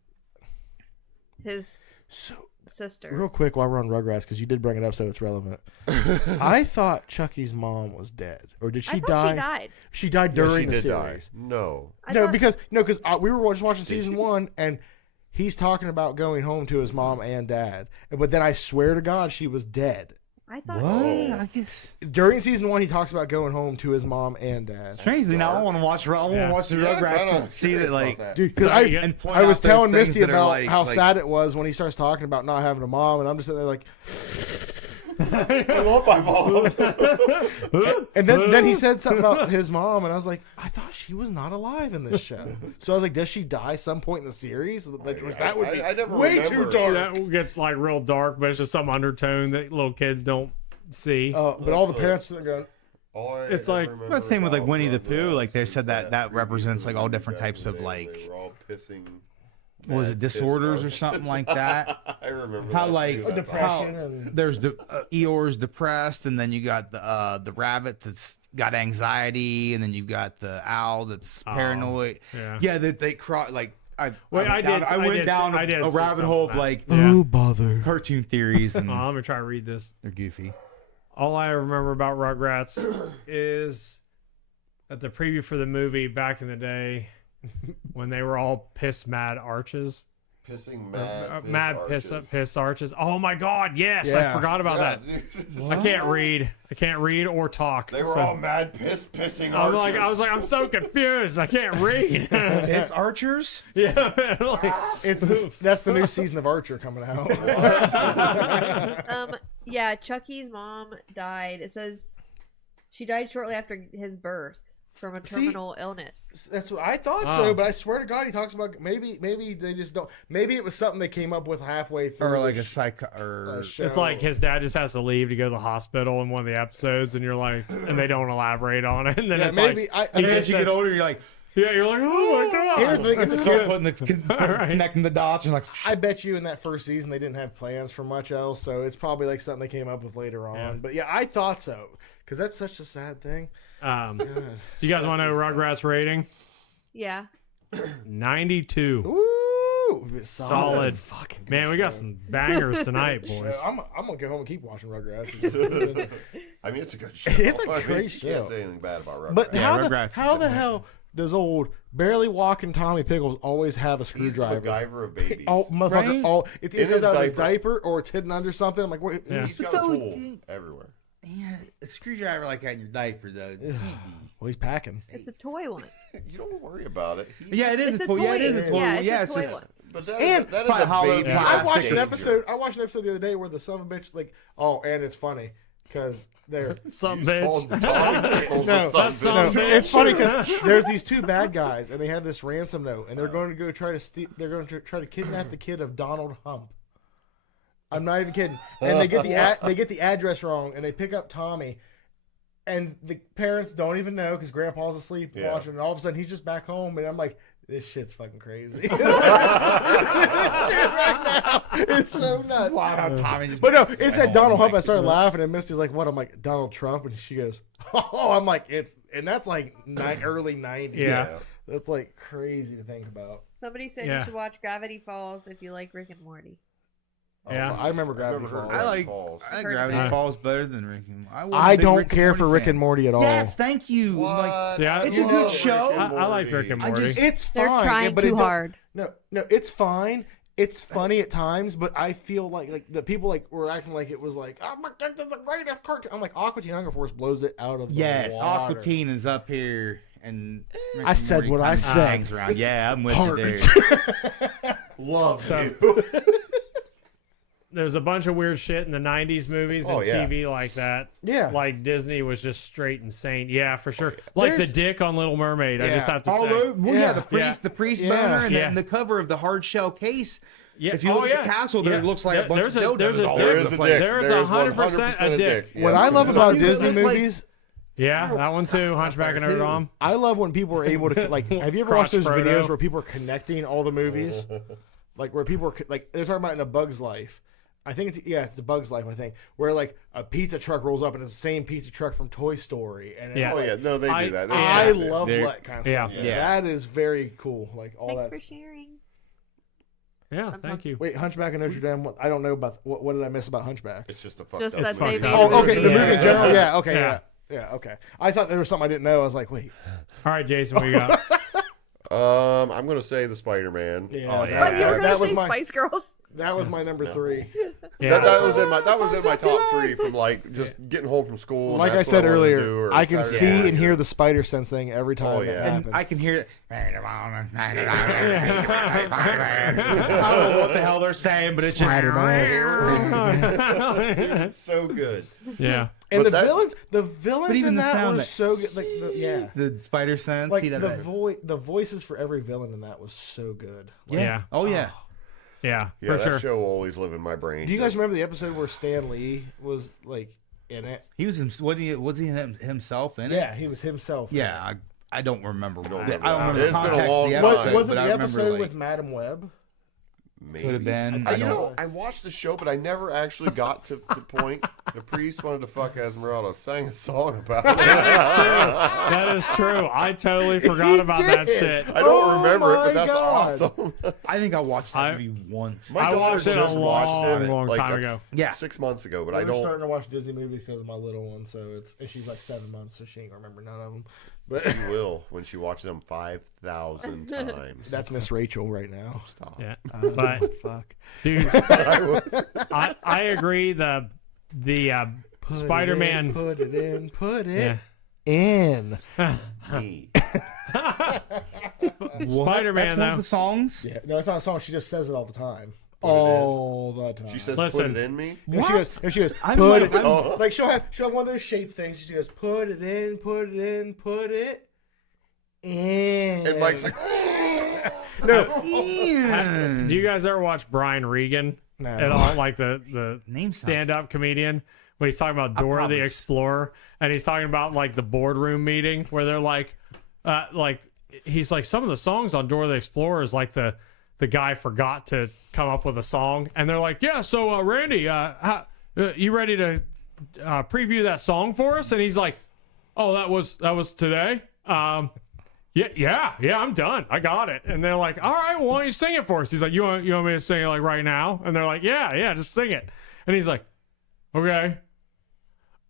his So sister. real quick, while we're on Rugrats, because you did bring it up, so it's relevant. I thought Chucky's mom was dead, or did she I thought die? she died. She died Yeah, during she the did die. series. No. I No, thought- because we were just watching season 1, and he's talking about going home to his mom and dad, but then I swear to God, she was dead. I thought what? Oh. I guess During season 1, he talks about going home to his mom and dad. strangely now I want to watch. I want to Yeah. watch the Yeah, Rugrats kinda and see curious that like. about that. Dude, because So I, you get- and point I was out those telling things Misty that are, about like- how like- sad it was when he starts talking about not having a mom, and I'm just sitting there like, I love my mom. and then he said something about his mom, and I was like, I thought she was not alive in this show. So I was like, does she die some point in the series? That would be I never way too remember. dark. That gets like real dark, but it's just some undertone that little kids don't see. But all the parents are going, It's like- Well, the same with like Winnie the Pooh. Like they said that represents like all different types of like They were all pissing. what was it, disorders or something like that. I remember How that like too. That's depression how and there's Eeyore's depressed, and then you got the rabbit that's got anxiety, and then you've got the owl that's paranoid. yeah. Yeah, that they cry like. I Wait, I went down I did a see rabbit some hole of of that. like Yeah. bother. cartoon theories, and Oh, let me try to read this. they're goofy. All I remember about Rugrats is at the preview for the movie back in the day when they were all piss mad arches. Pissing mad, piss arches. Oh my God! Yes, I forgot about that. I can't read. I can't read or talk. They were all mad pissing archers. I was like, I'm so confused. I can't read. It's Archers. Yeah, That's the new season of Archer coming out. Yeah, Chucky's mom died. It says she died shortly after his birth from a terminal illness. That's what I thought so, but I swear to God, he talks about maybe they just don't. Maybe it was something they came up with halfway through, or like a psych, or it's like his dad just has to leave to go to the hospital in one of the episodes, and you're like, and they don't elaborate on it, and then it's maybe like, as you get older, you're like. Yeah, you're like, oh my God. Here's the thing: it's a kid. Connecting the dots, and like, I bet you in that first season they didn't have plans for much else, so it's probably like something they came up with later on. Yeah. But yeah, I thought so because that's such a sad thing. So you guys want to know Rugrats rating? Yeah. 92. Ooh, solid. Fucking man, we got some bangers tonight, boys. I'm gonna go home and keep watching Rugrats. I mean, it's a good show. It's a great show. You can't say anything bad about Rugrats. But how the hell does old barely walking Tommy Pickles always have a screwdriver? He's the MacGyver of babies. Oh, motherfucker! Right? It's either out of his diaper or it's hidden under something. I'm like, wait, He's got a tool everywhere. yeah, a screwdriver like that in your diaper though. well, he's packing. It's a toy one. You don't worry about it. Yeah, it is It's a toy. Yeah, it is a toy. Yeah, it's a toy one. But that And is a baby. I watched an changer. episode the other day where the son of a bitch, like, and it's funny because they're Some He's bitch. called Tommy Pickles No, the that's son of a some bitch. it's funny because there's these two bad guys and they have this ransom note and they're going to go try to they're going to try to kidnap the kid of Donald Hump. I'm not even kidding. And they get the address wrong and they pick up Tommy. And the parents don't even know because Grandpa's asleep watching, and all of a sudden he's just back home, and I'm like, "This shit's fucking crazy." This shit right now is so nuts. Wow, Tommy just But no, it said Donald Hump. I started laughing, and Misty's like, "What?" I'm like, "Donald Trump," and she goes, "Oh," I'm like, and that's like early '90s. Yeah. That's like crazy to think about. Somebody said you should watch Gravity Falls if you like Rick and Morty. Yeah. I remember Gravity Falls. I like Gravity Falls better than Rick and Morty. I don't care for Rick and Morty at all. Yes, thank you. What? Like, Yeah, it's a good show. I like Rick and Morty. It's fine. They're trying but too hard. No, it's fine. It's funny at times, but I feel like the people like were acting like it was like, oh my God, this is the greatest cartoon. I'm like, Aqua Teen Hunger Force blows it out of the water. Aqua Teen is up here, and Rick I and said Morty what I kinda said. hangs around. Yeah, I'm with you Hearts. there. Love So- you. There's a bunch of weird shit in the 90s movies and TV like that. Yeah. Like Disney was just straight insane. Yeah, for sure. Like the dick on Little Mermaid. I just have to say. Well, the priest boner, and then the cover of the hard shell case. Yeah. If you look at the castle, there looks like a bunch of dildos all over the place. There's 100% a dick. What I love about Disney movies. Yeah, that one too. Hunchback of Notre Dame. I love when people are able to like. Have you ever watched those videos where people are connecting all the movies? Like where people are like they're talking about in A Bug's Life. I think it's A Bug's Life. I think where like a pizza truck rolls up and it's the same pizza truck from Toy Story. And it's No, they do that. I love that kind of stuff. Yeah. That is very cool. Like all that. Thanks for sharing. Yeah, thank you. Wait, Hunchback of Notre Dame. I don't know about what did I miss about Hunchback? It's just a fucked Just up that movie. they made Oh, okay. The Yeah. movie in general. Yeah. Okay. Yeah. Yeah. Okay. I thought there was something I didn't know. I was like, wait. All right, Jason, what you got? I'm gonna say the Spider-Man. Yeah. Oh, yeah. But you were that going was to say my Spice Girls. that was my number 3. Yeah. That was in my top 3 from like just getting home from school. Like and I that's what said wanted to do, earlier, or I can Saturday see night, and hear the Spider Sense thing every time Oh, that yeah. happens. And I can hear it. I don't know what the hell they're saying, but it's just It's so good. Yeah. And But the villains even in the that sound were that- so good. Like, the spider sense. like See that the voices for every villain in that was so good. Like, Yeah. Oh yeah. Yeah, Yeah, for that sure. show will always live in my brain. Do you guys remember the episode where Stan Lee was like in it? He was was he himself in it? Yeah, he was himself. Yeah, I don't remember. I don't remember remember that. the It's been a context long of the time. episode, Was it but the I remember, episode like, with Madam Web? Maybe. Could have been. I watched the show, but I never actually got to the point. The priest wanted to fuck Esmeralda, sang a song about it. That is true. I totally forgot about that shit. I don't remember it, but that's awesome. I think I watched that movie once. My daughter watched it just watched it long like time ago. Yeah, 6 months ago, but We're I don't. starting to watch Disney movies because of my little one, and she's like 7 months, so she ain't gonna remember none of them. But She will when she watches them 5,000 times. that's Miss Rachel right now. Stop. Yeah, but Fuck. dude, I agree. The Spider-Man. Put it in. Put Yeah. it in. Me. Spider-Man That's one of the though. songs. Yeah. No, it's not a song. She just says it all the time. All the time. She says, Listen. "Put it in me." And she goes, I'm put like- it. I'm- Like she'll have one of those shape things. She goes, put it in, put it in, put it in. And Mike's like, no, Do you guys ever watch Brian Regan No. at all? Like the Name sounds- stand-up comedian when he's talking about Dora the probably- Explorer, and he's talking about like the boardroom meeting where they're like he's like, some of the songs on Dora the Explorer is like the guy forgot to come up with a song, and they're like, yeah, so Randy, you ready to preview that song for us? And he's like, oh, that was today. Yeah, I'm done. I got it. And they're like, all right, well, why don't you sing it for us? He's like, you want me to sing it like right now? And they're like, yeah, just sing it. And he's like, okay.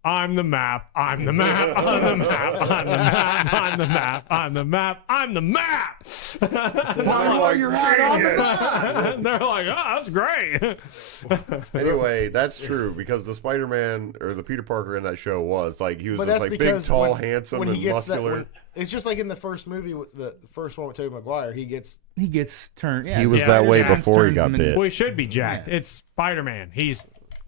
I'm the map. I'm the map. I'm the map. I'm the map. I'm the map. I'm the map. I'm the map. "Why you're And they're like, oh, that's great. Anyway, that's true because the Spider-Man or the Peter Parker in that show was like he was but this that's like big, because tall, when, handsome, when and he gets muscular. it's just like in the first movie, the first one with Tobey Maguire. He gets turned. Yeah, He was Yeah, that way yeah. before he Turns got him into- bit, Well, he should be jacked. It's Spider-Man.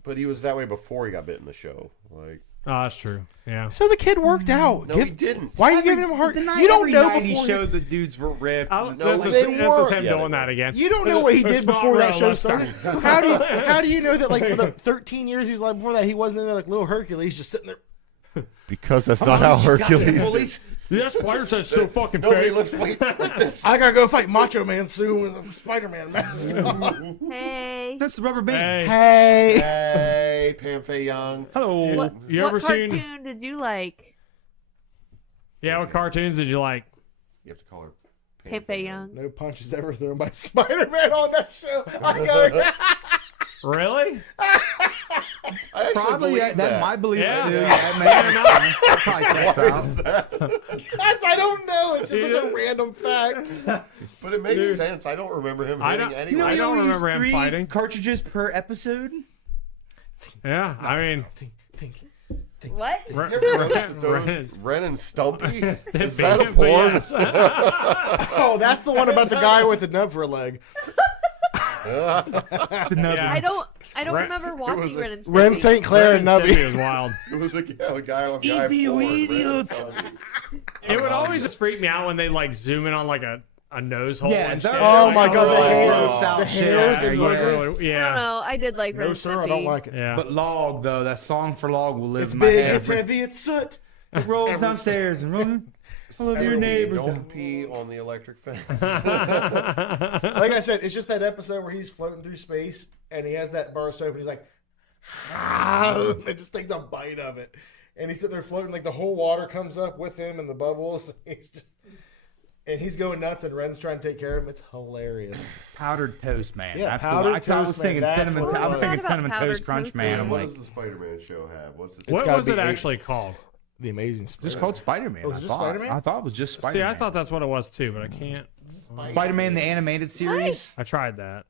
but he was that way before he got bit in the show. Like, Oh, that's true. Yeah. so the kid worked out. no, he didn't. Why are you giving him a hard? The night, You don't every know night before he showed the dudes were ripped. This is they him were. doing that again. You don't know what he did It's not before that show realistic. started. How do you know that like for the 13 years he's like before that he wasn't in there like little Hercules just sitting there? Because that's not how Hercules. Police. Yeah, Spider says so fucking Nobody fake. lifts weights like this. I gotta go fight Macho Man soon with a Spider-Man mask on. Hey. That's the rubber band. Hey. Hey, Hey, Pam Fei Young. Hello. What, You what ever cartoon seen? did you like? Yeah, what cartoons did you like? You have to call her Pam Fei Young. no punches ever thrown by Spider-Man on that show. I gotta. Really? I actually Probably believe that might believe Yeah. it too. Yeah, it makes sense. Probably checks out. I don't know. It's just such a random fact. But it makes Dude. sense. I don't remember him I hitting don't- anyone. I don't remember him 3 fighting. cartridges per episode. Yeah, I mean, Think. What? You ever noticed those Ren and Stumpy? Is that a but porn? yes. Oh, that's the one about the guy with the nub for a leg. Yeah. I don't Ren- remember watching Ren and Stimpy. Ren St. Clair and Ren and Nubby. Stimpy was wild. It was a guy on guy Stevie, porn. you Ren and idiot. Stumpy. It would always just freak me out when they like zoom in on like a nose hole Yeah, and they're- shit. Oh Like, my God, the really hairs, gross the out hairs shit. and Like, the- really- I don't yeah. know. I did like Ren No, and sir, Stimpy. I don't like it. Yeah. But Log though, that song for Log will live It's in my big, head. it's heavy, it's soot. It rolls Downstairs and run. All of your neighbors. Don't pee on the electric fence. Like I said, it's just that episode where he's floating through space and he has that bar of soap and he's like, and just takes a bite of it. And he's sitting there floating, like the whole water comes up with him and the bubbles. He's going nuts and Ren's trying to take care of him. It's hilarious. Powdered toast, man. Yeah, That's powdered the one. I was toast, thinking man. That's cinnamon. what it I'm was. thinking What about cinnamon powdered toast crunch, toast, man. man? I'm What like, does the Spider-Man show have? What's it? What gotta was be it eight. actually called? The Amazing Spider-Man. just called Spider-Man. Oh, was I it just thought. Spider-Man? I thought it was just Spider-Man. See, I thought that's what it was too, but I can't. Spider-Man the animated series. I tried that.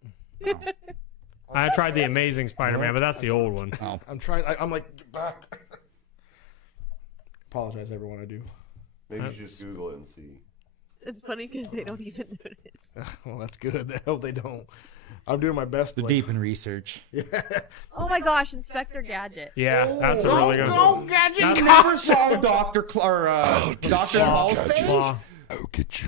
I tried the Amazing Spider-Man, but that's the old one. Oh, I'm trying. I'm like, get back. Apologize, everyone. I do. Maybe you should just Google it and see. It's funny because they don't even notice. Well, that's good. I hope they don't. I'm doing my best. the like- deep in research. Oh my gosh, Inspector Gadget. Yeah, that's a really good one. You never saw Dr. Claw, Dr. Claw's face? Claw.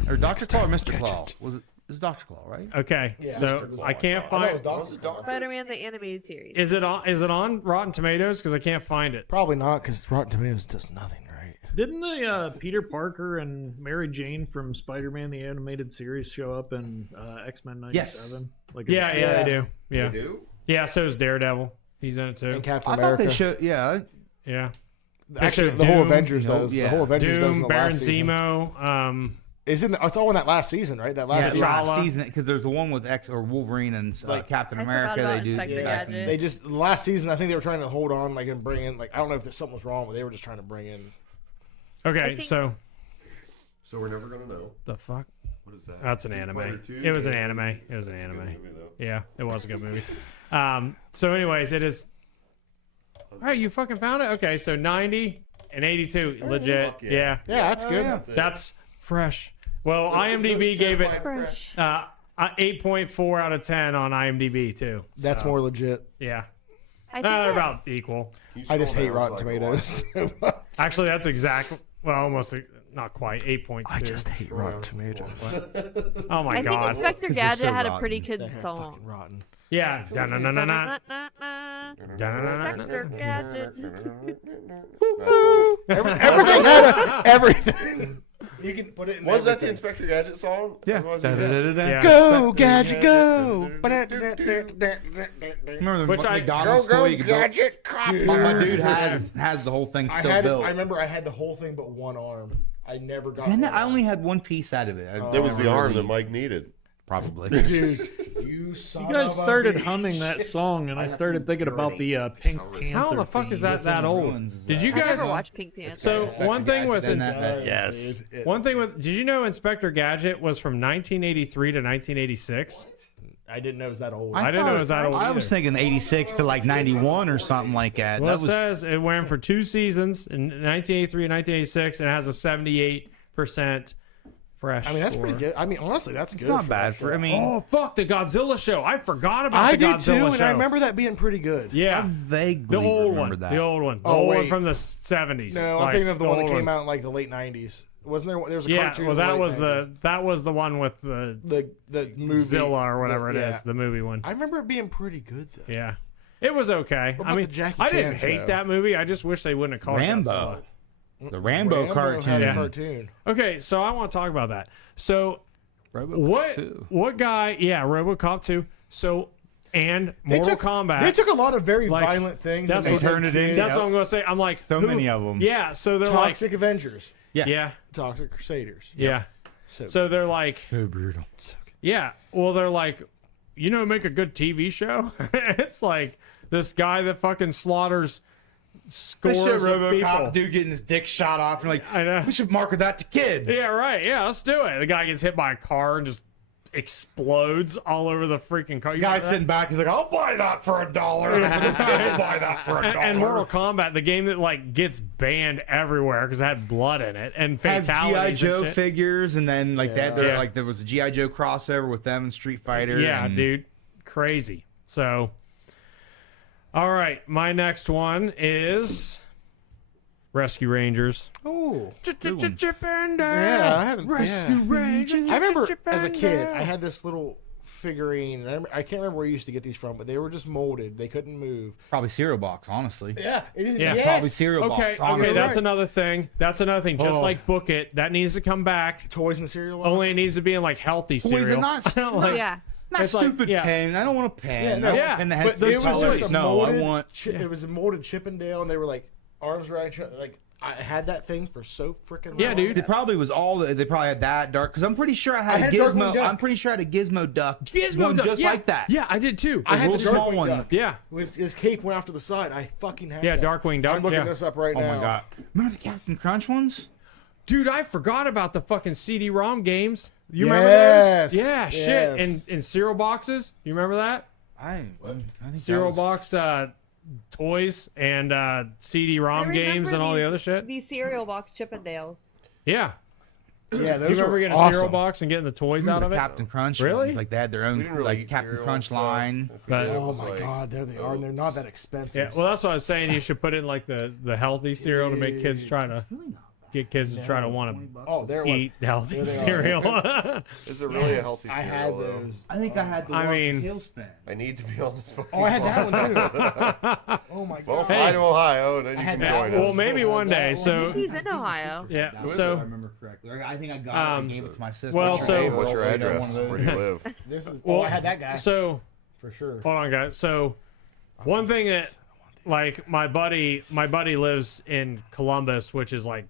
Or Dr. Claw or Mr. Claw? Was it Dr. Claw, right? Okay, so I can't find. Spider-Man the animated series. Is it on Rotten Tomatoes? Because I can't find it. Probably not, because Rotten Tomatoes does nothing right. Didn't the Peter Parker and Mary Jane from Spider-Man the Animated Series show up in X-Men 97? Yes. Like Yeah, they do. Yeah. They do? Yeah, so is Daredevil. He's in it too. And Captain I thought America. they showed. Yeah. Yeah. Actually, They the whole showed Avengers Doom, does. yeah. The whole Avengers does in Doom, the Baron last season. Zemo. It's all in that last season, right? That last Yeah, season. T'Challa. Last season, because there's the one with X or Wolverine and Captain I America. forgot about They do. Inspector Gadget. They just last season. I think they were trying to hold on, like, and bring in, like, I don't know if something was wrong, but they were just trying to bring in. Okay, think- so So we're never gonna know. the fuck? What is that? That's an Street anime. Fighter 2? It was an anime. It was an That's a good anime. movie, though. Yeah, it was a good movie. So, anyways, it is. All right, you fucking found it. Okay, so 90 and 82, legit. fuck Yeah, yeah. Yeah, that's good. That's it. that's fresh. Well, IMDb gave it Fresh. 8.4 out of 10 on IMDb too. That's more legit. Yeah, I think they're that- about equal. Can you I just scroll hate down Rotten so I can Tomatoes. Actually, that's exactly. Well, almost not quite 8.2. hate Rotten Tomatoes. Oh my I think god. Inspector Gadget so had a rotten. pretty good Fucking song. rotten. Yeah. Da-na-na-na-na. Inspector Gadget. Everything had everything. You can put it in. Was that the everything. Inspector Gadget song? Yeah. Was it that? Yeah. Go Gadget go? Remember Which the I- McDonald's Go, toy you could build? Gadget Copter! My dude has the whole thing I still had. built. I remember I had the whole thing but one arm. I never got. And one I arm. only had one piece out of it. That was the arm that Mike needed. Probably. Dude, you son You guys of a started bitch. humming that song, and I started thinking about the Pink Panther. How the fuck is that old? Did you I guys? never watched Pink Panther. So one thing with Yes. one thing with. Did you know Inspector Gadget was from 1983 to 1986? I didn't know it was that old. I didn't know it was that old I was either. thinking 86 to like 91 or something like that. Well, That it says it went for 2 seasons in 1983 and 1986, and it has a 78% fresh. I mean, that's score. pretty good. I mean, honestly, that's good. not bad for. I mean, Oh fuck, the Godzilla show! I forgot about I the did Godzilla too, and show. I remember that being pretty good. Yeah, vaguely the old remember one, that. the old one, the Oh, old one wait. from the 70s. No, Like, I'm thinking of the one that old came out in like the late '90s. Wasn't there? There was a Yeah, cartoon. well, in the that late was 90s. that was the one with the the movie Zilla or whatever it is, yeah. the movie one. I remember it being pretty good though. Yeah, it was okay. What I about mean, the Jackie I didn't Chan hate show? that movie. I just wish they wouldn't have called Rambo. it Godzilla. The Rambo, cartoon. had a Yeah. cartoon. Okay, so I want to talk about that. So RoboCop 2. what guy? Yeah, RoboCop 2. So and They Mortal took- Kombat. They took a lot of very Like, violent things. that's and what they turned it made into. kids. That's what I'm gonna say. I'm like So who- many of them. Yeah, so they're Toxic Avengers, yeah, Toxic Crusaders. yeah. So, So they're like, So brutal. yeah. Well, they're like, make a good TV show. It's like this guy that fucking slaughters scores This shit, of people. RoboCop dude getting his dick shot off, and like, I know. we should market that to kids. Yeah, right. Yeah, let's do it. The guy gets hit by a car and just explodes all over the freaking car. You Guy remember that? sitting back, he's like, I'll buy that for $1. Little kid will buy that for $1. And Mortal Kombat, the game that like gets banned everywhere because it had blood in it and has fatalities. GI Joe and shit. figures, and then like that, Yeah. like there was a GI Joe crossover with them and Street Fighter. Yeah, and dude, crazy. So, all right, my next one is Rescue Rangers. oh, Chip and yeah, I haven't. Rescue yeah. Rangers. I remember Chip as a and kid, Dale. I had this little figurine. And I can't remember where you used to get these from, but they were just molded. They couldn't move. probably cereal box, honestly. Yeah, Yeah. yes. Probably cereal Okay, box. Honestly. okay, that's Right. another thing. That's another thing. Just Oh. like Book It, that needs to come back. Toys in the cereal box. Only it needs to be in like healthy cereal. Boys are not. I don't like. Yeah. Not It's like- stupid yeah. pen. I don't want a pen. Yeah, no. I want Yeah, a pen that has But it was colors. just a No, molded. I want. It was a molded Chippendale, and they were like arms around each other. Like I had that thing for so freaking. Yeah, long. dude. It probably was all. They probably had that dark. Because I'm pretty sure I had, I had a Darkwing Gizmo. Duck. I'm pretty sure I had a Gizmo Duck. Gizmo Duck, just yeah. like that. Yeah, I did too. I had real the small Darkwing one. Duck. Yeah. His cape went off to the side. I fucking had Yeah, that. Darkwing Duck, I'm looking yeah. this up right Oh now. my god! Remember the Captain Crunch ones? Dude, I forgot about the fucking CD-ROM games. You Yes, remember those? Yeah, shit. yes. In cereal boxes. You remember that? I think Cereal that was- box toys and CD-ROM I games remember and all the these- other shit. These cereal box Chippendales. Yeah. Yeah, those You remember were getting a awesome. cereal box and getting the toys out of it? Captain Crunch. Really? Ones. Like they had their own We didn't really like eat Captain cereal Crunch and stuff. line. I forget But- it Oh was my like god, there they are, and they're not that expensive. Yeah, well, that's what I was saying. You should put in like the healthy cereal to make kids try to get kids to try to want to eat healthy cereal. Is it really a healthy cereal? I had those. I think I had the tailspin. I need to be on this fucking I had that one too. Oh my god. Well, fly to Ohio, and then you can join us. Well, maybe one day. So He's in Ohio. yeah. If I remember correctly. I think I got it and gave it to my sister. Well, What's your name? What's your address? Where do you live? This is. Well, I had that guy So for sure. hold on, guys. So one thing that, like, my buddy lives in Columbus, which is like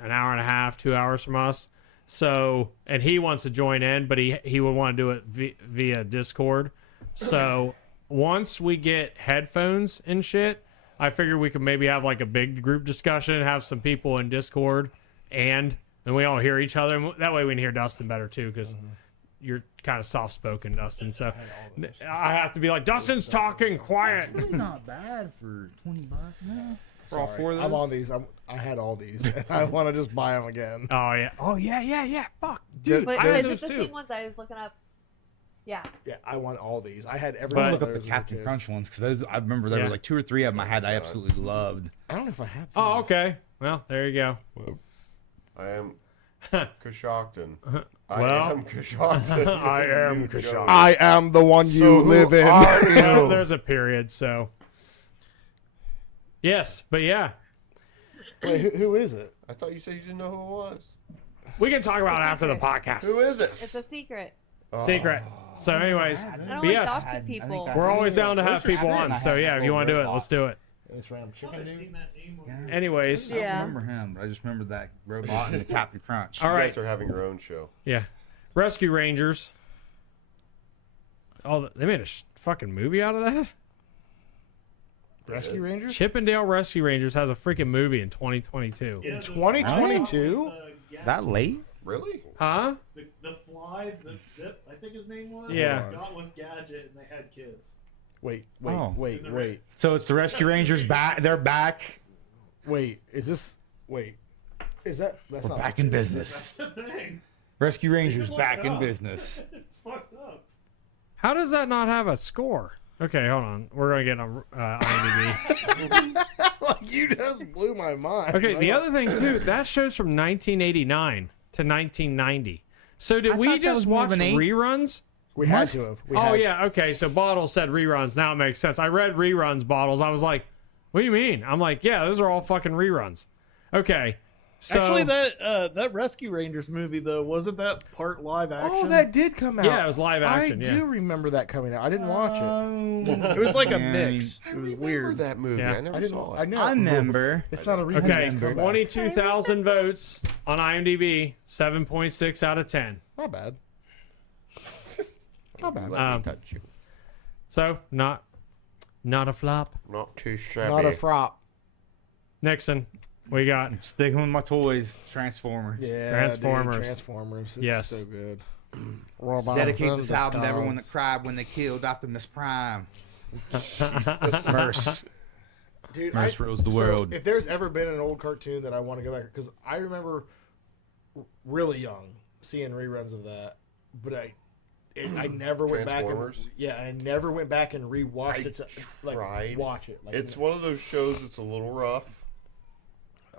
an hour and a half, 2 hours from us. So, and he wants to join in, but he would want to do it via Discord. So once we get headphones and shit, I figured we could maybe have like a big group discussion, have some people in Discord, and we all hear each other. And that way we can hear Dustin better too, because you're kind of soft spoken, Dustin. So I have to be like, Dustin's talking quiet. It's not bad for $20. No. For all four of them? I'm on these. I had all these. I want to just buy them again. Oh yeah. Oh yeah. Fuck, dude. But I had is those it the too. same ones I was looking up? Yeah. Yeah, I want all these. I had every But- one Look of up those the as a Captain kid. Crunch ones because those I remember there Yeah. was like 2 or 3 of them I had. I absolutely loved. I don't know if I have. Oh, okay. Well, there you go. I am Coshocton. Well, I am Coshocton. I am Coshocton. I am the one you So live in. Well, there's a period, so yes, but yeah, Wait, who is it? I thought you said you didn't know who it was. we can talk about it after the podcast. Who is It's it? a secret. Secret. So, anyways, I don't but like yes, doxing people. we're always down to have people on. So yeah, if you want to do it, let's do it. This random chicken dude. Anyways, I don't Yeah. remember him, but I just remember that robot and the Captain Crunch. all You right, guys are having your own show. yeah, Rescue Rangers. Oh, they made a fucking movie out of that. Rescue Rangers. Chippendale Rescue Rangers has a freaking movie in 2022. Yeah, 2022. That late? Really? Huh? The Fly, the Zip, I think his name was. Yeah. Got with Gadget and they had kids. Wait. Oh. Wait. So it's the Rescue Rangers back. They're back. Is this? Wait. Is that? That's We're not back in business. That's the thing. Rescue Rangers look back it in up. business. It's fucked up. How does that not have a score? Okay, hold on. We're gonna get on IMDb. Like, you just blew my mind. Okay, the other thing too, that show's from 1989 to 1990. So did I we thought that just was more watch of an eight. reruns? We had to have. Oh yeah, okay. So Bottles said reruns. Now it makes sense. I read reruns, Bottles. I was like, what do you mean? I'm like, yeah, those are all fucking reruns. Okay. So, Actually, that Rescue Rangers movie though, wasn't that part live action? Oh, that did come out. yeah, it was live action. I Yeah. do remember that coming out. I didn't watch it. It was like a Yeah, mix. I It was remember weird. that movie. Yeah. I never I didn't. saw I it. know. I remember. It's not a remake. Okay, It's comeback. 22,000 votes on IMDb, 7.6 out of 10. Not bad. Not bad. Let me touch you. So not a flop. Not too shabby. Not a frop. Nixon, we got. Sticking with my toys. Transformers. Yeah. Transformers. Dude, Transformers. It's Yes. so good. Robots Dedicate in this album to everyone that disguise. cried when they killed Optimus Prime. Merce. Dude, Merce rules the world. If there's ever been an old cartoon that I want to go back, because I remember really young seeing reruns of that, but I never went back and Transformers? I never went back and rewatched it to tried. watch it. Like, It's one of those shows that's a little rough.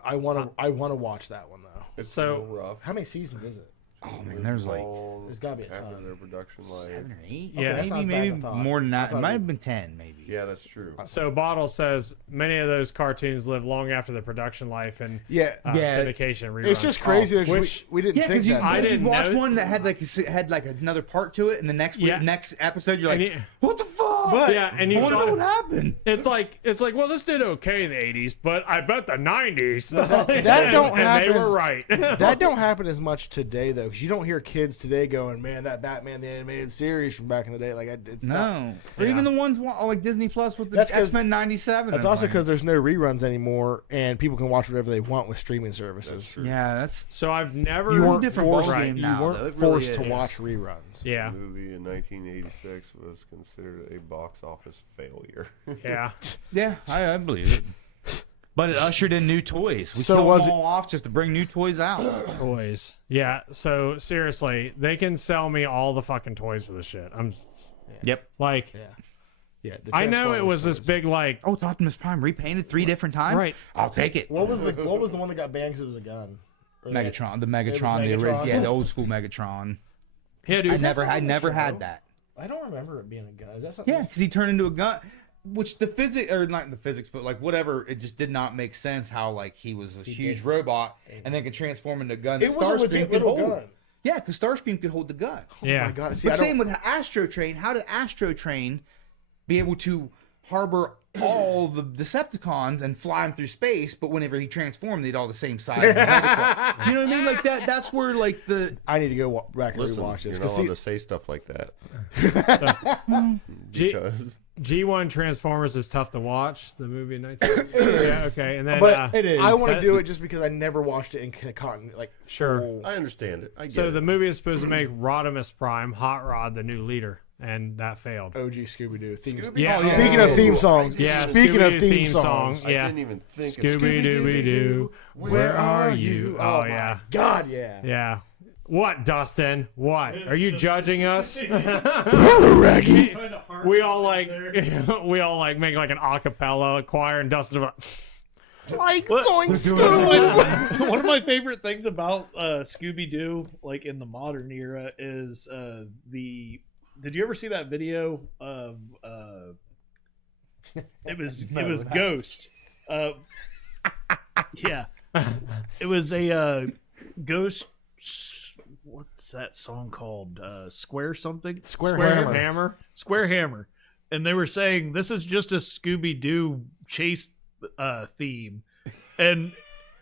I want to watch that one though. It's So- a little rough. How many seasons is it? Oh man, there's like Long There's gotta be a after ton. their production life. 7 or 8. Yeah. that's not as maybe bad as maybe I thought. more than I that. It thought might it- have been 10, maybe. Yeah, that's true. So Bottle says many of those cartoons live long after the production life and Yeah, Yeah. syndication reruns. it's just crazy that which we didn't Yeah, think because you, that. I you didn't watch know- one that had like another part to it, and the next Yeah. next episode you're like, And what the fuck? yeah, and you I want to know thought- what happened. it's like well, this did okay in the 80s, but I bet the 90s. That don't and happen. they were right. That don't happen as much today though, because you don't hear kids today going, "Man, that Batman the animated series from back in the day." Like it's not. No, or even the ones like Disney Plus with the That's 'cause- X-Men '97. That's also because there's no reruns anymore, and people can watch whatever they want with streaming services. yeah, that's So I've never You weren't different forced. ballgame You now, though. weren't It really forced to is. watch reruns. Yeah. The movie in 1986 was considered a box office failure. Yeah. yeah, I believe it. But it ushered in new toys. We So killed was them all off just to bring new toys out. Toys. Yeah. So seriously, they can sell me all the fucking toys for this shit. I'm Yep. like, Yeah. Yeah, I know it was this big like. Oh, it's Optimus Prime repainted 3 different times. Right. I'll take it. What was the one that got banned because it was a gun? Megatron, the Megatron. the old school Megatron. Yeah, dude. I never had that. I don't remember it being a gun. Is that something? Yeah, because he turned into a gun, which the physics, or not the physics, but like whatever, it just did not make sense how like he was a huge robot and then could transform into a gun. It was a legit little gun. Yeah, because Starscream could hold the gun. Yeah. Oh my God. See, But same with Astro Train. How did Astro Train be able to harbor all the Decepticons and fly them through space, but whenever he transformed, they'd all the same size? You know what I mean? Like that's where like the I need to go back and Listen, rewatch this. you're not allowed to say stuff like that. Because G1 Transformers is tough to watch. The movie in 19. Yeah, okay, and then But it is. I want to do it just because I never watched it in cotton. Like Sure. I understand it. I get so it. the movie is supposed to make Rodimus Prime, Hot Rod, the new leader, and that failed. OG Scooby Doo theme. Yeah. Speaking of theme songs. Yeah, Speaking of Scooby-Doo theme songs. I Yeah. didn't even think of Scooby Dooby Doo, where are you? Oh yeah. God, yeah. Yeah. What, Dustin? What? Are you judging us? Raggy. we all like make like an a cappella choir, and Dustin's like, Like Soing Scoob. One of my favorite things about Scooby Doo, like in the modern era, is the. Did you ever see that video of? It was Ghost. Yeah, it was a Ghost. What's that song called? Square something? Square Hammer. Square Hammer. And they were saying this is just a Scooby Doo chase theme, and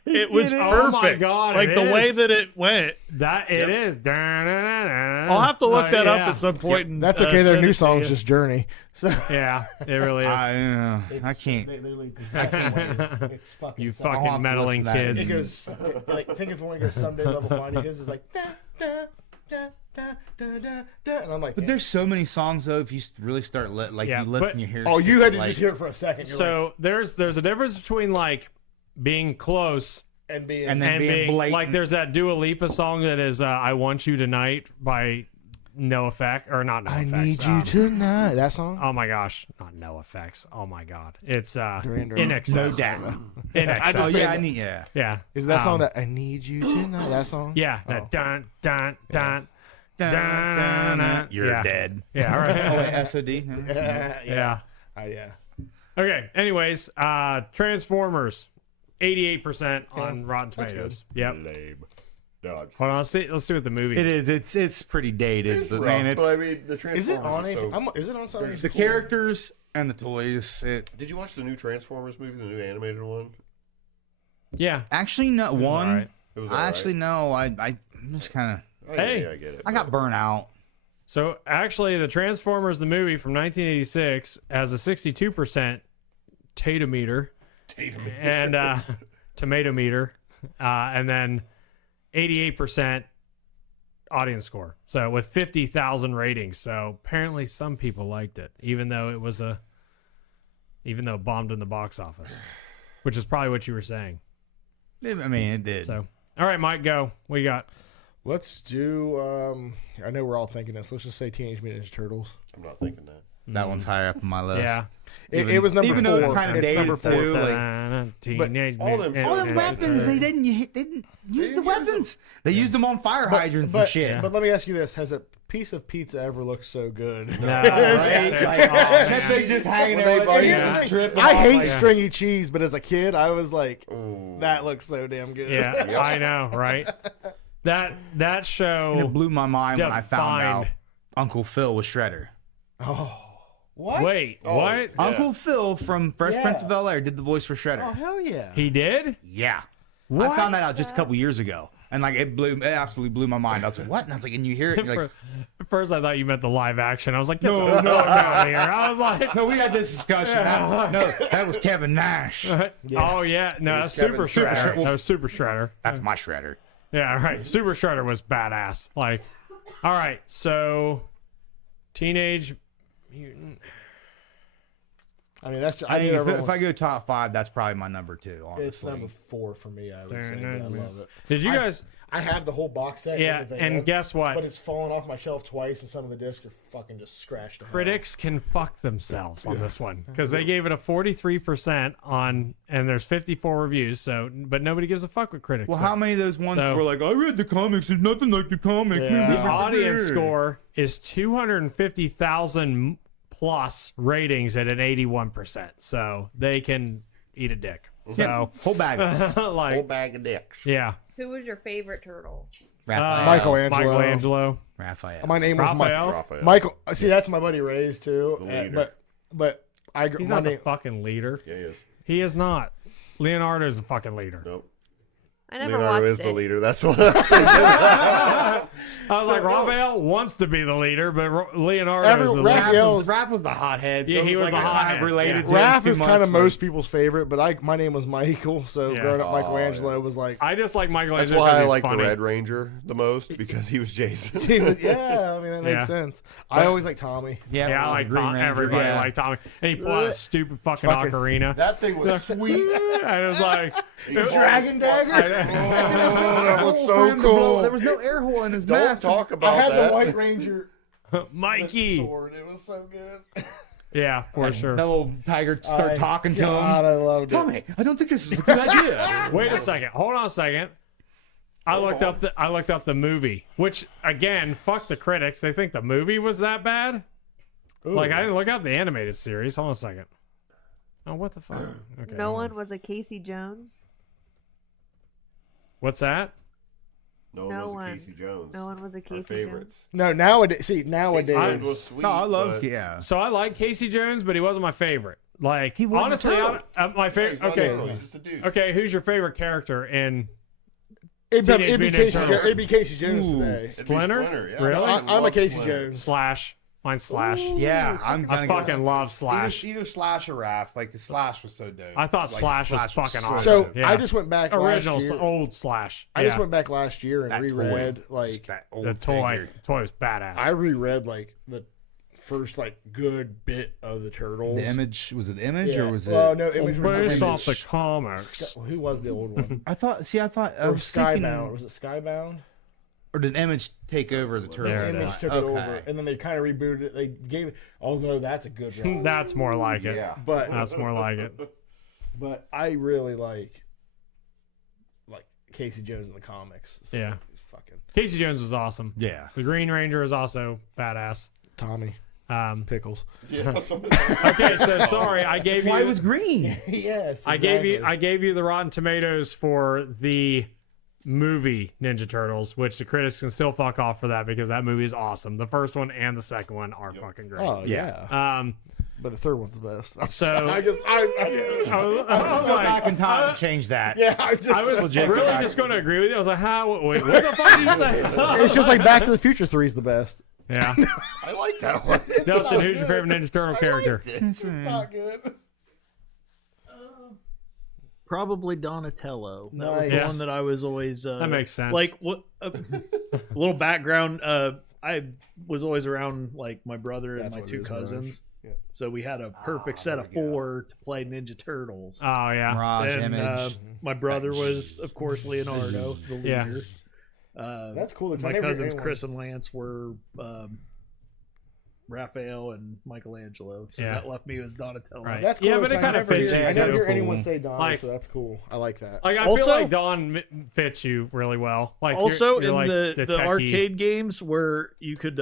it was perfect. Oh my God, like it the way is. that it went. That it is. I'll have to look that up at some point. And, That's okay. Their send new it to song's you. just Journey. So Yeah, it really is. I can't. They literally, it's fucking. You something. I'll have fucking to meddling listen to that. It kids. goes like think if you want to go someday level finding his is like da da da da da da da, and I'm like, But there's so many songs though. If you really start Yeah, you listen, but- you hear. oh, you had to like, just hear it for a second. You're So there's a difference between like being close like, and being and then and being being blatant. like there's that Dua Lipa song that is "I Want You Tonight" by No Effect or not No I Effects. need you tonight. That song. Oh my gosh, not No Effects. Oh my God, it's Duran Duran. In Excess. In Excess. Oh yeah, yeah. Yeah. Is that song that I need you tonight? That song. Yeah. That dun dun dun. Dun, dun, dun. You're Yeah. dead. Yeah. All Oh, right. wait, SOD. Yeah. Yeah. Okay. Anyways, Transformers, 88% on Rotten Tomatoes. Yep. Lame. Dodge. Hold on. Let's see what the movie. It is. It's pretty dated. It's but rough, man, it's, but I mean, the Transformers Is it on are anything? so... Is it on something? the characters and the toys. Did you watch the new Transformers movie, the new animated one? Yeah. Actually, no. One. alright. It was I alright. actually no. I'm just kind of. Oh, Hey. yeah, I get it. I got burnt out. So actually, the Transformers the movie from 1986 has a 62% Tatometer and tomato meter, and then 88% audience score. So with 50,000 ratings. So apparently, some people liked it, even though it bombed in the box office, which is probably what you were saying. I mean, it did. So all right, Mike, go. What you got? Let's do. I know we're all thinking this. Let's just say Teenage Mutant Ninja Turtles. I'm not thinking that. That one's higher up on my list. Yeah. It was number even 4. though it's kind of It's dated number 4. too. Like, Teenage all them Mutant All all the Yeah. weapons they didn't use the weapons. They used them on fire hydrants and shit. But let me ask you this: has a piece of pizza ever looked so good? No, Right? right? Like, Oh, that man. thing just hanging When there. they Like, bite it's it. just tripping I off, hate like- stringy cheese, but as a kid, I was like, Ooh. that looks so damn good. Yeah, I know, right? That It show blew my mind when I found out defined. Uncle Phil was Shredder. What? Wait, Oh, what? yeah. Uncle Phil from Fresh Yeah. Prince of Bel-Air did the voice for Shredder. Oh hell yeah! He did? Yeah. What? I found that out just a couple years ago. And like it absolutely blew my mind. I was like, what? And I was like, and you hear it, and you're like, At first, I thought you meant the live action. I was like, no, out here. I was like, no, we had this discussion. No, that was Kevin Nash. oh yeah, no, that's Kevin Super Shredder. Shredder. That was Super Shredder. That's my Shredder. Yeah, right. Super Shredder was badass. Like, all right, so Teenage Mutant. I mean, that's. If I go top 5, that's probably my number 2. Honestly, it's number 4 for me. I would say. I love it. Did you guys? I have the whole box set. Yeah, and guess what? But it's fallen off my shelf twice, and some of the discs are fucking just scratched. Critics can fuck themselves on this one because they gave it a 43% on, and there's 54 reviews. So, but nobody gives a fuck with critics. Well, how many of those ones were like, I read the comics, there's nothing like the comic. The audience score is 250,000 plus ratings at an 81%. So they can eat a dick. So whole bag, whole bag of dicks. Yeah. Who was your favorite turtle? Michelangelo. Raphael. My name was Raphael. Michael. See, that's my buddy Ray's too. But he's not the fucking leader. Yeah, he is. He is not. Leonardo's the fucking leader. Nope. I never Leonardo watched is it. the leader. That's what I was thinking. I was like, Raphael wants to be the leader, but Leonardo is the leader. Raph was the hothead. Yeah, he was the hothead. Related to Raph is kind of most people's favorite, but my name was Michael, so growing up, Michelangelo was like. I just like Michelangelo. That's why I like funny. the Red Ranger the most because he was Jason. Yeah, I mean that makes sense. I always like Tommy. Yeah, I like Tommy. Everybody liked Tommy, and he put out a stupid fucking ocarina. That thing was sweet. And it was like Dragon dagger. That was so cool. There was no air hole in his Don't mask. talk about I had that. the White Ranger Mikey. sword. It was so good. Yeah, for sure. That little tiger start talking to him. God, I loved it. Tommy, I don't think this is a good idea. Wait a second. Hold on a second. I looked up the movie, which again, fuck the critics. They think the movie was that bad. Ooh. Like I didn't look up the animated series. Hold on a second. Oh, what the fuck? Okay. No one was a Casey Jones. What's that? No one was a Casey Jones. No one was a Our Casey favorites. Jones. No, nowadays. Mine was sweet. No, I love. but- Yeah. So I like Casey Jones, but he wasn't my favorite. Like He wasn't honestly, a turtle. my Yeah, favorite. he's not Okay, a turtle, he's just a dude. okay. Who's your favorite character in? It'd Teenage be Mutant Casey Ninja Jones. It'd be Casey Jones Ooh. today. It'd be Splinter? yeah. Really? I I'm a love Casey Splinter. Jones. Slash. Mine's Slash. Yeah, I'm I fucking love Slash. Either Slash or Raph. Like Slash was so dope. I thought Slash was fucking awesome. So Yeah. I just went back original last year. old Slash. I just went back last year and That reread toy. like that old the toy. figure. The toy was badass. I reread like the first like good bit of the Turtles. The Image was it the Image Yeah. or was it? Well, no, Image was based the off the Image. comics. Who was the old one? I thought. See, I thought. I Or was thinking, Skybound? Was it Skybound? or did Image take over the Turtles? There it Image is. took it Okay. over, and then they kind of rebooted it. They gave it, although that's a good run. That's more like it. Yeah. But That's more like it. but I really like Casey Jones in the comics. So Yeah. he's fucking Casey Jones was awesome. Yeah. The Green Ranger is also badass. Tommy Pickles. Yeah. Okay, so sorry, I gave you. Why was green? Yes, I gave you the Rotten Tomatoes for the movie Ninja Turtles, which the critics can still fuck off for that because that movie is awesome. The first one and the second one are fucking great. Oh yeah. But the third one's the best. So I was Go back in time and change that. yeah. I was really just going to agree with you. I was like, "How? Wait, what the fuck did you say?" It's just like Back to the Future 3 is the best. Yeah. I like that one. Nelson, who's your favorite Ninja Turtle character? It's not good. Probably Donatello. That was the Nice. one that I was always. That makes sense. Like what? A little background. I was always around like my brother and That's my what it two is, cousins. Yeah. So we had a perfect set of 4 to play Ninja Turtles. Oh yeah. Mirage And Image. my brother was, of course, Leonardo, the Yeah. leader. That's cool. My cousins Chris and Lance were Raphael and Michelangelo. So Yeah. that left me as Donatello. Right. That's cool. Yeah, but it I kinda never fits hear- you, I never too. hear anyone say Don, Like- so that's cool. I like that. Like I Also- feel like Don fits you really well. Like Also, you're in like the techie. arcade games where you could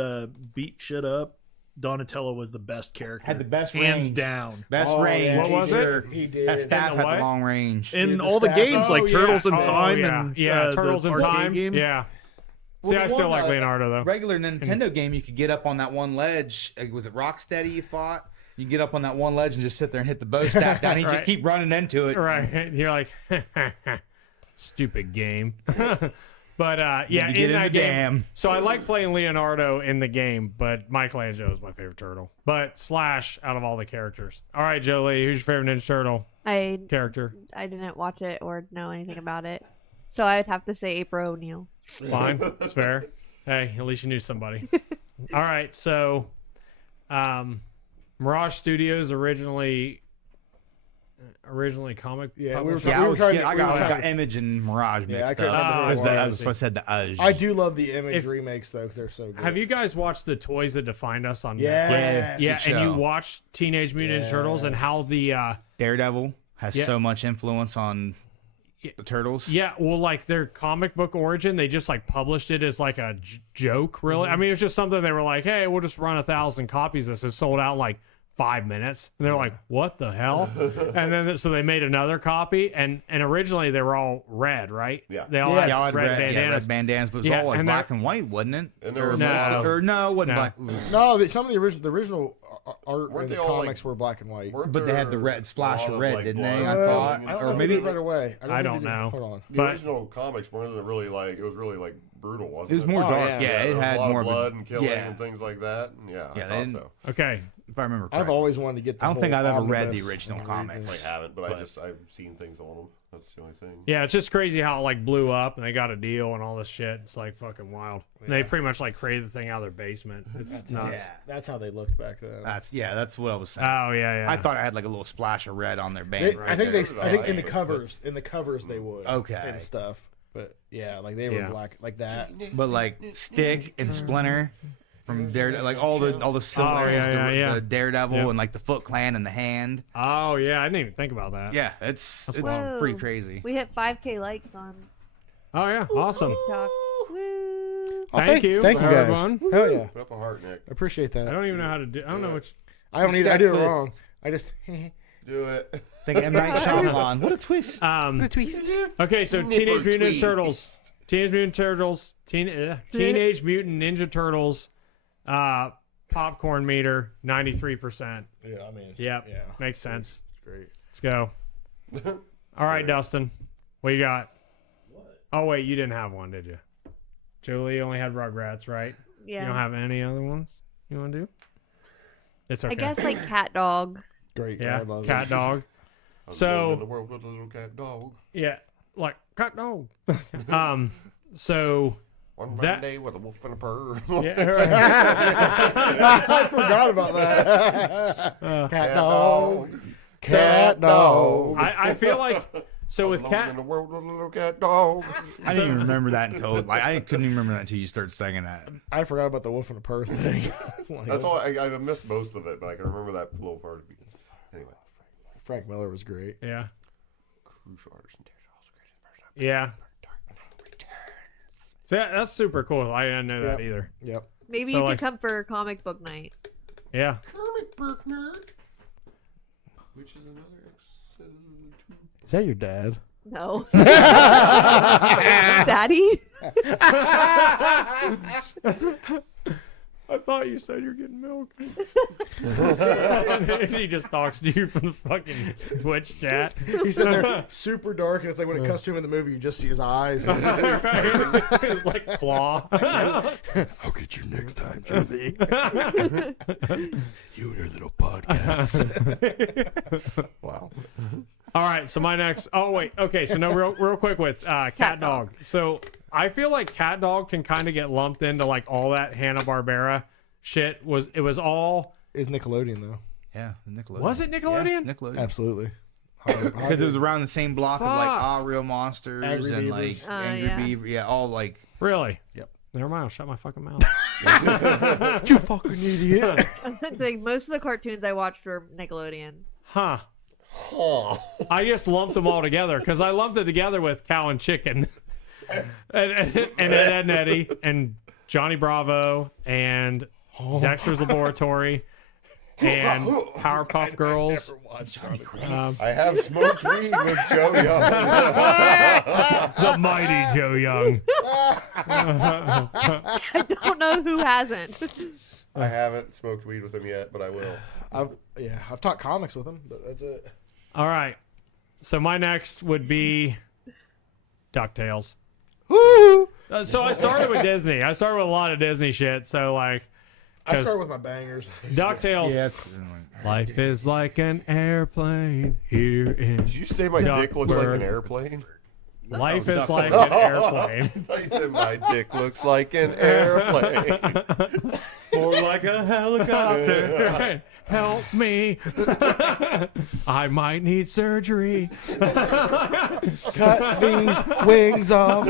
beat shit up, Donatello was the best character. Had the best hands range. down. Best Oh, range. yeah, What was it? He did. That staff In had the what? the long range. In the all the staff. games, like Oh, Turtles in yeah. Time yeah. and yeah, Turtles the in arcade Time. game. Yeah. See, Well, I the still one, like Leonardo though. Regular Nintendo game, you could get up on that one ledge. Was it Rocksteady you fought? You get up on that one ledge and just sit there and hit the bow staff down. You Right. just keep running into it. Right. You're like, stupid game. But yeah, to get in that in the game. dam. So I like playing Leonardo in the game, but Michelangelo is my favorite turtle. But Slash out of all the characters. All right, Jolie, who's your favorite Ninja Turtle I character? didn't watch it or know anything about it, so I'd have to say April O'Neil. Fine, it's fair. Hey, at least you knew somebody. All right, so Mirage Studios originally originally comic. Yeah, publisher? I got Image and Mirage mixed up. That's what I said. I do love the Image remakes though, because they're so good. Have you guys watched the Toys That Defined Us on Netflix? Yeah, and you watched Teenage Mutant Ninja Turtles and how the Daredevil has so much influence on the Turtles. Yeah, well, like their comic book origin, they just like published it as like a joke. Really, I mean, it's just something they were like, "Hey, we'll just run 1,000 copies of this." It sold out in like 5 minutes, and they're like, "What the hell?" And then so they made another copy, and originally they were all red, right? Yeah, they all had red bandanas. Red bandanas, but it was all like black and white, wasn't it? And there No, it wasn't black. No, some of the original art in the comics were black and white. But they had the red splash of red, didn't they? I thought, or maybe right away. I don't know. Hold on. The original comics wasn't really like, it was really like brutal, wasn't it? It was more dark. Yeah, it had more blood and killing and things like that. And I thought so. Okay, if I remember correctly. I've always wanted to get. I don't think I've ever read the original comics. I haven't, but I've seen things on them. That's the only thing. Yeah, it's just crazy how it like blew up and they got a deal and all this shit. It's like fucking wild. And they pretty much like created the thing out of their basement. It's nuts. Yeah, that's how they looked back then. That's what I was saying. Oh yeah. I thought I had like a little splash of red on their band. I think in the covers they would. Okay. And stuff. But yeah, like they were black like that. But like Stick and Splinter from Daredevil, like all the similarities to the Daredevil and like the Foot Clan and the Hand. Oh yeah, I didn't even think about that. Yeah, it's pretty crazy. We hit 5K likes on. Oh yeah, awesome. TikTok. Woo. Thank you, guys. everyone. Hell yeah, Put up a heart, Nick. I appreciate that. I don't even know how to do. I don't know which. I don't either. I do it wrong. I just. Do it. Think M. Night Shyamalan. What a twist. What a twist. Okay, so Teenage Mutant Ninja Turtles. Teenage Mutant Turtles. Teenage Mutant Ninja Turtles. Popcorn meter 93%. Yeah, I mean. Yep. Yeah. Makes sense. It's great. Let's go. All right, Dustin. What you got? What? Oh wait, you didn't have one, did you? Julie only had Rugrats, right? Yeah. You don't have any other ones you want to do? It's okay. I guess like Cat Dog. Great. Yeah. I love Cat it. Dog. So in the world with a little cat dog. Yeah, like Cat Dog. So. One rainy day with a wolf and a purr. Yeah, right. I forgot about that. Cat dog. Cat dog. I feel like so with Cat in the world with a little cat dog. I didn't even remember that until I couldn't even remember that until you started singing that. I forgot about the wolf and a purr thing. That's all. I missed most of it, but I can remember that little part. Anyway, Frank Miller was great. Yeah. Crucial artist and also great in the first episode. Yeah. So that's super cool. I didn't know that either. Yep. Maybe you could come for comic book night. Yeah. Comic book nerd. Which is another episode. Is that your dad? No. Daddy? I thought you said you're getting milk. He just talks to you from the fucking Twitch chat. He's sitting there super dark, and it's like when it cuts to him in the movie, you just see his eyes. Right? Like claw. I'll get you next time, Julie. You and your little podcast. Wow. All right, so my next. Oh wait, okay. So no, real quick with Cat Dog. So I feel like Cat Dog can kind of get lumped into like all that Hanna-Barbera shit. It was all. It's Nickelodeon though. Yeah, Nickelodeon. Was it Nickelodeon? Yeah, Nickelodeon. Absolutely. Because it was around the same block of like Real Monsters Angry and Beavers. like Angry Beaver. Yeah, all like. Really? Yep. Never mind. I'll shut my fucking mouth. You fucking idiot. Like most of the cartoons I watched were Nickelodeon. Huh. I just lumped them all together because I lumped it together with Cow and Chicken, and Ed, and Eddie, and Johnny Bravo, and Dexter's Laboratory, and Powerpuff Girls. I have smoked weed with Joe Young. The mighty Joe Young. I don't know who hasn't. I haven't smoked weed with him yet, but I will. I've taught comics with him, but that's it. All right. So my next would be DuckTales. Woo! So I started with Disney. I started with a lot of Disney shit. So like, I start with my bangers. DuckTales. Yeah, Life is like an airplane here in. Did you say my dick looks like an airplane? Life is like an airplane. I thought you said my dick looks like an airplane. Or like a helicopter. help me. I might need surgery. Cut these wings off.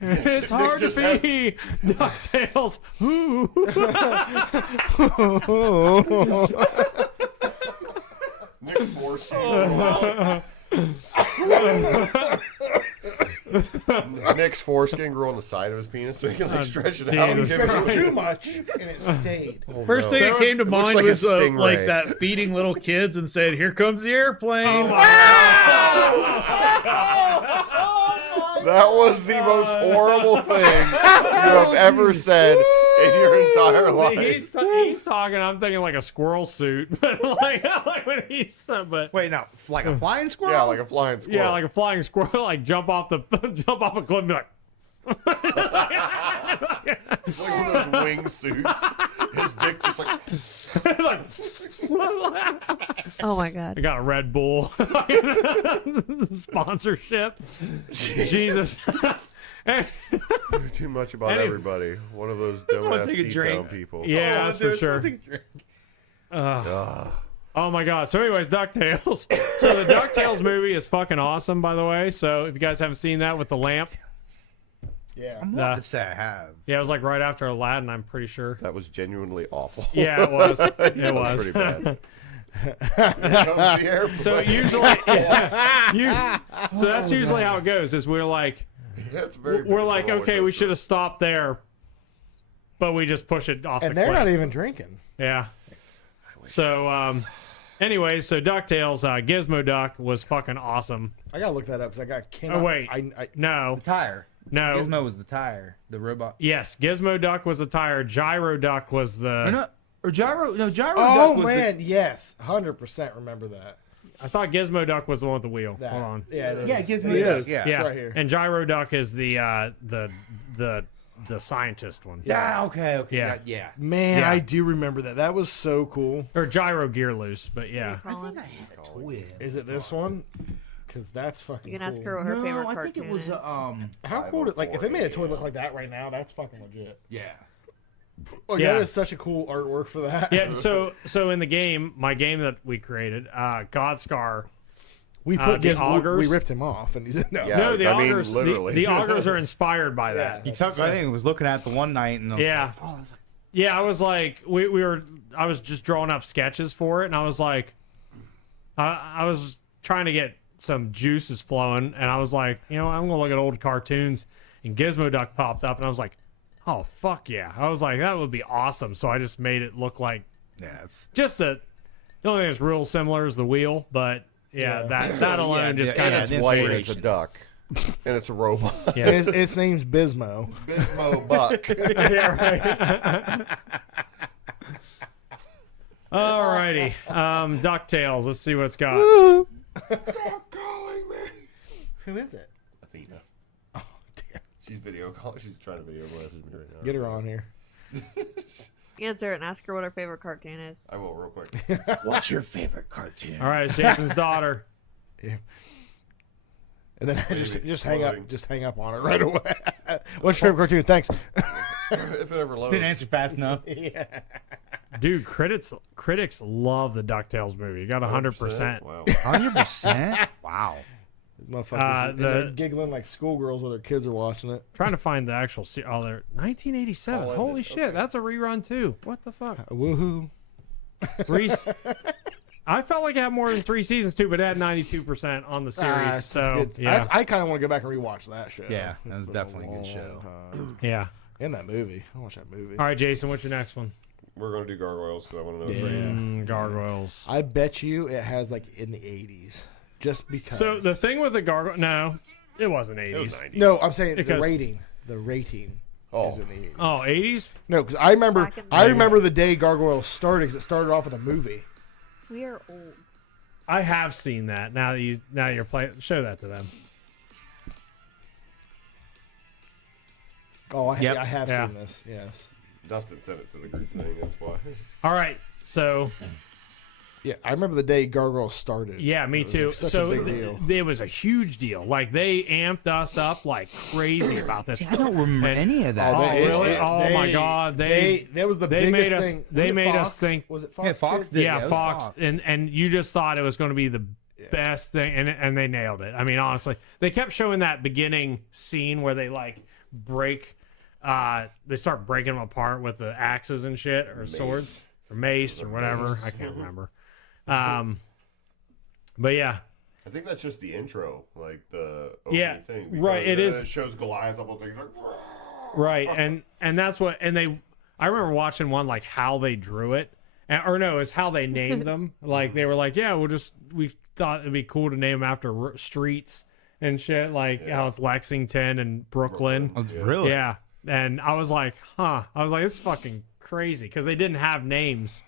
It's hard to be DuckTales. Ooh. Nick's force. Nick's foreskin grew on the side of his penis so he can like stretch it out. He stretched it too much, and it stayed. First thing that came to mind like was a stingray. like that feeding little kids and said, "Here comes the airplane." That was the most horrible thing you have ever said in your entire life. He's talking. I'm thinking like a squirrel suit, but like when he's but Wait, no, like a flying squirrel? Yeah, like a flying squirrel. yeah, like a flying squirrel, like jump off a cliff and be like. It's like one of those wing suits. His dick just like. Oh my god. I got a Red Bull sponsorship. Jesus. Too much about everybody. One of those dumbass C-Town people. Yeah, that's for sure. Oh my god. So anyways, DuckTales. So the DuckTales movie is fucking awesome, by the way. So if you guys haven't seen that with the lamp. Yeah. I'm willing to say I have. Yeah, it was like right after Aladdin, I'm pretty sure. That was genuinely awful. Yeah, it was. It That was. pretty bad. Here comes the airplane. So usually, so that's usually how it goes. Is we're like, we're like, okay, we should have stopped there, but we just push it off. And the they're cliff. not even drinking. Yeah. So, anyway, so DuckTales, Gizmo Duck was fucking awesome. I gotta look that up because I got. Oh wait, no, The tire. no. Gizmo was the tire. The robot. Yes, Gizmo Duck was the tire. Gyro Duck was the. Or Gyro. No, Gyro Oh Duck was man, yes, 100% remember that. I thought Gizmo Duck was the one with the wheel. That. Hold on. Yeah, it is. Yeah, Gizmo It Duck. is. Yeah. Yeah, It's right here. and Gyro Duck is the scientist one. Yeah. Okay. Yeah. Yeah. Man, Yeah. I do remember that. That was so cool. Or Gyro Gear Loose, but yeah. Is it this one? Because that's fucking. You can ask cool. her what her favorite I cartoon think it was is. How cool? Like if they made a toy look like that right now, that's fucking legit. Yeah. Oh, Yeah. that is such a cool artwork for that. Yeah, so in the game, my game that we created, Godscar. we put the Gizmo. augers. We ripped him off, and he said no. Yeah. No, the I mean, augers. literally. The augers are inspired by that. Yeah. I think I was looking at the one night and I was Yeah. like, oh, I was like, Yeah, I was like, I was just drawing up sketches for it, and I was like, I was trying to get some juices flowing, and I was like, I'm gonna look at old cartoons, and Gizmo Duck popped up, and I was like, oh fuck yeah! I was like, that would be awesome. So I just made it look like it's just the only thing that's real similar is the wheel, but yeah. that alone just kind And of it's white and it's a duck. And it's a robot. yeah. And its name's Bismo. Gizmo Buck. Yeah, right. Alrighty, DuckTales. Let's see what it's got. Stop calling me. Who is it? Athena. Oh damn! She's video calling. She's trying to video message me right now. Get her on here. Answer it and ask her what her favorite cartoon is. I will real quick. what's your favorite cartoon? All right, it's Jason's daughter. And then just hang up. Loading. Just hang up on it right away. What's your favorite cartoon? Thanks. If it ever loads. Didn't answer fast enough. Dude, critics love the DuckTales movie. You got 100%. Wow. 100%. Wow. Motherfuckers, and they're giggling like schoolgirls while their kids are watching it. Trying to find the actual. Oh, they're 1987. Oh, Holy is it? shit, Okay. that's a rerun too. What the fuck? Woohoo! Reese, I felt like it had more than 3 seasons too, but it had 92% on the series. That's So good. yeah, I kind of want to go back and rewatch that show. Yeah, It's that was been definitely a good long show. time. yeah. And that movie. I watch that movie. All right, Jason, what's your next one? We're going to do gargoyles because I want to know. Yeah. Gargoyles. I bet you it has like in the 80s. Just because. So the thing with the gargoyle, no, it wasn't 80s. It was 90s. No, I'm saying Because- the rating. The rating Oh. is in the 80s. Oh, 80s? No, because I remember. Back in the I day. remember the day Gargoyles started. Because it started off with a movie. We are old. I have seen that. Now you're playing. Show that to them. Oh, I, Yep. I have Yeah. seen this. Yes. Dustin sent it to the group thing. That's why. All right, so Yeah, I remember the day Gargoyles started. Yeah, me too. Like such so a big deal. It was a huge deal. Like they amped us up like crazy about this. See, I don't remember any of that. Oh, really? Oh my God! That was the they biggest made us. thing. They made us think. Was it Fox? Yeah, Fox Kids? did. Yeah, it was Fox, and you just thought it was going to be the best thing, and they nailed it. I mean, honestly, they kept showing that beginning scene where they like break. They start breaking them apart with the axes and shit, or swords, or mace, or whatever. I can't remember. But yeah, I think that's just the intro, like the opening thing. Right. It is. It shows Goliath up on things like. Right, and that's what. And they, I remember watching one like how they drew it, or no, it's how they named them. Like they were like, yeah, we thought it'd be cool to name them after streets and shit, like how it's Lexington and Brooklyn. That's really? Yeah, and I was like, huh. I was like, this is fucking crazy because they didn't have names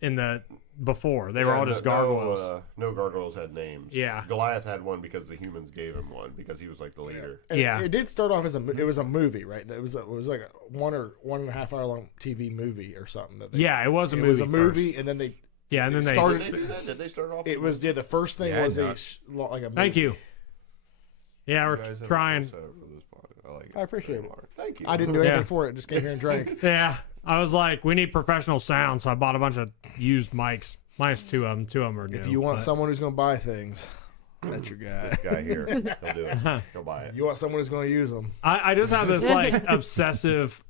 in the before. They were all just gargoyles. No gargoyles had names. Yeah. Goliath had one because the humans gave him one because he was like the leader. And Yeah. it did start off as it was a movie, right? It was like a 1 or 1.5 hour long TV movie or something. That Yeah, it was a movie. It was a movie, first. and then they Yeah, and then they started. Did they do that? Did they start off? It was the first thing Yeah, was no. like a movie. Thank you. Yeah, You we're guys have a trying. voiceover for this podcast. I like it. I appreciate it. Thank you. I didn't do anything Yeah. for it. Just came here and drank. Yeah, I was like, we need professional sound, so I bought a bunch of used mics. Minus two of them. Two of them are new. If you want but- someone who's going to buy things, that's your guy. This guy here, he'll do it. He'll buy it. You want someone who's going to use them. I just have this like obsessive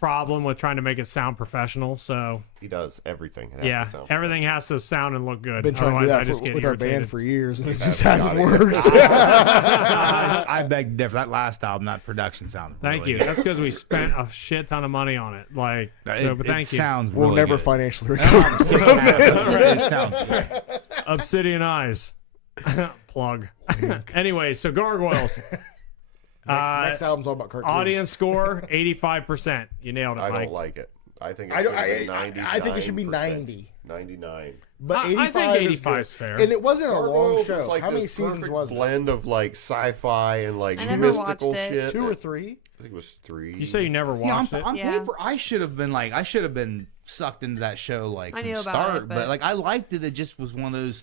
problem with trying to make it sound professional. So He does everything. It has yeah, to sound everything has to sound and look good. I've been trying to do Otherwise, I that just get with our irritated. band for years, and it Yeah, just we hasn't got it. worked. I beg to differ. That last album, that production sounded Thank really you. good. That's because we spent a shit ton of money on it. Like, so, but thank it you. sounds We'll really never good. financially recover. It sounds good. Obsidian Eyes. Plug. Anyway, so Gargoyles. Next album's all about cartoons. Audience score 85%. You nailed it, I Mike. don't like it. I think I it don't. should be I think it should be 99%. 90. 99. But I 85 think is 85 is good. fair. And it wasn't a long Gargoyles show. was like How many this seasons perfect was it? blend of like sci-fi and like I never mystical watched it. shit. 2 or 3? I think it was 3. You say you never Yeah, watched it? on Yeah. paper, I should have been sucked into that show like I from knew the about start, it, but but- like I liked it. It just was one of those.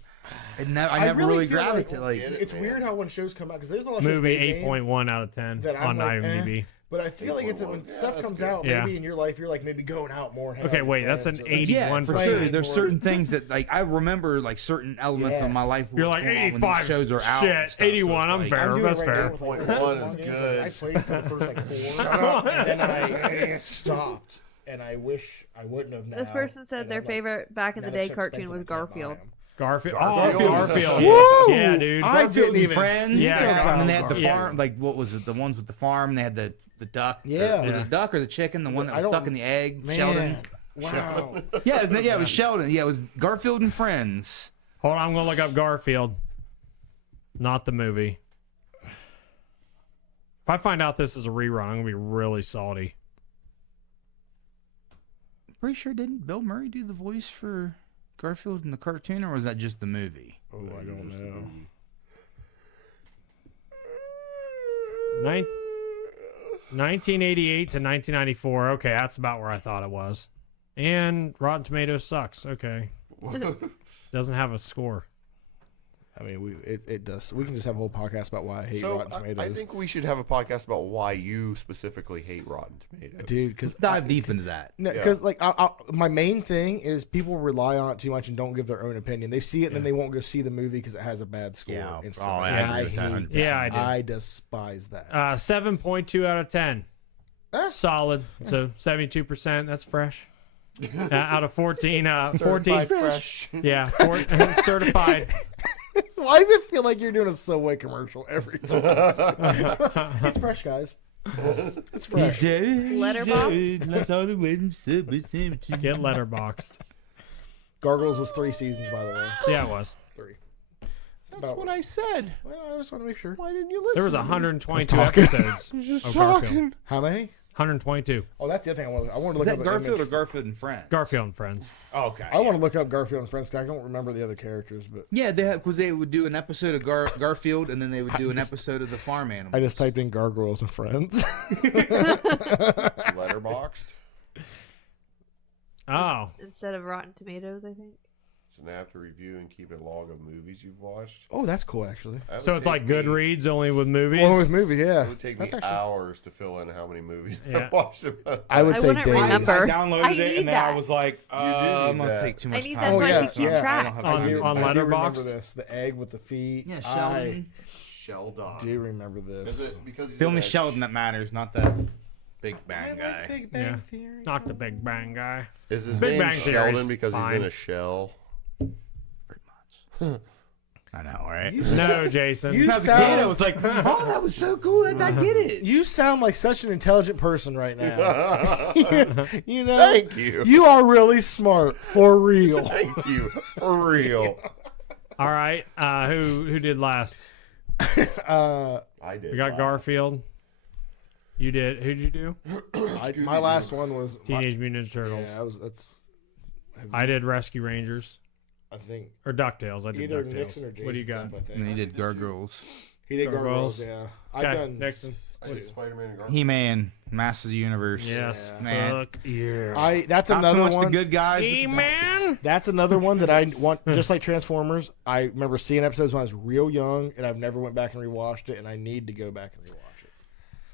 I never really feel gravitated. Like, Get it, it's man. weird how when shows come out, because there's a lot of shows Movie they made 8.1 out of 10 that I'm on like, IMDb. but I feel like it's when 8.1. Yeah, stuff that's comes good. out, Yeah. maybe in your life, you're like maybe going out more. and hanging Okay, out with wait, that's friends an or, like, 80 yeah, for 81%. sure. There's More- certain things that like I remember, like certain elements of my Yes. life. You're what's like going on when 85 these shows are out. shit, and stuff, so 81, it's I'm like- fair. I'm doing That's it right fair. now with, like, 0.1 Pokemon is games. good. I played for the first like 4, and then I stopped, and I wish I wouldn't have. Now. This person said And their I'm like, favorite back in now the this day shit's cartoon expensive, was I can't buy Garfield. 'em. Garfield. Garfield. Oh, Garfield. Woo! Yeah, dude. I Garfield didn't and even Friends. Yeah. And then they had the Yeah. farm. Like what was it? The ones with the farm. They had the duck. Yeah. Was it the duck or the chicken? The one that I was don't- stuck in the egg. Man, Sheldon. wow. Yeah, it was Sheldon. Yeah, it was Garfield and Friends. Hold on, I'm going to look up Garfield. Not the movie. If I find out this is a rerun, I'm going to be really salty. Pretty sure didn't Bill Murray do the voice for Garfield in the cartoon, or was that just the movie? Oh, I don't know. 1988 to 1994. Okay, that's about where I thought it was. And Rotten Tomatoes sucks. Okay. Doesn't have a score. I mean, it does. We can just have a whole podcast about why I hate So Rotten Tomatoes. I think we should have a podcast about why you specifically hate Rotten Tomatoes. dude, because Dive deep into that. No, because like my main thing is people rely on it too much and don't give their own opinion. They see it and then they won't go see the movie because it has a bad score. Yeah. and Oh, stuff. I And agree with that hate 100%. Yeah, I do. I despise that. 7.2 out of 10. Eh. Solid. So 72%. That's fresh. Out of 14. 14. Certified fresh. Yeah. Certified. Why does it feel like you're doing a Subway commercial every time? It's fresh, guys. It's fresh. Letterboxd? Get letterboxed. Gargoyles was 3 seasons, by the way. Yeah, it was. 3. It's That's what I said. Well, I just want to make sure. Why didn't you listen? There was to me? 122 talking. episodes. Just of Garfield. talking. How many? 122. Oh, that's the other thing I wanted to Is look that up. an Garfield or image. Garfield and Friends? Garfield and Friends. Oh, okay. I want to look up Garfield and Friends. 'Cause I don't remember the other characters, but Yeah, because they would do an episode of Garfield, and then they would do an episode of the farm animals. I just typed in Gargoyles and Friends. Letterboxed. Oh. Instead of Rotten Tomatoes, I think. and have to review and keep a log of movies you've watched. Oh, that's cool, actually. So it's like Goodreads only with movies. Only with movie, yeah. It would take me hours to fill in how many movies Yeah. I've watched. I would say wouldn't days. remember. I downloaded I it need and then I that. was like, I'm gonna take too much need time. that so I can keep yeah. track. On I do Letterboxd? remember this. The egg with the feet. Yeah, Sheldon. Sheldon. I do remember this. Is it because It's only Sheldon that matters, not that Big Bang guy. Big Bang Theory. Not the Big Bang guy. Is his Big name Bang Theory's Sheldon because he's fine. in a shell? Pretty much. I know, right? No, Jason. You As a kid, I sound, was like, oh, that was so cool. I get it. you sound like such an intelligent person right now. You know, Thank you. you are really smart for real. Thank you. For real. All right. Who did last? I did. We got wow. Garfield. You did. Who'd you do? My last one was Teenage Mutant Ninja Turtles. Yeah, that's. I did Rescue Rangers I think or DuckTales. I did either DuckTales. Nixon or Jason. What do you got? I think. And he did Gargoyles. He did Gargoyles. Gargoyles. Yeah, I've Okay, done. Nixon. I did Spider-Man and Garfield. He-Man, Masters of the Universe. Yes. Man. Fuck yeah. That's Not another so much one. the good guys. but the bad He-Man. That's another one that I want. Just like Transformers, I remember seeing episodes when I was real young, and I've never went back and rewatched it, and I need to go back and rewatch it.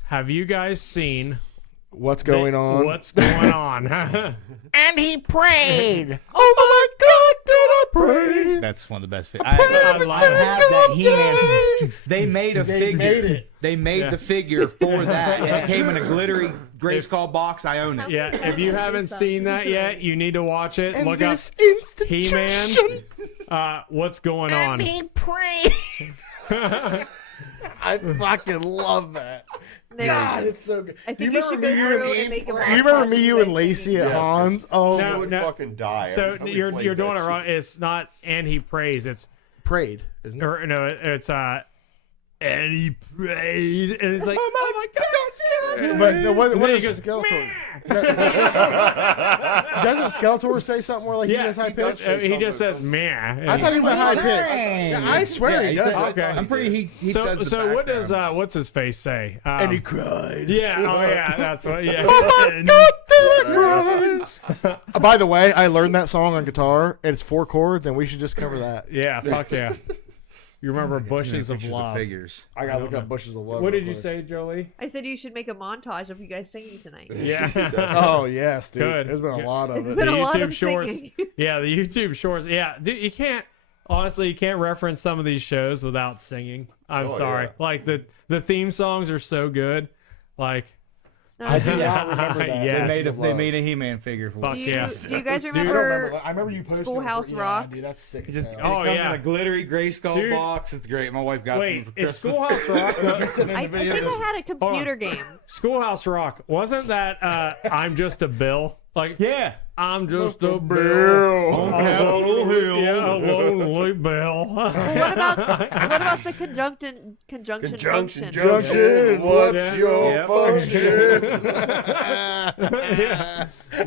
Have you guys seen What's going on? What's going on? And he prayed. Oh my God, did I pray? That's one of the best. I prayer for have that He-Man. Sunday. They made a figure. made it. They made Yeah. the figure for that. And it came in a glittery Grayskull box. I own it. Yeah, if you haven't seen that yet, you need to watch it. And Look up this institution. He-Man. What's going on? And he prayed. I fucking love that. Nick, God, it's so good. I think you you should remember go me, through and make a you remember me, you, and Lacey at Yes. Hans? Oh, No, I would fucking die. So every time we you're played doing that it wrong. shit. It's not and he prays. It's prayed, isn't it? or no, it's and he prayed, and it's like oh my God. But no, what And then does he goes, Skeletor? Doesn't Skeletor say something more like he does high he does pitch? say He just something, says meh. I thought he went high pitch. Dang. Yeah, I swear he does. Okay. I'm pretty. He does the So what background. does what's his face say? And he cried. Yeah. Oh yeah. That's what. Yeah. Oh my God, did I cry? By the way, I learned that song on guitar. And it's 4 chords, and we should just cover that. Yeah. Fuck yeah. You remember Bushes of Pictures Love? figures. I gotta look up Bushes of Love. What real did you quick. say, Jolie? I said you should make a montage of you guys singing tonight. Yeah. Oh yes, dude. Good. There's been a lot of it. Been a lot YouTube of shorts. singing. Yeah, the YouTube shorts. Yeah, dude, you can't. Honestly, you can't reference some of these shows without singing. I'm Oh, sorry. yeah. Like the theme songs are so good. Like I do not remember that. Yes. They made a He-Man figure for fuck Do us. you, yeah. do you guys Dude, I don't remember? remember. I remember you posted Schoolhouse it. Rocks? Dude, that's sick. It just as it hell. Oh, comes yeah. in a glittery Grayskull Dude. box. It's great. My wife got it Wait, for is Christmas. Schoolhouse Rock? He's sitting in I the think video. I had a computer game. Schoolhouse Rock wasn't that? I'm just a Bill. Like Yeah. I'm just a Bill. Bill. On Capitol Hill. Yeah, a lonely Bill. What about the conjunction Conjunction function? junction. What's Yeah. your Yep. function?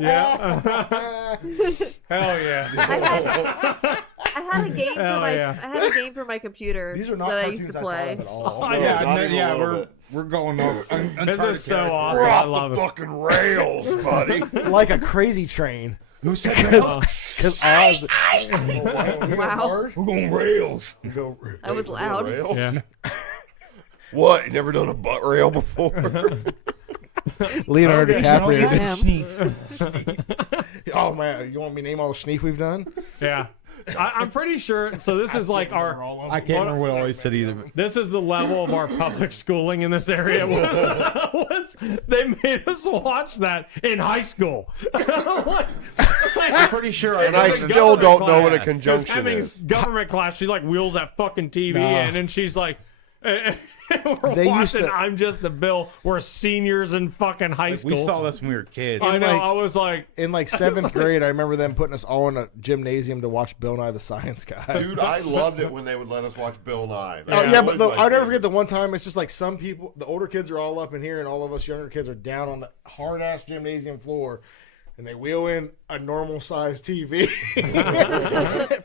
yeah. Hell yeah. I had a game for Hell my yeah. I had a game for my computer These are not that I cartoons used to I thought play. of at all. No, Yeah, not even a little bit. we're going over. This is so awesome. We're I off love the it. fucking rails, buddy. Like a crazy train. Who said that? Because Oz. Wow. We're going rails. That was loud. Rails? Yeah. What? You never done a butt rail before? Leonardo DiCaprio. Him. Oh man, you want me to name all the schneef we've done? Yeah. I'm pretty sure. So this is like our. I can't remember what I always said either. But This is the level of our public schooling in this area. Was they made us watch that in high school? I'm pretty sure And I still don't know what a Because conjunction Hemming's is. government class, she like wheels that fucking TV in, and she's like, we're They used watching. to- I'm just the Bill. We're seniors in fucking high we school. saw this when we were kids. I know. like- I was like, In like 7th grade, I remember them putting us all in a gymnasium to watch Bill Nye the Science Guy. Dude, I loved it when they would let us watch Bill Nye. Oh Yeah. yeah, but was my I'll never favorite. forget the one time. It's just like some people, the older kids are all up in here, and all of us younger kids are down on the hard ass gymnasium floor, and they wheel in a normal sized TV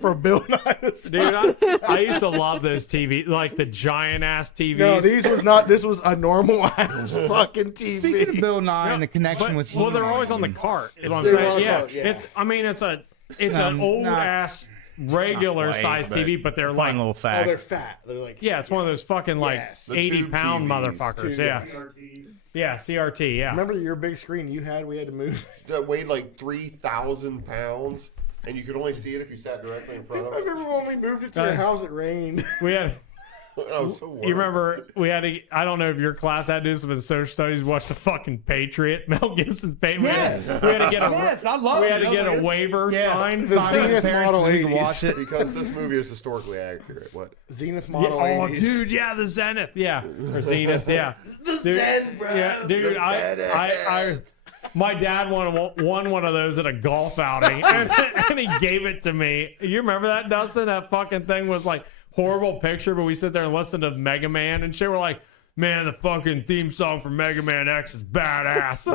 for Bill Nye. dude, I used to love those TV, like the giant ass TVs. No, these was not. This was a normal ass fucking Speaking of TV. Bill Nye and the connection with well, they're He-Man. always on the cart. Is what I'm They're on saying. the Yeah. cart, yeah. It's. I mean, it's an old ass regular size TV, but they're like a little fat. Oh, they're fat. They're like it's one of those fucking like Yes. The 80-pound tube TVs. motherfuckers. Yeah, yeah, CRT. Yeah. Remember your big screen you had? We had to move. That weighed like 3,000 pounds, and you could only see it if you sat directly in front of I it. remember when we moved it to your house, it rained. We had. I was so worried. You remember we had to? I don't know if your class had to do some in social studies. Watch the fucking Patriot, Mel Gibson's Patriot. Yes. We had to get a. Yes, I love We it. had to get a waiver signed. The Sign Zenith parents Model so you can 80s. watch it. Because this movie is historically accurate. What? Zenith Yeah, Model 80s. dude, yeah, the Zenith, yeah, or Zenith, yeah. The Zen, bro. Yeah, dude, I my dad won one of those at a golf outing, and he gave it to me. You remember that, Dustin? That fucking thing was like horrible picture, but we sit there and listen to Mega Man and shit. We're like, man, the fucking theme song for Mega Man X is badass.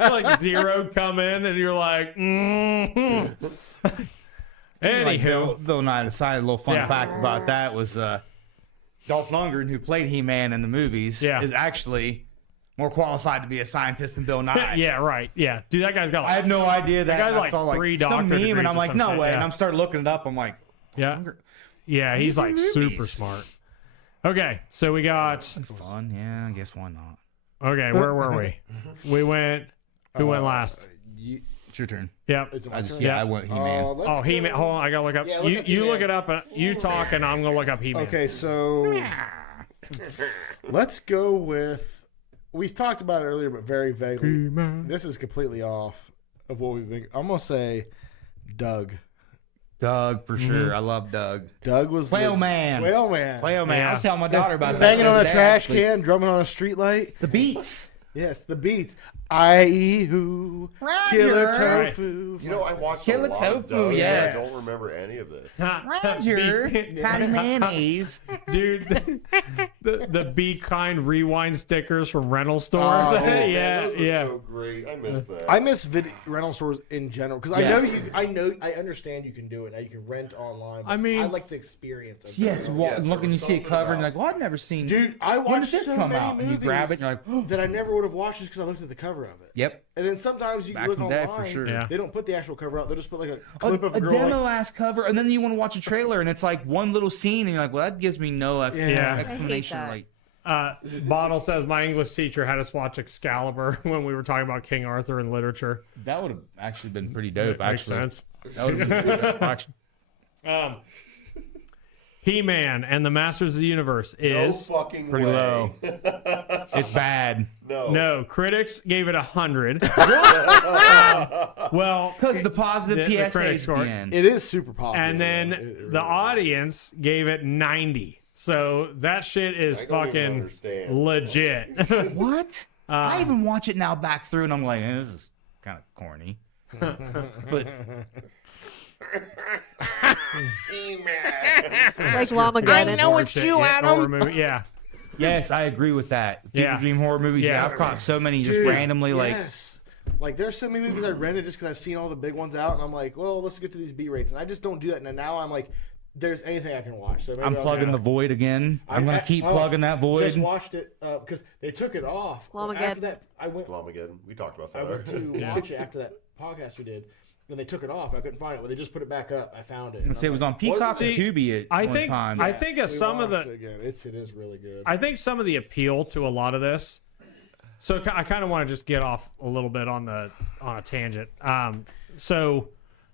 like Zero come in, and you're like, mm-hmm. Anywho, Bill Nye decided a little fun fact about that was Dolph Lundgren, who played He-Man in the movies, is actually more qualified to be a scientist than Bill Nye. yeah, right, yeah, dude, that guy's got. I had no idea that. That guy's I like saw, 3 some doctorate meme, degrees and I'm or like, some no shit, way. yeah. And I'm started looking it up. I'm like, yeah, he's like super movies. smart. Okay, so we got. it's fun. Yeah, I guess why not? Okay, where were we? We went. Who went last? It's your turn. Yep. It's my turn. I went He-Man. Oh, He-Man. Hold on, I gotta look up. Yeah, look you up you He-Man. look it up. You talk, and I'm gonna look up He-Man. Okay, so let's go with. We talked about it earlier, but very vaguely. He-Man. This is completely off of what we've been. I'm gonna say Doug. Doug, for sure. I love Doug. Doug was Whale Man. Whale Man. Whale Man. Yeah. I tell my daughter about that. Banging on a the other day, trash actually. can, drumming on a street light. The beats. Yes, the beats. I-E-hoo, killer Roger. tofu. You know, I watched Killer a lot of tofu, Doug, and yes. I don't remember any of this. Roger. Patty mayonnaise. Dude, the Be Kind rewind stickers from rental stores. Oh, Man, yeah, those were yeah. so great. I miss that. I miss rental stores in general because I understand you can do it now. You can rent online. But I mean- I like the experience of Yes, it. you walk Yes, and look there and you was see a something cover and you're about- like, well, I've never seen. Dude, I when did watched this so come many out? And you movies grab it and you're like, oh. that I never would have watched just because I looked at the cover of it. Yep. And then sometimes you Back look in the day, online, for sure. Yeah. they don't put the actual cover out. They'll just put like a clip of a a girl. demo Like, ass cover, and then you want to watch a trailer, and it's like one little scene, and you're like, well, that gives me no Yeah. explanation. I hate Like, Bottle says my English teacher had us watch Excalibur when we were talking about King Arthur and literature. that would have actually been pretty dope. Makes Actually, sense. that would have been pretty dope. Actually, He-Man and the Masters of the Universe no is fucking pretty way. low. It's bad. no. Critics gave it 100. Well, Because the positive The PSA critic is score. the end. it is super popular. and then It really the is. audience gave it 90. So that shit is I don't even fucking understand. legit. What? I even watch it now back through, and I'm like, this is kind of corny. But Like Llamageddon. I know it's you, Adam. Horror movie. Yeah. yes, I agree with that. Fever Yeah. Dream horror movies. Yeah. Yeah, I've caught so many just Dude, randomly yes. Like there's so many movies I rented just because I've seen all the big ones out, and I'm like, well, let's get to these B rates, and I just don't do that. And now I'm like, there's anything I can watch. So maybe I'm I'll plugging go- the void again. I'm gonna keep oh, plugging that void. Just watched it because they took it off. Llamageddon. After that, I went Llamageddon. We talked about I that. went to watch it after that podcast we did. Then they took it off. I couldn't find it. When they just put it back up, I found it. And say it was on Peacock and Tubi at I one think time. I think of some of the Again. It is really good. I think some of the appeal to a lot of this. So I kind of want to just get off a little bit on a tangent. So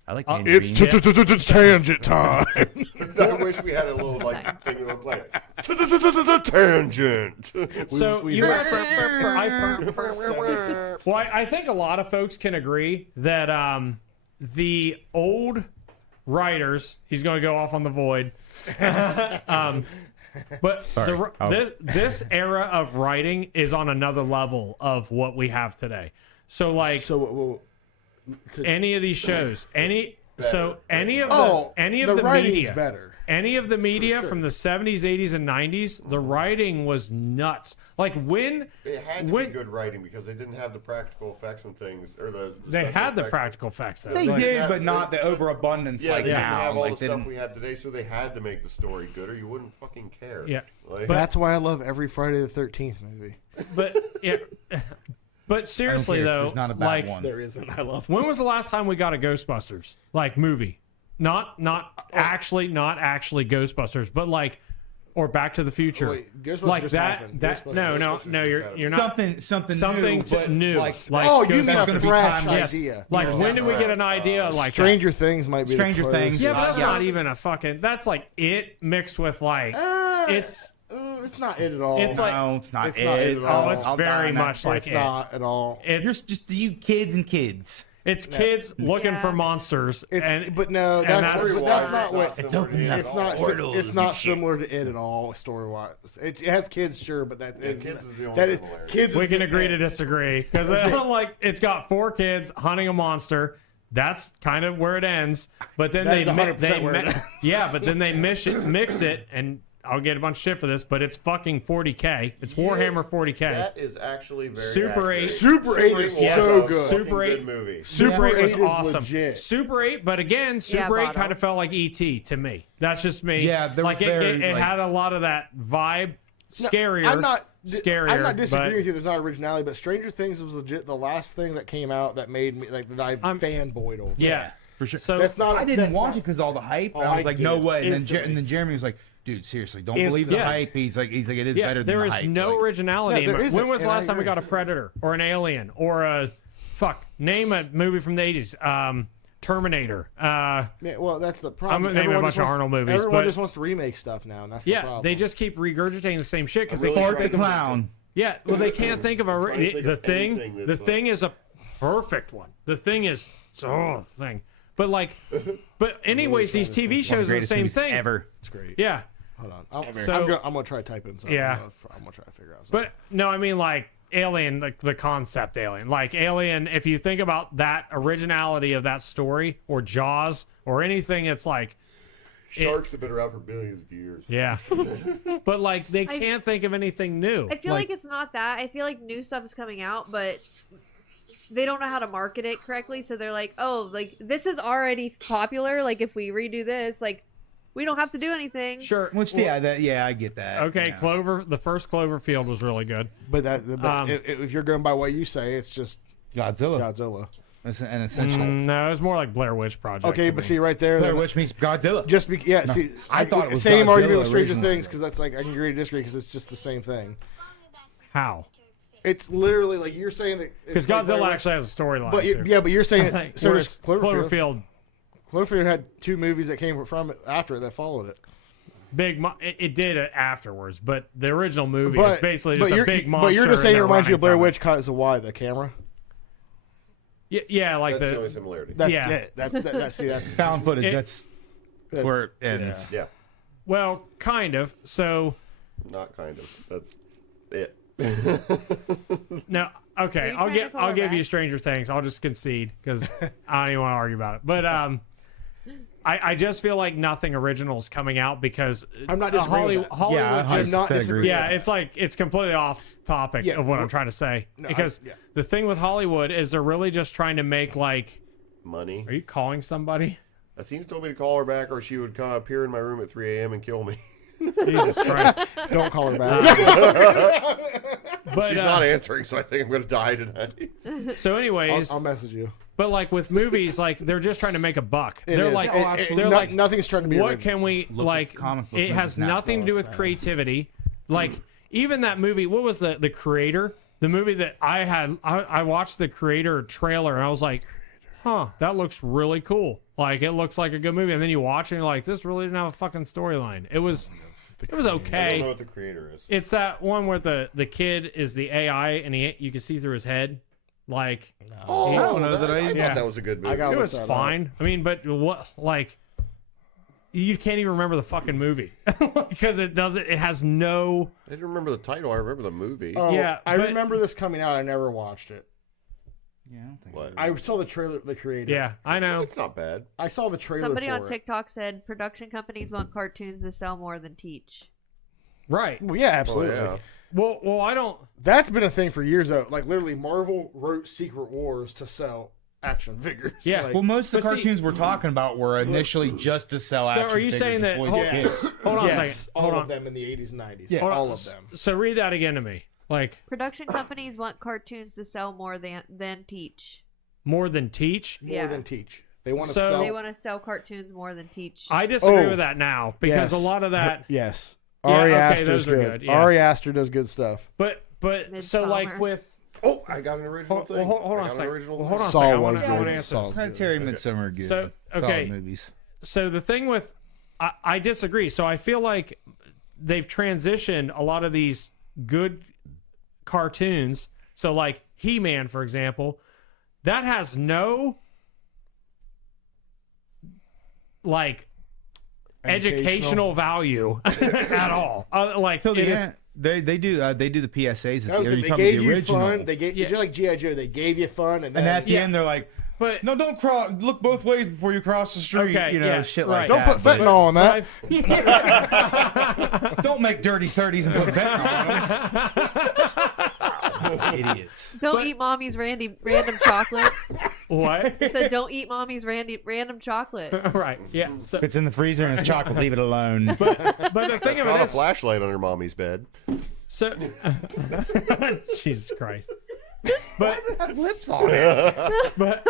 I like It's Tangerine. tangent time. I wish we had a little like thing that would play. Tangent. So we you, heard- I think a lot of folks can agree that the old writers, he's going to go off on the void. But this era of writing is on another level of what we have today. So like any of these shows, any of the writing's media, better. any of the media from the 70s, 80s, and 90s, the writing was nuts. Like when It had to be good writing because they didn't have the practical effects and things, or they special had the effects. practical effects. Though. They Like, did, yeah, but not the overabundance Yeah, like they didn't now. have all Like the they stuff we have today, so they had to make the story good, or you wouldn't fucking care. Yeah. Like, That's why I love every Friday the 13th movie. but yeah, but seriously care. though, There's not a bad like one. There isn't. I love. when was the last time we got a Ghostbusters like movie? not actually Ghostbusters, but like, or Back to the Future. Wait, Ghostbusters like just that. happened. That Ghostbusters no, you're not something new. Like, oh, you mean a Ghostbusters fresh Yes. idea? Like when did we get an idea like Stranger that? Things might be Stranger Things. Yeah, but that's Yeah. not even a fucking. That's like it mixed with like it's. It's not it at all. It's like No, it's not It's not it at all. oh, it's I'll die very on that. much like it's it. not at all. It's You're just you kids and kids. it's kids looking for monsters. It's and but no, and that's not what. It's It's not similar to it at all story wise. It has kids, sure, but that is kids is the only that is similarity. kids. we is can the- agree to disagree because like it's got 4 kids hunting a monster. That's kind of where it ends. But then That they is 100% where it ends. yeah, but then they mix it, and I'll get a bunch of shit for this, but it's fucking 40K. It's Warhammer 40K. That is actually very Super accurate. 8. Super 8 is Yes. so good. Super Fucking 8. good movie. Super 8 was is awesome. legit. Super 8, but again, Super 8 Bono. kind of felt like E.T. to me. That's just me. Yeah, there was like it very, like- had a lot of that vibe. Scarier. I'm not disagreeing but with you. There's not originality, but Stranger Things was legit the last thing that came out that made me like that I fanboyed over. Yeah, for sure. So That's not. I didn't that's watch not- it because all the hype. And Oh, I was I like, did no it way. And instantly. then Jeremy was like, dude, seriously, don't believe the Yes. hype. He's like, it is yeah, better than there the is hype. no Like, originality. No, there in it. isn't, When was the and I last time we agree. got a Predator or an Alien or a name a movie from the 80s? Terminator. Yeah, well, that's the problem. I'm naming a bunch of Arnold movies, Everyone but- just wants to remake stuff now, and that's the Yeah, problem. they just keep regurgitating the same shit because they really can't tried think to of make clown. Yeah, well, they can't think of a trying to think the of thing. anything The that's thing is a perfect one. The thing is thing. But like, but anyways, these TV One of shows are the greatest same movies thing. ever. It's great. Yeah, Hold on, So- I'm gonna try to type in something. Yeah. I'm gonna try to figure out something. but no, I mean like Alien, like the concept Alien, like Alien. If you think about that originality of that story, or Jaws, or anything, it's like Sharks have been around for billions of years. yeah. But like they can't think of anything new. I feel like it's not that. I feel like new stuff is coming out, but they don't know how to market it correctly. So they're like, oh, like this is already popular. Like if we redo this, like we don't have to do anything. Sure. Which, I get that. Okay, yeah. Clover. The first Cloverfield was really good. But if you're going by what you say, it's just Godzilla. Godzilla. It's an essential. No, it was more like Blair Witch Project. Okay, to but me. see right there, Blair then- Witch meets Godzilla. just see, I thought it was same Godzilla argument with Stranger originally. Things because that's like I can agree to disagree because it's just the same thing. How? It's literally like you're saying that Because Godzilla actually has a storyline. But too. yeah, but you're saying Like, it, so whereas does Cloverfield. Cloverfield, Cloverfield had 2 movies that came from it after it that followed it. it did it afterwards, but the original movie is basically just a you're- big monster. But you're just saying it and they're reminds you of Blair running from Witch because of why the camera. it. Yeah, like That's the the only similarity. That's, Yeah. that's Found footage. It- That's that's- where it ends. Yeah, well, kind of. So not kind of. That's it. no, okay, Are you trying to call I'll her give you back? Stranger Things. I'll just concede because I don't even want to argue about it. But I just feel like nothing original is coming out because I'm not disagreeing with that. Hollywood Yeah, just I'm not I agree. disagreeing. yeah, it's like it's completely off topic Yeah, of what I'm we're- trying to say because yeah. the thing with Hollywood is they're really just trying to make like. Money. Are you calling somebody? I think you told me to call her back, or she would come appear in my room at 3 a.m. and kill me. Jesus Christ! Don't call her back. But She's not answering, so I think I'm going to die tonight. so, anyways, I'll message you. but like with movies, like they're just trying to make a buck. It They're is. like, They're like, nothing's trying to be. what original. can we Look like? at comic book It has movies now. nothing to do with creativity. Like even that movie. What was the Creator? The movie that I watched the Creator trailer and I was like, huh, that looks really cool. Like it looks like a good movie. And then you watch it and you're like, this really didn't have a fucking storyline. It was I don't know okay. what the creator is. It's that one where the kid is the AI and you can see through his head. Like Oh, I don't know that I- thought yeah. that was a good movie. I got it look was that up. fine. I mean, but what like you can't even remember the fucking movie because it doesn't. It has no. I didn't remember the title. I remember the movie. Oh, Yeah, I but- remember this coming out. I never watched it. Yeah, I don't think What? I saw the trailer, the creator. Yeah, I know. It's not bad. I saw the trailer. Somebody for on it. TikTok said production companies want cartoons to sell more than teach. Right. Well, yeah, absolutely. Oh, yeah. Well, I don't. That's been a thing for years, though. Like literally, Marvel wrote Secret Wars to sell action figures. Yeah. Like, Well, most of the But see- cartoons we're talking about were initially just to sell action are you figures saying and that- toys hold- for kids. Hold on a yes, second. all Hold of on. them in the 80s and 90s. Yeah. Hold on. all of them. So read that again to me. Like Production companies want cartoons to sell more than teach. more than teach. More Yeah. than teach. They want to sell. They want to sell cartoons more than teach. I disagree with that now because a lot of that. Yes. Yeah, Ari okay, Aster's those are good. good, yeah. Ari Aster does good stuff. But so like with. Oh, I got an original thing. Hold on a I got an second. original Hold on a thing. second. I Saul want was to good. answer. Saul's this. good. Terry and Midsummer are good. So, okay. Solid movies. So the thing with, I disagree. So I feel like they've transitioned a lot of these good cartoons. So like He-Man, for example, that has no like educational value at all. Like Till it the is. end. They do the PSAs. That was Are the, you they talking gave the you original? fun. They gave just like G.I. Joe. They gave you fun, and then And at the end, they're like, But "No, don't cross. Look both ways before you cross the street." Okay, you know, yeah, shit right. like don't that. put fentanyl on that. Don't make dirty 30s and put fentanyl on them. Idiots. Don't eat mommy's random chocolate. What? So don't eat mommy's random chocolate. Right. Yeah. So, If it's in the freezer and it's chocolate, leave it alone. but the thing of Not it a is, flashlight on your mommy's bed. so Jesus Christ. But Lips on it. but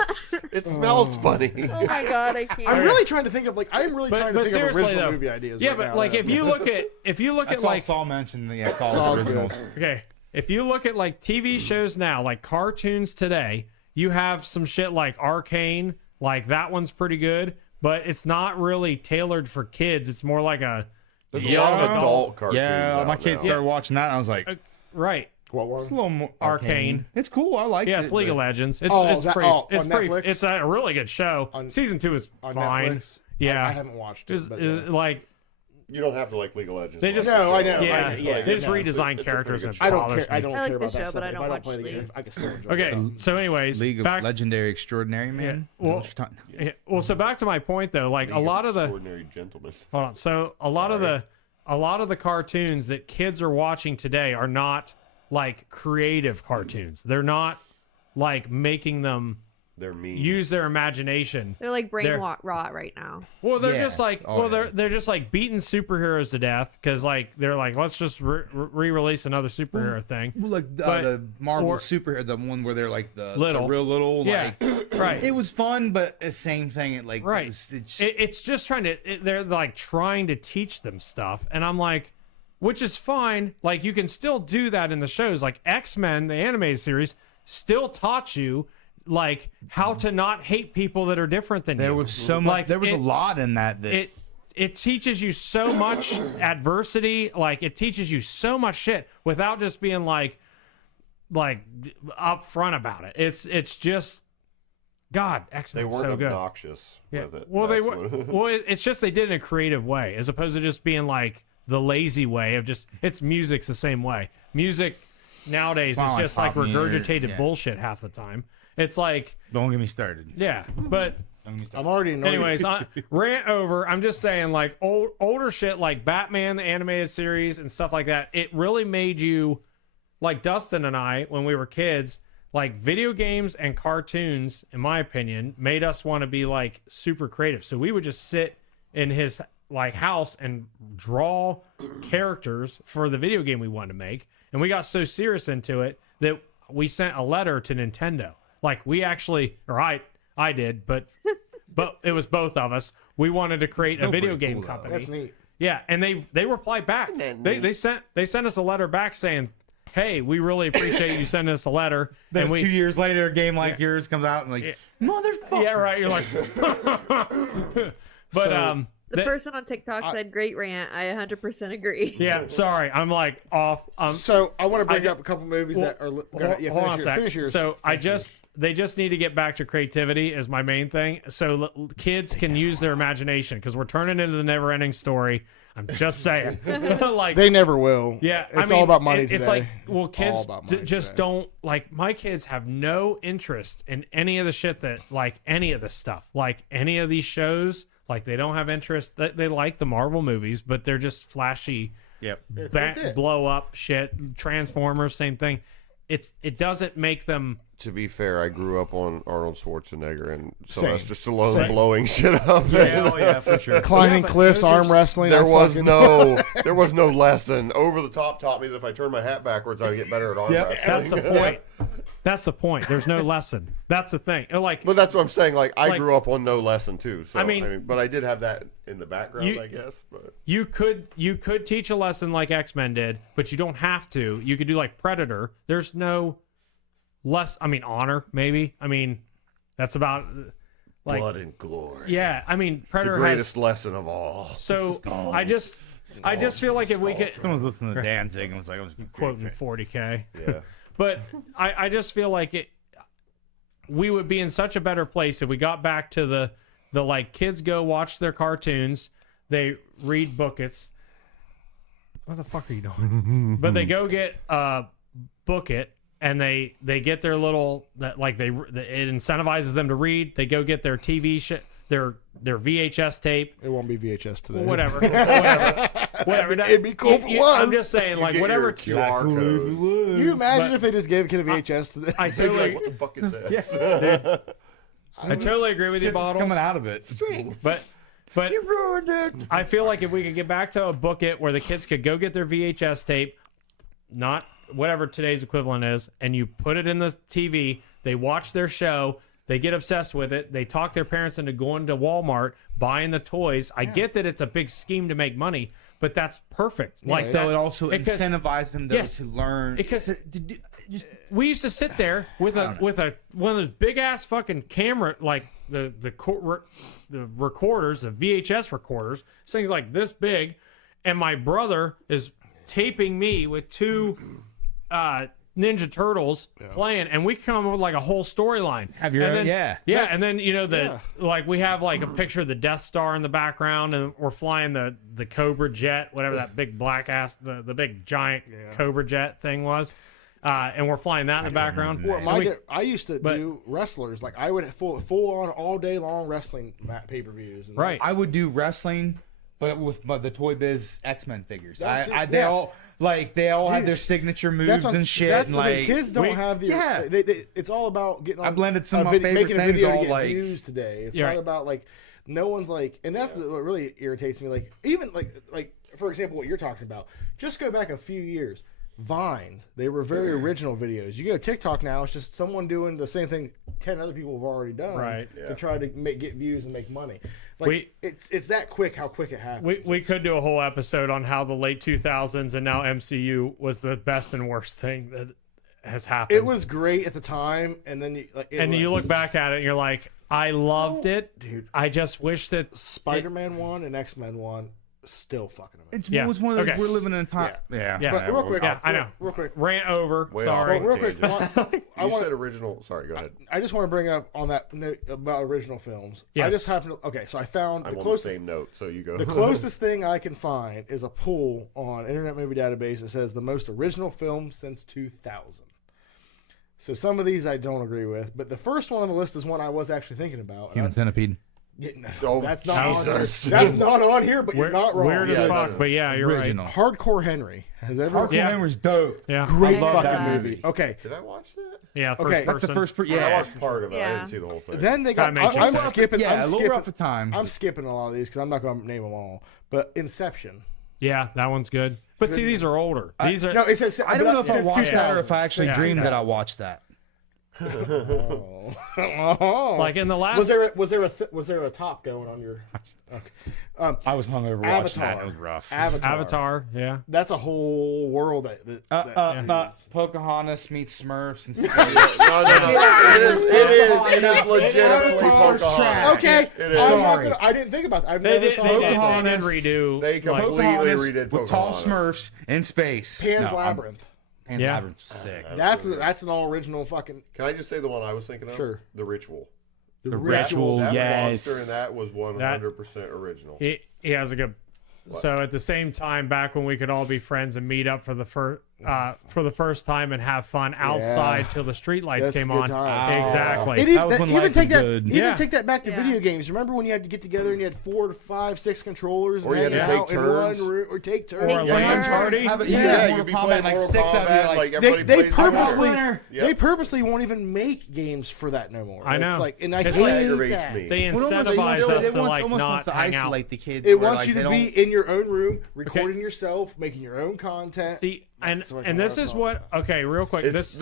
It smells funny. Oh my god, I can't. I'm really trying to think of I'm really trying to but think of seriously original though, movie ideas. yeah. right but now like that- if you look I at saw like Saul mention the Saul's Saul's good. originals. okay, if you look at like TV shows now, like cartoons today, you have some shit like Arcane, like that one's pretty good, but it's not really tailored for kids. It's more like a There's a lot of adult cartoons. Yeah, out my kids now. started watching that, and I was like, right. what it's a one? little more Arcane. It's cool. I like it. Yeah, it's League of but- Legends. It's Oh, it's that- pretty. oh, it's on pretty. Netflix? It's a really good show. Season 2 is On fine. Netflix? Yeah, I haven't watched it. It's, But, like You don't have to like League of Legends. They just- No, I know. yeah, I know, yeah, they just no. redesign It's a characters and pretty good show. I don't bothers care. I me. don't I like care the about show, that but stuff. I If don't I watch don't play the League. game, I can still enjoy Okay, it. so anyways, League of back, Legendary Extraordinary Man. Yeah, Is that well- what you're talking- yeah, well, so back to my point though, like League a lot of the Extraordinary Gentlemen. hold on, so a lot of the cartoons that kids are watching today are not like creative cartoons. They're not like making them They're mean. use their imagination. They're like brain They're- rot right now. Well, they're Yeah. just like Oh, yeah. they're just like beating superheroes to death because like they're like let's just re-release another superhero thing. Well, like But- the Marvel or- superhero, the one where they're like the Little. real little. Yeah, Like, right. it was fun, but the same thing. It like Right. It's, It's just trying to they're like trying to teach them stuff, and I'm like, which is fine. Like you can still do that in the shows. Like X-Men, the animated series, still taught you like how to not hate people that are different than you. there was so much. Like, There was a it- lot in that. It teaches you so much adversity. Like it teaches you so much shit without just being like upfront about it. It's just God, They X-Men weren't so good. obnoxious Yeah. with it. Well, they That's were. what- Well, it's just they did it in a creative way, as opposed to just being like the lazy way of just. It's music's the same way. Music nowadays is Well, like just like pop music, regurgitated yeah. bullshit half the time. It's like, Don't get me started. yeah, but Don't get me started. I'm already annoyed. anyways, rant over. I'm just saying, like older shit, like Batman the animated series and stuff like that. It really made you, like Dustin and I, when we were kids. Like video games and cartoons, in my opinion, made us want to be like super creative. So we would just sit in his like house and draw characters for the video game we wanted to make. And we got so serious into it that we sent a letter to Nintendo. Like we actually, or I did, but it was both of us. We wanted to create a video game company. That's neat. Yeah, and they replied back. They sent us a letter back saying, "Hey, we really appreciate you sending us a letter." Then And 2 years later, a game like yours comes out and like, motherfucker. yeah, right. You're like, but The person on TikTok said, "Great rant." I 100% agree. yeah. Sorry, I'm like off. So I want to bring I- up a couple movies well, that are. hold on a sec. Finish yours. So they just need to get back to creativity is my main thing. So kids can use their imagination because we're turning into the never-ending story. I'm just saying, like They never will. yeah, It's all about money It's today. like, well, It's all kids about money just today. don't like. My kids have no interest in any of the shit that like any of the stuff, like any of these shows. Like they don't have interest. They like the Marvel movies, but they're just flashy. Yep. That's it. Blow up shit. Transformers, same thing. It doesn't make them. To be fair, I grew up on Arnold Schwarzenegger and Same. Sylvester Stallone Same. blowing shit up. Hell yeah, for sure. Climbing but cliffs, those are- arm wrestling. There I was fucking- there was no lesson. Over the Top taught me that if I turn my hat backwards, I would get better at arm wrestling. That's the point. that's the point. There's no lesson. That's the thing. Like, but that's what I'm saying. Like, I grew up on no lesson too. So I mean, but I did have that in the background, I guess. But you could teach a lesson like X-Men did, but you don't have to. You could do like Predator. There's no less. I mean, honor maybe. I mean, that's about like blood and glory. Yeah, I mean, Predator the greatest has, lesson of all. So I just feel like if we could, someone's listening to Danzig and was like, I was quoting 40K. Yeah. But I just feel like we would be in such a better place if we got back to the like kids go watch their cartoons, they read bookets. What the fuck are you doing? But they go get book it, and they get their little it incentivizes them to read. They go get their TV their VHS tape. It won't be VHS today. Whatever. It'd be cool if it was. I'm just saying, like, whatever. QR code. You imagine if they just gave a kid a VHS today? I They'd be totally, like, what the fuck is this? I totally agree with you, Bottles. coming out of it. String. But You ruined it. I feel like if we could get back to a book it where the kids could go get their VHS tape, not whatever today's equivalent is, and you put it in the TV, they watch their show, they get obsessed with it, they talk their parents into going to Walmart, buying the toys. I get that it's a big scheme to make money, but that's perfect. Like So it also incentivizes them to learn. Because we used to sit there with one of those big ass fucking camera, like the recorders, the VHS recorders, things like this big, and my brother is taping me with two Ninja Turtles playing, and we come up with like a whole storyline. Have your own? Yeah. And then like we have like a picture of the Death Star in the background, and we're flying the Cobra jet, whatever that big black ass, the big giant Cobra jet thing was, and we're flying that in the background. Well, I used to do wrestlers. Like I would full on all day long wrestling pay-per-views. Right. I would do wrestling, but with the Toy Biz X-Men figures. They all had their signature moves and shit. That's and the thing. Kids don't have the. Yeah. It's all about getting on. I blended some of my favorite making a things video to all get like views today. It's not about like no one's like, and that's what really irritates me. Like even like for example, what you're talking about. Just go back a few years. Vines, they were very original videos. You go to TikTok now, it's just someone doing the same thing 10 other people have already done to try to get views and make money. Like it's that quick how quick it happens. We could do a whole episode on how the late 2000s and now MCU was the best and worst thing that has happened. It was great at the time, and then you look back at it and you're like, I loved it, dude. I just wish that Spider-Man 1 and X-Men 1 still fucking amazing. It was one of those, we're living in a time. Yeah. But real quick, I know. Real quick, rant over. Sorry. Real quick, you said original. Sorry, go ahead. I just want to bring up on that note about original films. Yes. I just happened to. Okay, so I found I'm the on closest. the same note, so you go. The closest thing I can find is a poll on Internet Movie Database that says the most original film since 2000. So some of these I don't agree with, but the first one on the list is one I was actually thinking about. Human Centipede. That's not on here. That's not on here, but you're not wrong. Weird as fuck, but yeah, you're original. right. Hardcore Henry. Has everyone? Hardcore Henry's dope. Yeah. Great love fucking that movie. Okay. Did I watch that? Yeah, first Okay. person. That's the first. I watched part of it. I didn't see the whole thing. Then they got. That makes you I'm sick. skipping. Yeah, I'm a little skipping. rough for time. I'm skipping a lot of these because I'm not going to name them all. But Inception. Yeah, that one's good. But see, these are older. These are No, it says. I don't know if I since watched that or 2000. if I actually dreamed that I watched that. Oh. it's like in the last. Was there a top going on your? Okay. I was hungover watching that. It was rough. Avatar, yeah. That's a whole world. Pocahontas meets Smurfs and stuff. No. It is legitimately Pocahontas. Okay. It is. I didn't think about that. I've They never did thought about Pocahontas that. redo. They completely redid Pocahontas. with tall Smurfs in space. Pan's Labyrinth. Pan's Yeah. Labyrinth, sick. That's an all original fucking. Can I just say the one I was thinking of? Sure. The Ritual. The Ritual, That yes. monster in that was 100% original. He has a good. So at the same time, back when we could all be friends and meet up for the first time and have fun outside till the street lights That's came good on. times. Exactly. That was when life was good. Even take that back to video games. Remember when you had to get together and you had 4 to 5, 6 controllers Or and you had to hang out take in turns. one room or take turns. Or a LAN party. You'd be playing Mortal Kombat. Like everybody They plays purposely together. they purposely won't even make games for that no more. I know. It's like, and I It's hate like- aggravates that. me. They Well, incentivize us to like almost not wants to hang out. isolate the kids. It where, wants like, you they to be don't- in your own room, recording yourself, making your own content. See, And this is what. Okay, real quick. It's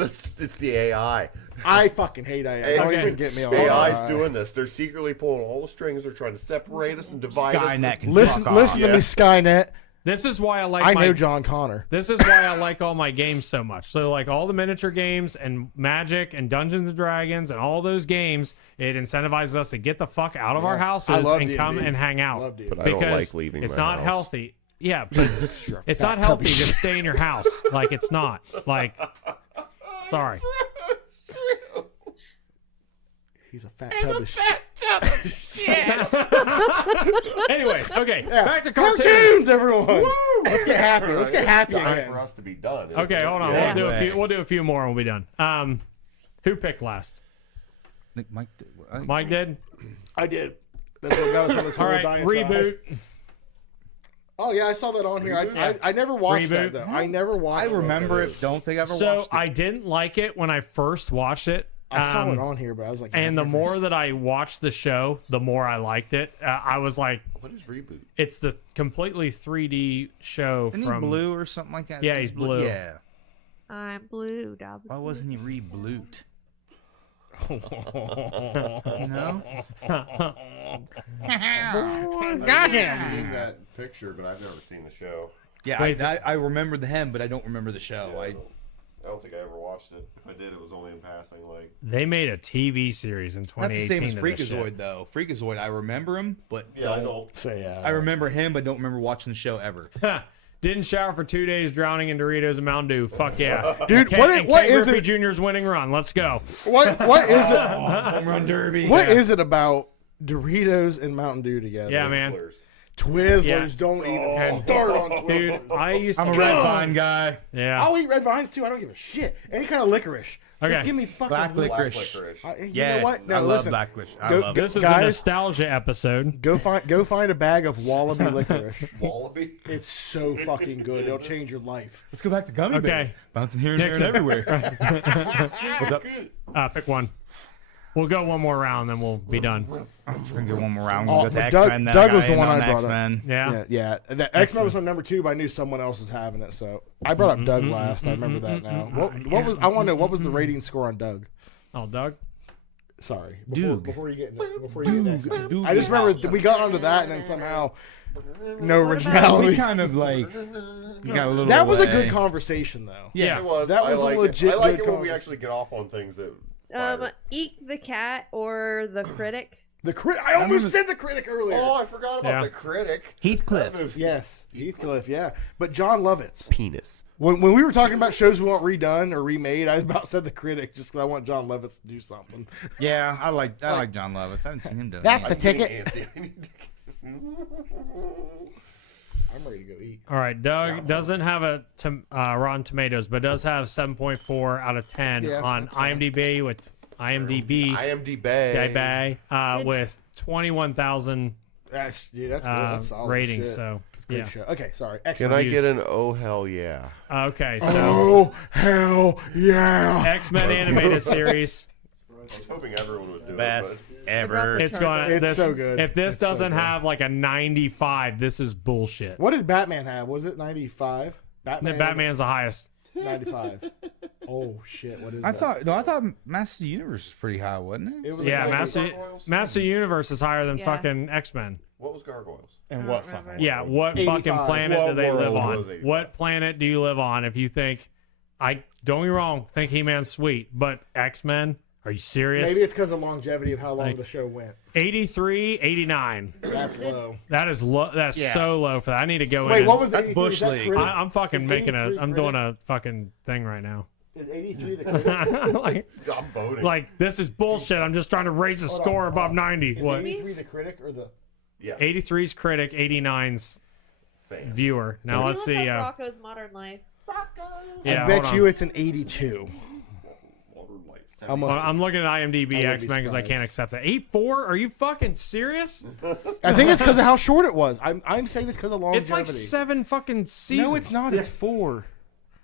the AI. I fucking hate AI. Don't even get me on AI's doing this. They're secretly pulling all the strings. They're trying to separate us and divide Skynet us. Listen to me, Skynet. This is why I like. I know John Connor. This is why I like all my games so much. So like all the miniature games and Magic and Dungeons and Dragons and all those games, it incentivizes us to get the fuck out of our houses and come and hang out. But I don't like leaving. It's my not house. healthy. Yeah, but it's not healthy to stay in your house. Like it's not. Like, sorry. He's a fat tub of shit. Anyways, okay, Yeah. back to cartoons. Everyone. Let's get happy. Let's get happy It's time again. for us to be done. Okay, hold on. Yeah. We'll do a few more and we'll be done. Who picked last? I think Mike did. Mike did. I did. That's what got us on this All whole right, diatribe. reboot. Oh yeah, I saw that on here. I never watched that though. I never watched. I remember it. Don't think I ever So watched it. I didn't like it when I first watched it. I saw it on here, but I was like, And the more that I watched the show, the more I liked it. I was like, What is reboot? it's the completely 3D show Isn't from he blue or something like that? Yeah, he's blue. Yeah. I'm blue, dog. Why wasn't he re-blued? You know? I've seen that picture, but I've never seen the show. Yeah, I remember the him, but I don't remember the show. I don't think I ever watched it. If I did, it was only in passing. Like They made a TV series in 2018. That's the same as of this shit. Freakazoid, though. Freakazoid, I remember him, but yeah, I don't. Say yeah. I remember him, but don't remember watching the show ever. Didn't shower for 2 days, drowning in Doritos and Mountain Dew. Fuck yeah, Dude, Ken what Griffey is it? Jr.'s winning run. Let's go. What is it? Home Run Derby. What is it about Doritos and Mountain Dew together? Yeah, man. Twizzlers, Yeah. don't even start on Twizzlers. Dude, I used to. I'm a Red Vine guy. Yeah. I'll eat red vines too. I don't give a shit. Any kind of licorice. Okay. Just give me fucking Black licorice. Licorice. You Yeah, know what? No, I love listen. black licorice. I Go- love go- it. This is a Guys- nostalgia episode. Go find a bag of Wallaby licorice. Wallaby. It's so fucking good. It'll change your life. Let's go back to Gummy Bear. Okay. Bouncing here and there and everywhere. What's up? Pick one. We'll go one more round, then we'll be done. I'm just gonna get one more round. Oh, We'll go to Doug- X-Men. Doug was the one I brought up. X-Men. Yeah. Yeah. The X-Men was on number 2, but I knew someone else was having it, so I brought up Doug last. I remember that now. What was? I want to know what was the rating score on Doug? Oh, Doug. Sorry, Doug. before you get into X-Men. I just remember we got onto that, and then somehow no We originality. kind of like got a little. That was a away. good conversation, though. Yeah. It was. That I was a like legit it. I like good it when we conversation. actually get off on things that. fire. Eek the cat or the critic. The critic. I almost said the critic earlier. Oh, I forgot about Yeah. the critic. Heathcliff. Yes, Heathcliff. Yeah, but John Lovitz. Penis. When we were talking about shows we want redone or remade, I about said the critic just because I want John Lovitz to do something. Yeah, I like John Lovitz. I haven't seen him do That's anything. the ticket. Nancy, I need to- I'm ready to go eat. All right, Doug doesn't have a Rotten Tomatoes, but does have 7.4 out of 10 Yeah, on that's fine. IMDb with with 21,000 That's good. That's solid ratings. shit. So Great yeah. show. Okay, sorry. Can X-Men. I get an oh hell yeah? Okay, so Oh hell yeah! X-Men animated series. I was hoping everyone would do Best it. ever. It's going. It's This, so good. If this It's so doesn't good. have like a 95, this is bullshit. What did Batman have? Was it 95? Batman's the highest. 95. Oh shit! What is I that? thought Master Universe was pretty high, wasn't it? It was Yeah, like- Master Universe is higher than Yeah. fucking X-Men. What was Gargoyles? And I what don't remember. fucking? Yeah, what 85. fucking planet What do they live world on? was 85? What planet do you live on? If you think, don't get me wrong, think He-Man's sweet, but X-Men, are you serious? Maybe it's because of longevity of how long Like- the show went. 83, 89. That's low. That is low. That's Yeah. so low for that. I need to go in. Wait, and- what was the That's 83? Bush Is that League. critic? I'm fucking Is making 83 I'm doing critic? a fucking thing right now. Is 83 the critic? like, I'm voting. like this is bullshit. I'm just trying to raise the Hold on, score hold above on. 90. Is What? 83 the critic or the? yeah, 83's critic, 89's fans. viewer. Now let's see. Rocco's Modern Life. Yeah, I bet hold you on. it's an 82. Modern Life. Almost. Well, I'm looking at IMDb I wouldn't be X-Men because I can't accept that. 8.4? Are you fucking serious? I think it's because of how short it was. I'm saying it's because of longevity. It's like 7 fucking seasons. No, it's not. It's 4.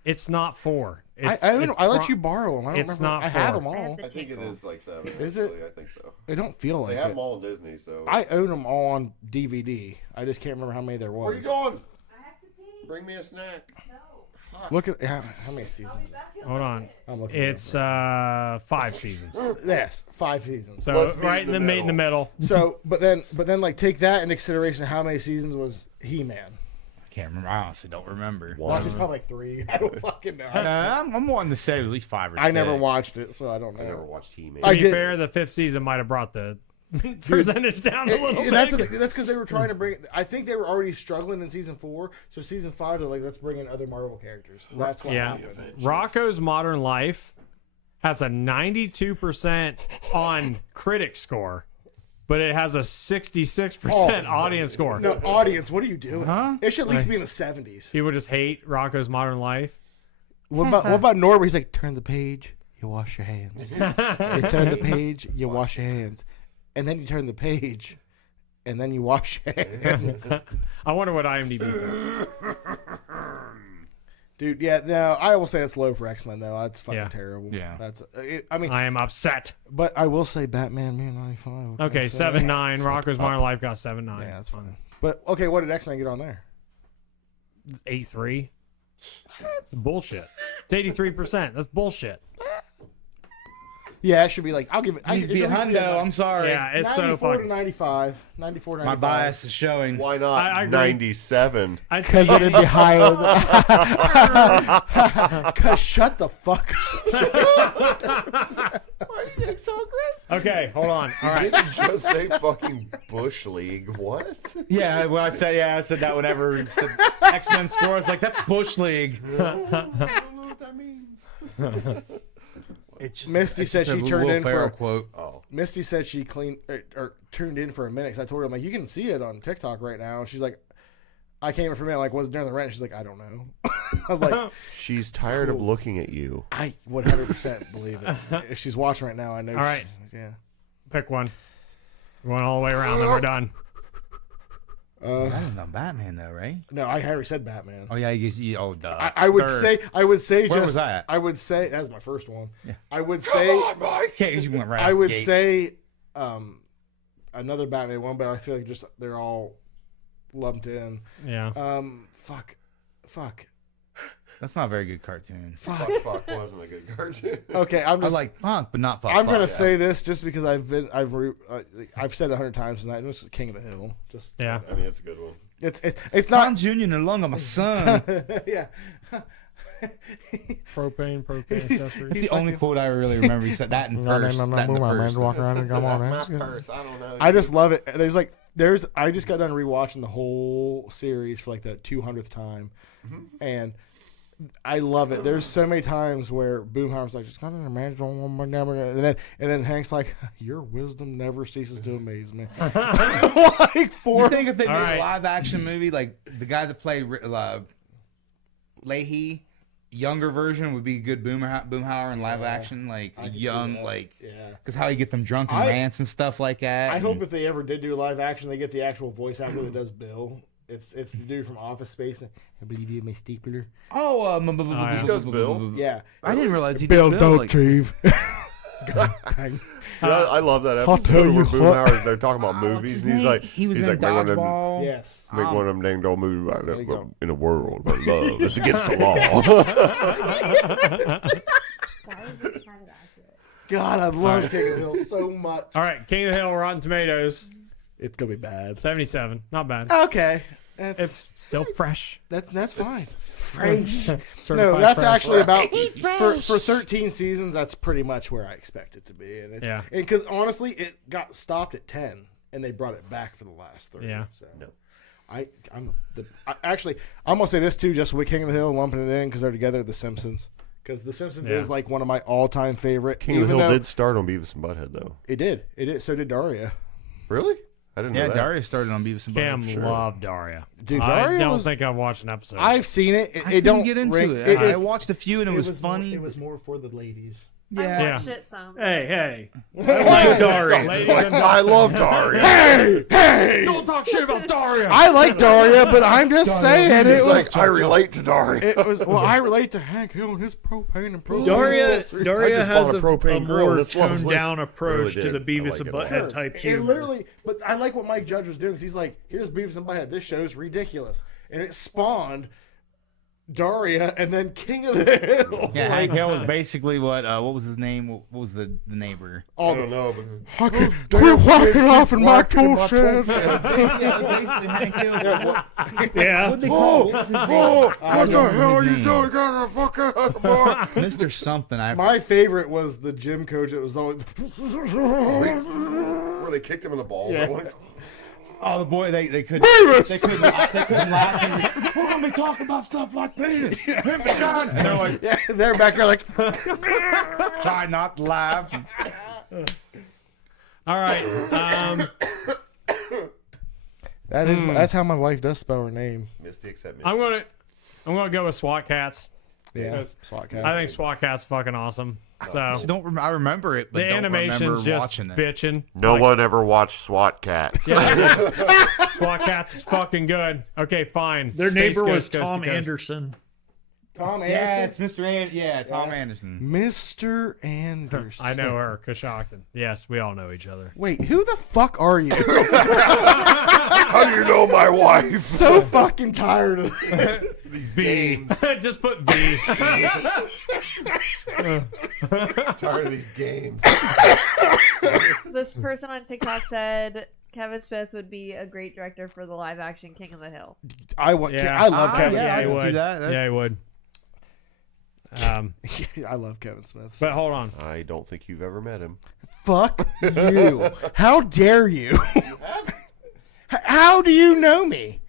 It's not 4. I let you borrow them. I don't It's remember. not I have 4. them all. I think it is like 7. Is it? actually. I think so. They don't feel They like have it. them all on Disney, so. I own them all on DVD. I just can't remember how many there was. Where you going? Bring me a snack. Look at how many seasons. Hold on. I'm looking. It's 5 seasons. Yes, 5 seasons. So Let's meet right in in the the middle. So, but then, like, take that into consideration. How many seasons was He-Man? I can't remember. I honestly don't remember. Watch, it's probably like 3. I don't fucking know. I'm wanting to say at least 5 or 6. I never watched it, so I don't know. I never watched He-Man. To I be did- fair, the 5th season might have brought the percentage down a little bit. That's because they were trying to bring. I think they were already struggling in season 4. So season 5, they're like, let's bring in other Marvel characters. That's what happened. Rocco's Modern Life has a 92% on critic score, but it has a 66% audience score. No, audience, what are you doing? Huh? It should at least be in the 70s. People just hate Rocco's Modern Life. What about Norbert? He's like, turn the page, you wash your hands. You turn the page, you wash your hands. And then you turn the page, and then you wash your hands. I wonder what IMDb is. Dude, yeah, no, I will say it's low for X-Men, though. That's fucking Yeah. terrible. Yeah. That's. I mean, I am upset. but I will say Batman, Man 95. Okay, 7.9. Rocco's Modern Life got 7.9. Yeah, that's fine. But, okay, what did X-Men get on there? 8.3. Bullshit. It's 83%. That's bullshit. Yeah, it should be like, I'll give it. It should be a hundo. I'm sorry. Yeah, it's so 94 to fucking. 95. 94 to 95. My bias is showing. Why not I agree. 97? I'd say Because it'd be higher. Because shut the fuck up. Why are you getting so aggressive? Okay, hold on. All right. Didn't just say fucking Bush League. What? Yeah, well, I said that whenever X-Men score. I was like, that's Bush League. I don't know what that means. It's just, Misty it's said just she a turned Will in for- Ferrell quote. Oh. Misty said she tuned in for a minute. Cause I told her, I'm like, you can see it on TikTok right now. And she's like, I came in for a minute. Like, was it during the rent? She's like, I don't know. I was like, She's tired of looking at you. I 100% believe it. If she's watching right now, I know. All right. Yeah. Pick one. We're going all the way around, then we're done. I don't know Batman though, right? No, I already said Batman. Oh yeah, oh duh. I would Third. say Where just. was that? I would say that's my first one. Yeah. I would say. Okay, you went right. I out would the gate. say another Batman one, but I feel like just they're all lumped in. Yeah. Fuck. That's not a very good cartoon. Fuck wasn't a good cartoon. Okay, I'm I just like fuck, but not fuck. I'm gonna fuck. say this just because I've said it 100 times tonight. It's King of the Hill. Just Yeah. I mean, it's a good one. it's Tom not. Jr. no longer my son. Yeah. Propane He's- accessories. It's the only quote I really remember. He said that in verse. That in the verse. Walk around and come on. That's my purse. I don't know. I just love it. I just got done rewatching the whole series for like the 200th time, and I love it. There's so many times where Boomhauer's like, just kind of imagine one more number, and then Hank's like, your wisdom never ceases to amaze me. Like four. You think if they made right. a live action movie, like the guy that played Leahy, younger version would be good Boomhauer in live action, like I can see young, that. like Yeah. because how you get them drunk and I- rants and stuff like that. I and- hope if they ever did do a live action, they get the actual voice actor that does Bill. It's the dude from Office Space. I believe you, my stapler. Oh, He does Bill. Yeah. I didn't realize he Bill did Bill. Like, Dave. I love that I'll episode tell where you Boomhauer, they're talking about what's movies, his and he's name? like, he was in make one of them, Dodgeball. Yes. make one of them dang old movies about There you go. in a world where love is against the law. God, I love King of the Hill so much. All right, King of the Hill, Rotten Tomatoes, It's gonna be bad. 77. Not bad. Okay. It's still fresh. That's fine. French. No, Certified that's fresh. actually about for 13 seasons. That's pretty much where I expect it to be, and it's, Yeah. because honestly, it got stopped at 10, and they brought it back for the last 3. Yeah. So I'm gonna say this too, just with King of the Hill, lumping it in because they're together. The Simpsons, because The Simpsons Yeah. is like one of my all-time favorite. King of the even Hill though did start on Beavis and Butthead, though. It did. So did Daria. Really? I didn't know Yeah, that. Darius started on Beavis and Cam Butthead. loved Daria. Dude, I Daria don't was. think I've watched an episode. I've seen it. I It couldn't don't get into ring- it. I it- watched a few and it was more- funny. it was more for the ladies. I Yeah. watched it some. Hey, I like Daria. Ladies Like, and I love Daria. Hey! don't talk shit about Daria. I like Daria, but I'm just saying it It's was. like, I relate to Daria. It was. Well, I relate to Hank Hill and his propane and propane. Daria I Daria just has bought a a propane grill, more and it's lovely. toned down approach Really to the did. I Beavis like and it a lot. Butthead type It humor. literally, but I like what Mike Judge was doing because he's like, here's Beavis and Butthead. This show's ridiculous, and it spawned Daria, and then King of the Hill. Yeah, Hank Hill was basically what was his name? What was the neighbor? I don't know, but Quit walking off in my tool shed. Basically Hank Hill. Yeah. What was his name? what the hell are you doing? Get the fuck out, boy! Mr. Something. My favorite was the gym coach. It was always. Where they kicked him in the balls. Yeah. Oh, the boy, they couldn't laugh. They couldn't laugh. We're gonna be talking about stuff like penis. And they're like, Yeah, they're back there like. try not to laugh. All right. That's how my wife does spell her name. Misty except Misty. I'm gonna go with SWAT Cats. Yeah, Because SWAT Cats. I think SWAT Cats fucking awesome. So I remember it, but the don't animation's remember just watching it. bitching. No one ever watched SWAT Cats. SWAT Cats is fucking good. Okay, fine. Their Space neighbor Ghost was Coast Tom to Coast. Anderson. Tom Yeah, Anderson. it's Mr. Tom Anderson. Mr. Anderson. I know her, Coshocton. Yes, we all know each other. Wait, who the fuck are you? How do you know my wife? So fucking tired of this. These B. games. Just put B. Tired of these games. This person on TikTok said Kevin Smith would be a great director for the live action King of the Hill. I love Kevin Yeah, he Smith. would. that. Yeah, he would. I love Kevin Smith. But hold on. I don't think you've ever met him. Fuck you. How dare you? How do you know me?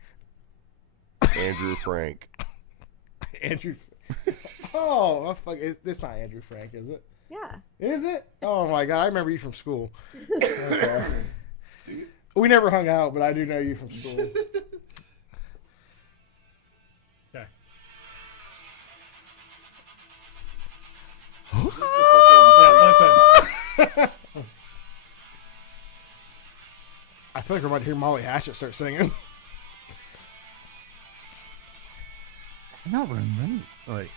Andrew Frank. Andrew. Oh, fuck. It's not Andrew Frank, is it? Yeah. Is it? Oh my god, I remember you from school. Okay. We never hung out, but I do know you from school. Okay. Yeah, I feel like we're about to hear Molly Hatchet start singing. I don't remember. Like,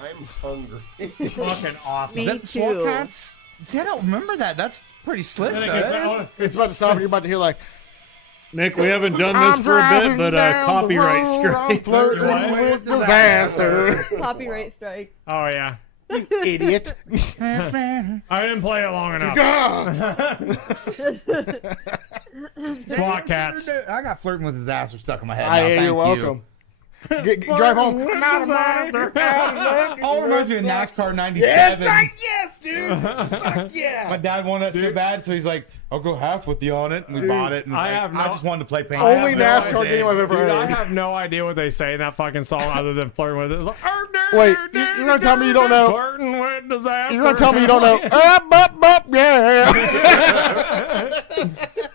I'm hungry. listen. Fucking awesome. Me that SWAT too. Cats? See, I don't remember that. That's pretty slick. Then it son. goes- It's about to stop, and you're about to hear like. Nick, we haven't done this for a bit, but copyright strike. Flirting What? with disaster. Copyright strike. Oh yeah. Idiot. I didn't play it long enough. SWAT Cats. I got flirting with disaster stuck in my head. Hey, now. you're Thank welcome. Drive home. I'm out of money. All reminds me of NASCAR '97. Yes, dude. Fuck yeah. My dad wanted it so bad, so he's like, "I'll go half with you on it." And we bought it. And I just wanted to play paint. Only no NASCAR idea. game I've ever Dude, I heard. have no idea what they say in that fucking song other than flirting with it. It's like, Wait, you're gonna tell me you don't know? Flirting with disaster. You're gonna tell me you don't know? Yeah.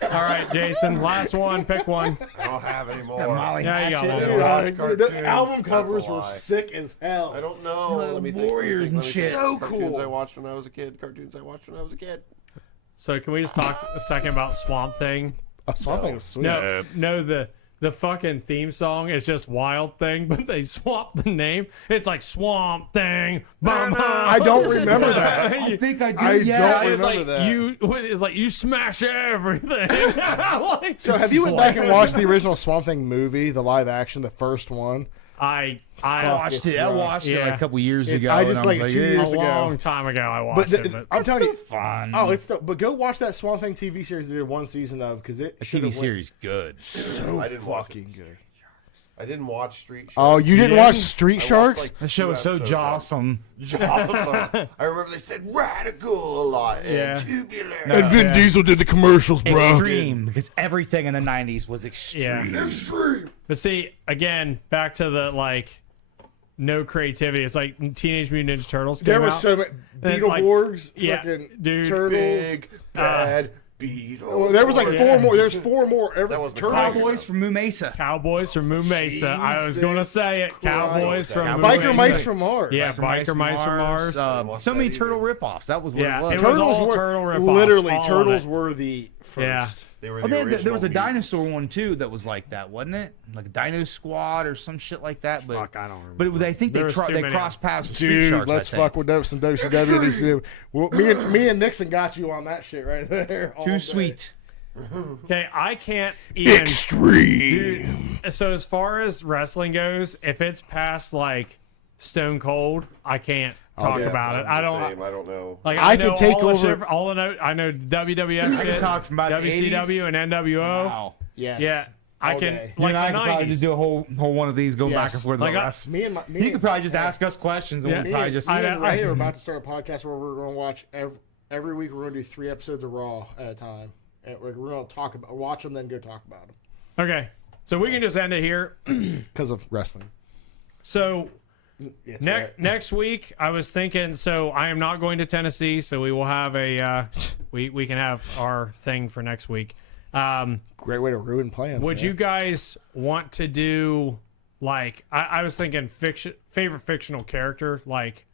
All right, Jason, last one. Pick one. I don't have any more. Molly Yeah, you got Hatchet. one more. Watch Dude, the cartoons. album That's covers a were lie. sick as hell. I don't know. Let me think. Warriors and shit. So Cartoons cool. I watched when I was a kid. Cartoons I watched when I was a kid. So can we just talk a second about Swamp Thing? Something was sweet. No, the fucking theme song is just Wild Thing, but they swapped the name. It's like Swamp Thing. I don't remember that. I think I do. I yeah. don't It's remember like that. it's like you smash everything. Like, So have you went back and watched the original Swamp Thing movie, the live action, the first one? I watched it. I watched it like Yeah. a couple years It's- ago. I just and like was 2 yeah, years a ago. long time ago I But watched it. But I'm telling you, fun. oh, it's still. But go watch that Swamp Thing TV series they did one season of because it the should TV have series good. so I didn't watch fucking good. I didn't watch Street Sharks. Oh, you didn't didn't? watch Street I watched, Sharks? like, That show 2 is so episodes. jawsome. Jawsome. I remember they said radical a lot and Yeah. tubular. And Vin Diesel did the commercials, bro. Extreme, because everything in the '90s was extreme. yeah. Extreme. But see, again, back to the like no creativity. It's like Teenage Mutant Ninja Turtles came There was out. so many And it's like- Beetleborgs, yeah, fucking dude, turtles. Big bad beetle. Oh, there was like Yeah. 4 more. There's 4 more. That was the Turtles. Cowboys from Moo Mesa. Cowboys from Moo Mesa. I was going to say it. Cowboys from Moo Biker Mesa. Mice from Mars. Yeah, Biker Mice from Mars. So many turtle ripoffs. That was what Yeah, it was. it was Turtles all were turtle ripoffs. literally all of turtles it. were the first. Yeah. They were Oh, the original there was a mutants. dinosaur one too that was like that, wasn't it? Like a Dino Squad or some shit like that. But Fuck, I don't remember. But I think There was too they many. crossed paths with Street Dude, Sharks. let's fuck with some WCW and ECW. Well, me and Nixon got you on that shit right there. all Too day. sweet. Okay, I can't even. Extreme. So as far as wrestling goes, if it's past like Stone Cold, I can't talk yeah, about it. I'm I the don't. same. I don't know. Like I know could take all the over- shit, all the note. I know WWF I shit, can talk from about the WCW 80s. and NWO. Wow. Yes. Yeah, I All can day. You like and I the could probably 90s. just do a whole one of these going back Yes. and forth. Like, Like us. Me and You could probably just ask us questions and Yeah. we'll probably just. Me I and know- Ray are about to start a podcast where we're going to watch every week. We're going to do 3 episodes of Raw at a time. And we're going to watch them, then go talk about them Okay, so we can just end it here. because of wrestling. So Yes, next week, I was thinking. So I am not going to Tennessee, so we will have a we can have our thing for next week. Great way to ruin plans. Would you guys want to do like I was thinking favorite fictional character, like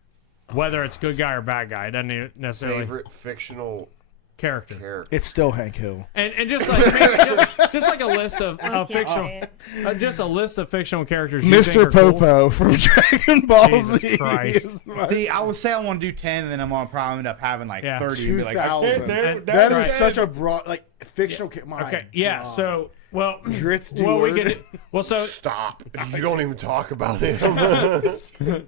whether it's good guy or bad guy? It doesn't necessarily Favorite fictional character. It's still Hank Hill. And just like maybe just like a list of fictional, just a list of fictional characters. You think Mr. are cool. Popo from Dragon Ball Jesus Z. Christ. is my- See, I would say I want to do 10, and then I'm gonna probably end up having like Yeah. 30. And be like, 2000. And- That is right. such a broad, like, fictional. My Okay, yeah. God. So well, Dritz well we Deward. could well so Stop. You don't even talk about him.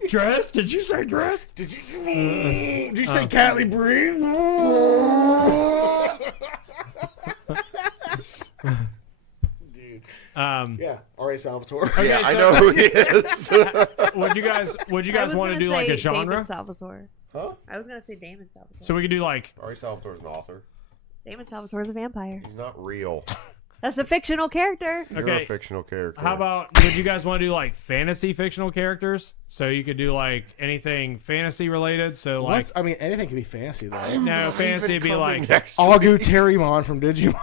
dress. Did you say dress? Did you say Callie Bree? Dude. Yeah, R.A. Salvatore. Okay, yeah, I so know who he is. would you guys want to do like a genre? Damon Salvatore. Huh? I was gonna say Damon Salvatore. So we could do like Ari Salvatore's an author. Damon Salvatore's a vampire. He's not real. That's a fictional character. You're Okay. a fictional character. how about would you guys want to do like fantasy fictional characters? So you could do like anything fantasy related. So like I mean, anything can be fancy, though. no fantasy would be like Agu Terrymon from Digimon.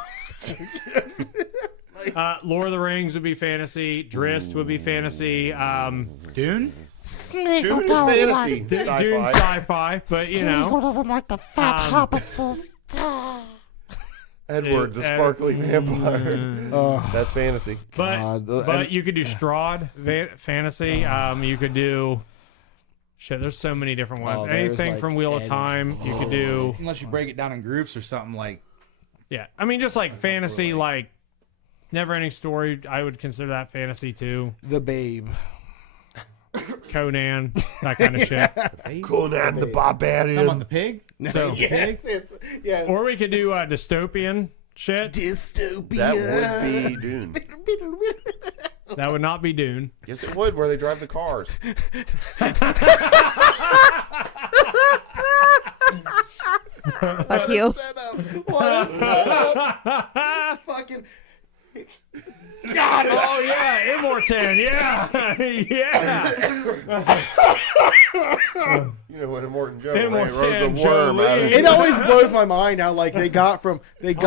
Lord of the Rings would be fantasy. Drizzt would be fantasy. Dune? Dude is fantasy. Sci-fi. Dune sci-fi, but you know. doesn't like the fat hobbitses. Edward, the sparkly vampire. That's fantasy. But God. you could do Strahd fantasy. You could do shit. There's so many different ones. Oh, there's, Anything like, from Wheel of Time. You could do. Unless you break it down in groups or something like. Yeah, I mean just like fantasy, like Never-Ending Story. I would consider that fantasy too. The Babe. Conan, that kind of shit. Conan the I'm Barbarian. on the pig? So, Yes, yes. or we could do dystopian shit. Dystopia. That would be Dune. That would not be Dune. Yes, it would, where they drive the cars. Fuck you. What a setup. Fucking. Got it. Oh yeah, Immortan, yeah, yeah. You know what, Immortan Joe Immortan rode the Joe worm out of Lee. It always blows my mind how like they got from dude.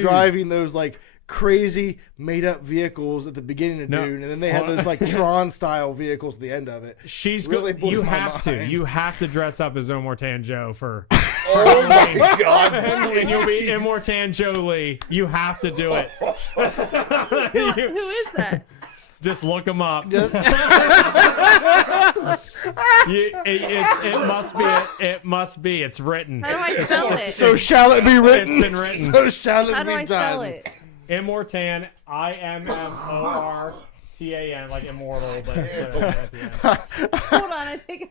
driving those like crazy made up vehicles at the beginning of No. Dune, and then they had those like Tron style vehicles at the end of it. She's Really good. blew You my have to. mind. You have to dress up as Immortan Joe for. Oh my God! And you'll be Immortan Jolie. You have to do it. Who is that? Just look them up. It must be. It must be. It's written. How do I spell it? So shall it be written? It's been written. So shall it How do be I spell done? it? Immortan. IMMORTAN. Like immortal, but at the end. Hold on, I think.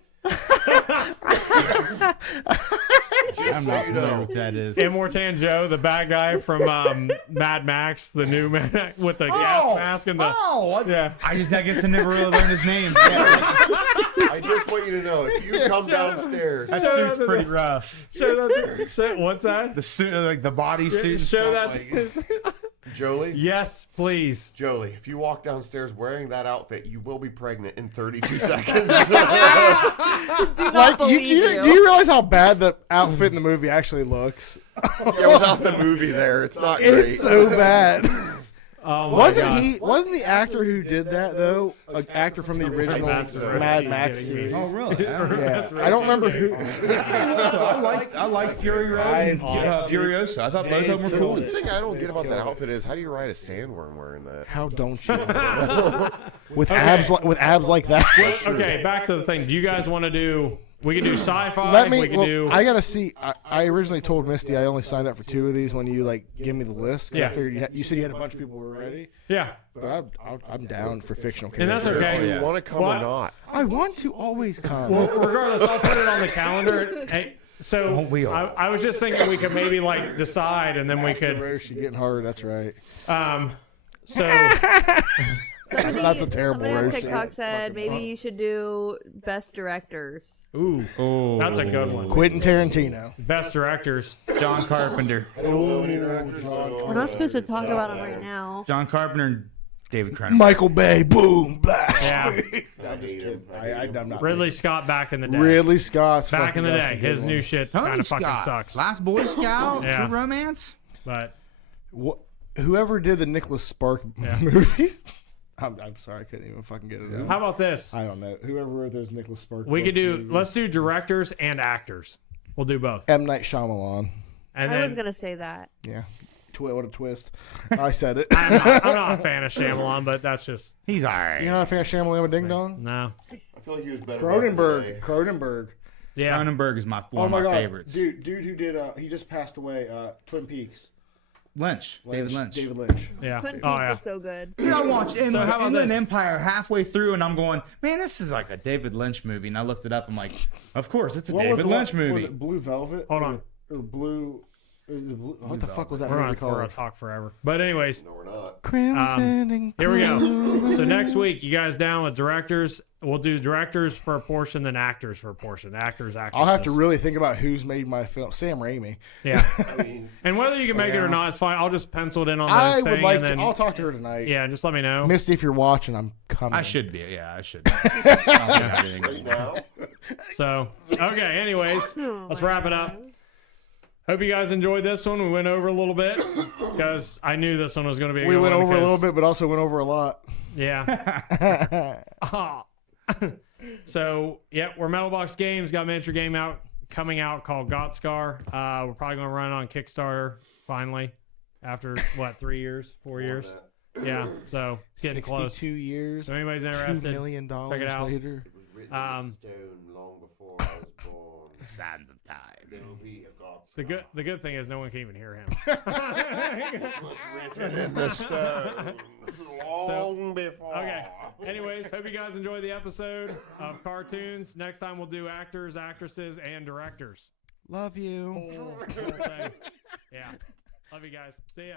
I'm not familiar with that is. Immortan Joe, the bad guy from Mad Max, the new man with the gas mask and the. Yeah. I guess I never really learned his name. I just want you to know, if you come downstairs, That suit's pretty rough. Show that. What's that? The suit, like the body suit. and Show stuff, that. like- Jolie, Yes, please. Jolie, if you walk downstairs wearing that outfit, you will be pregnant in 32 seconds. Do not Like, believe you. do you realize how bad the outfit in the movie actually looks? Yeah, without the movie there, it's not great. It's so bad. Wasn't the actor who did that though an actor from the original Mad Max series? Oh, really? Yeah. I don't remember who. I like Fury Road and Furiosa. I thought both of them were cool. The thing I don't get about that outfit is how do you ride a sandworm wearing that? How don't you? with abs like that. Okay, back to the thing. Do you guys want to do? We can do sci-fi. I gotta see. I originally told Misty I only signed up for 2 of these when you give me the list. I figured you said you had a bunch of people who were ready. Yeah, but I'm down for fictional characters. And that's okay. You want to come or not? I want to always come. Well, regardless, I'll put it on the calendar. Hey, so I was just thinking we could maybe decide, and then we could. She's getting hard. That's right. So. That's a terrible Somebody on roast. TikTok said maybe you should do best directors. Ooh, that's a good one. Quentin Tarantino. Best directors. John Carpenter. We're not supposed to talk about him right now. John Carpenter and David Cronenberg. Michael Bay. Boom. Blast. Yeah. I'm just kidding. I'm not. Ridley Scott back in the day. Ridley Scott's back in the day. His new shit kind Tony of fucking Scott. sucks. Last Boy Scout. Yeah. True Romance. But whoever did the Nicholas Spark movies. I'm sorry, I couldn't even fucking get it out. How about this? I don't know. Whoever wrote those Nicholas Spark. We could do. Let's do directors and actors. We'll do both. M. Night Shyamalan. And I was gonna say that. Yeah. What a twist. I said it. I'm not a fan of Shyamalan, but that's just. He's alright. You're not a fan of Shyamalan with Ding Dong? No. I feel like he was better. Cronenberg. Yeah. Cronenberg is one of my favorites. Dude who did he just passed away, Twin Peaks. David Lynch. Yeah. Twin Peaks yeah. is so good. I watched Inland this? Empire halfway through, and I'm going, man, this is like a David Lynch movie. And I looked it up. I'm like, of course, it's a David Lynch movie. Was it Blue Velvet? Hold on. Or Blue. What the fuck was that We're movie gonna called? talk forever. But anyways, No, we're not. here we go. So next week, you guys down with directors? We'll do directors for a portion, then actors for a portion. Actors. I'll have to really think about who's made my film. Sam Raimi. Yeah. I mean, And whether you can make it or not, it's fine. I'll just pencil it in on the I thing. would like and then, to. I'll talk to her tonight. Yeah, just let me know. Misty, if you're watching, I'm coming. I should be. Yeah, I should. I don't have anything right now. So, okay, anyways, let's wrap it up. Hope you guys enjoyed this one. We went over a little bit because I knew this one was going to be a We good went one over a because- little bit, but also went over a lot. Yeah. So, yeah, we're Metaltalkz Games. Got a miniature game coming out called Gotscar. We're probably going to run it on Kickstarter finally after, 3 years, 4 years? Yeah, so it's getting 62 close. years. So anybody's $2 interested, million check it out. later. it was written in stone long before I was born. Signs of time. There will be a God. The good thing is no one can even hear him. was written in the stone long before. Okay. Anyways, hope you guys enjoyed the episode of cartoons. Next time we'll do actors, actresses, and directors. Love you. Whole thing. Yeah. Love you guys. See ya.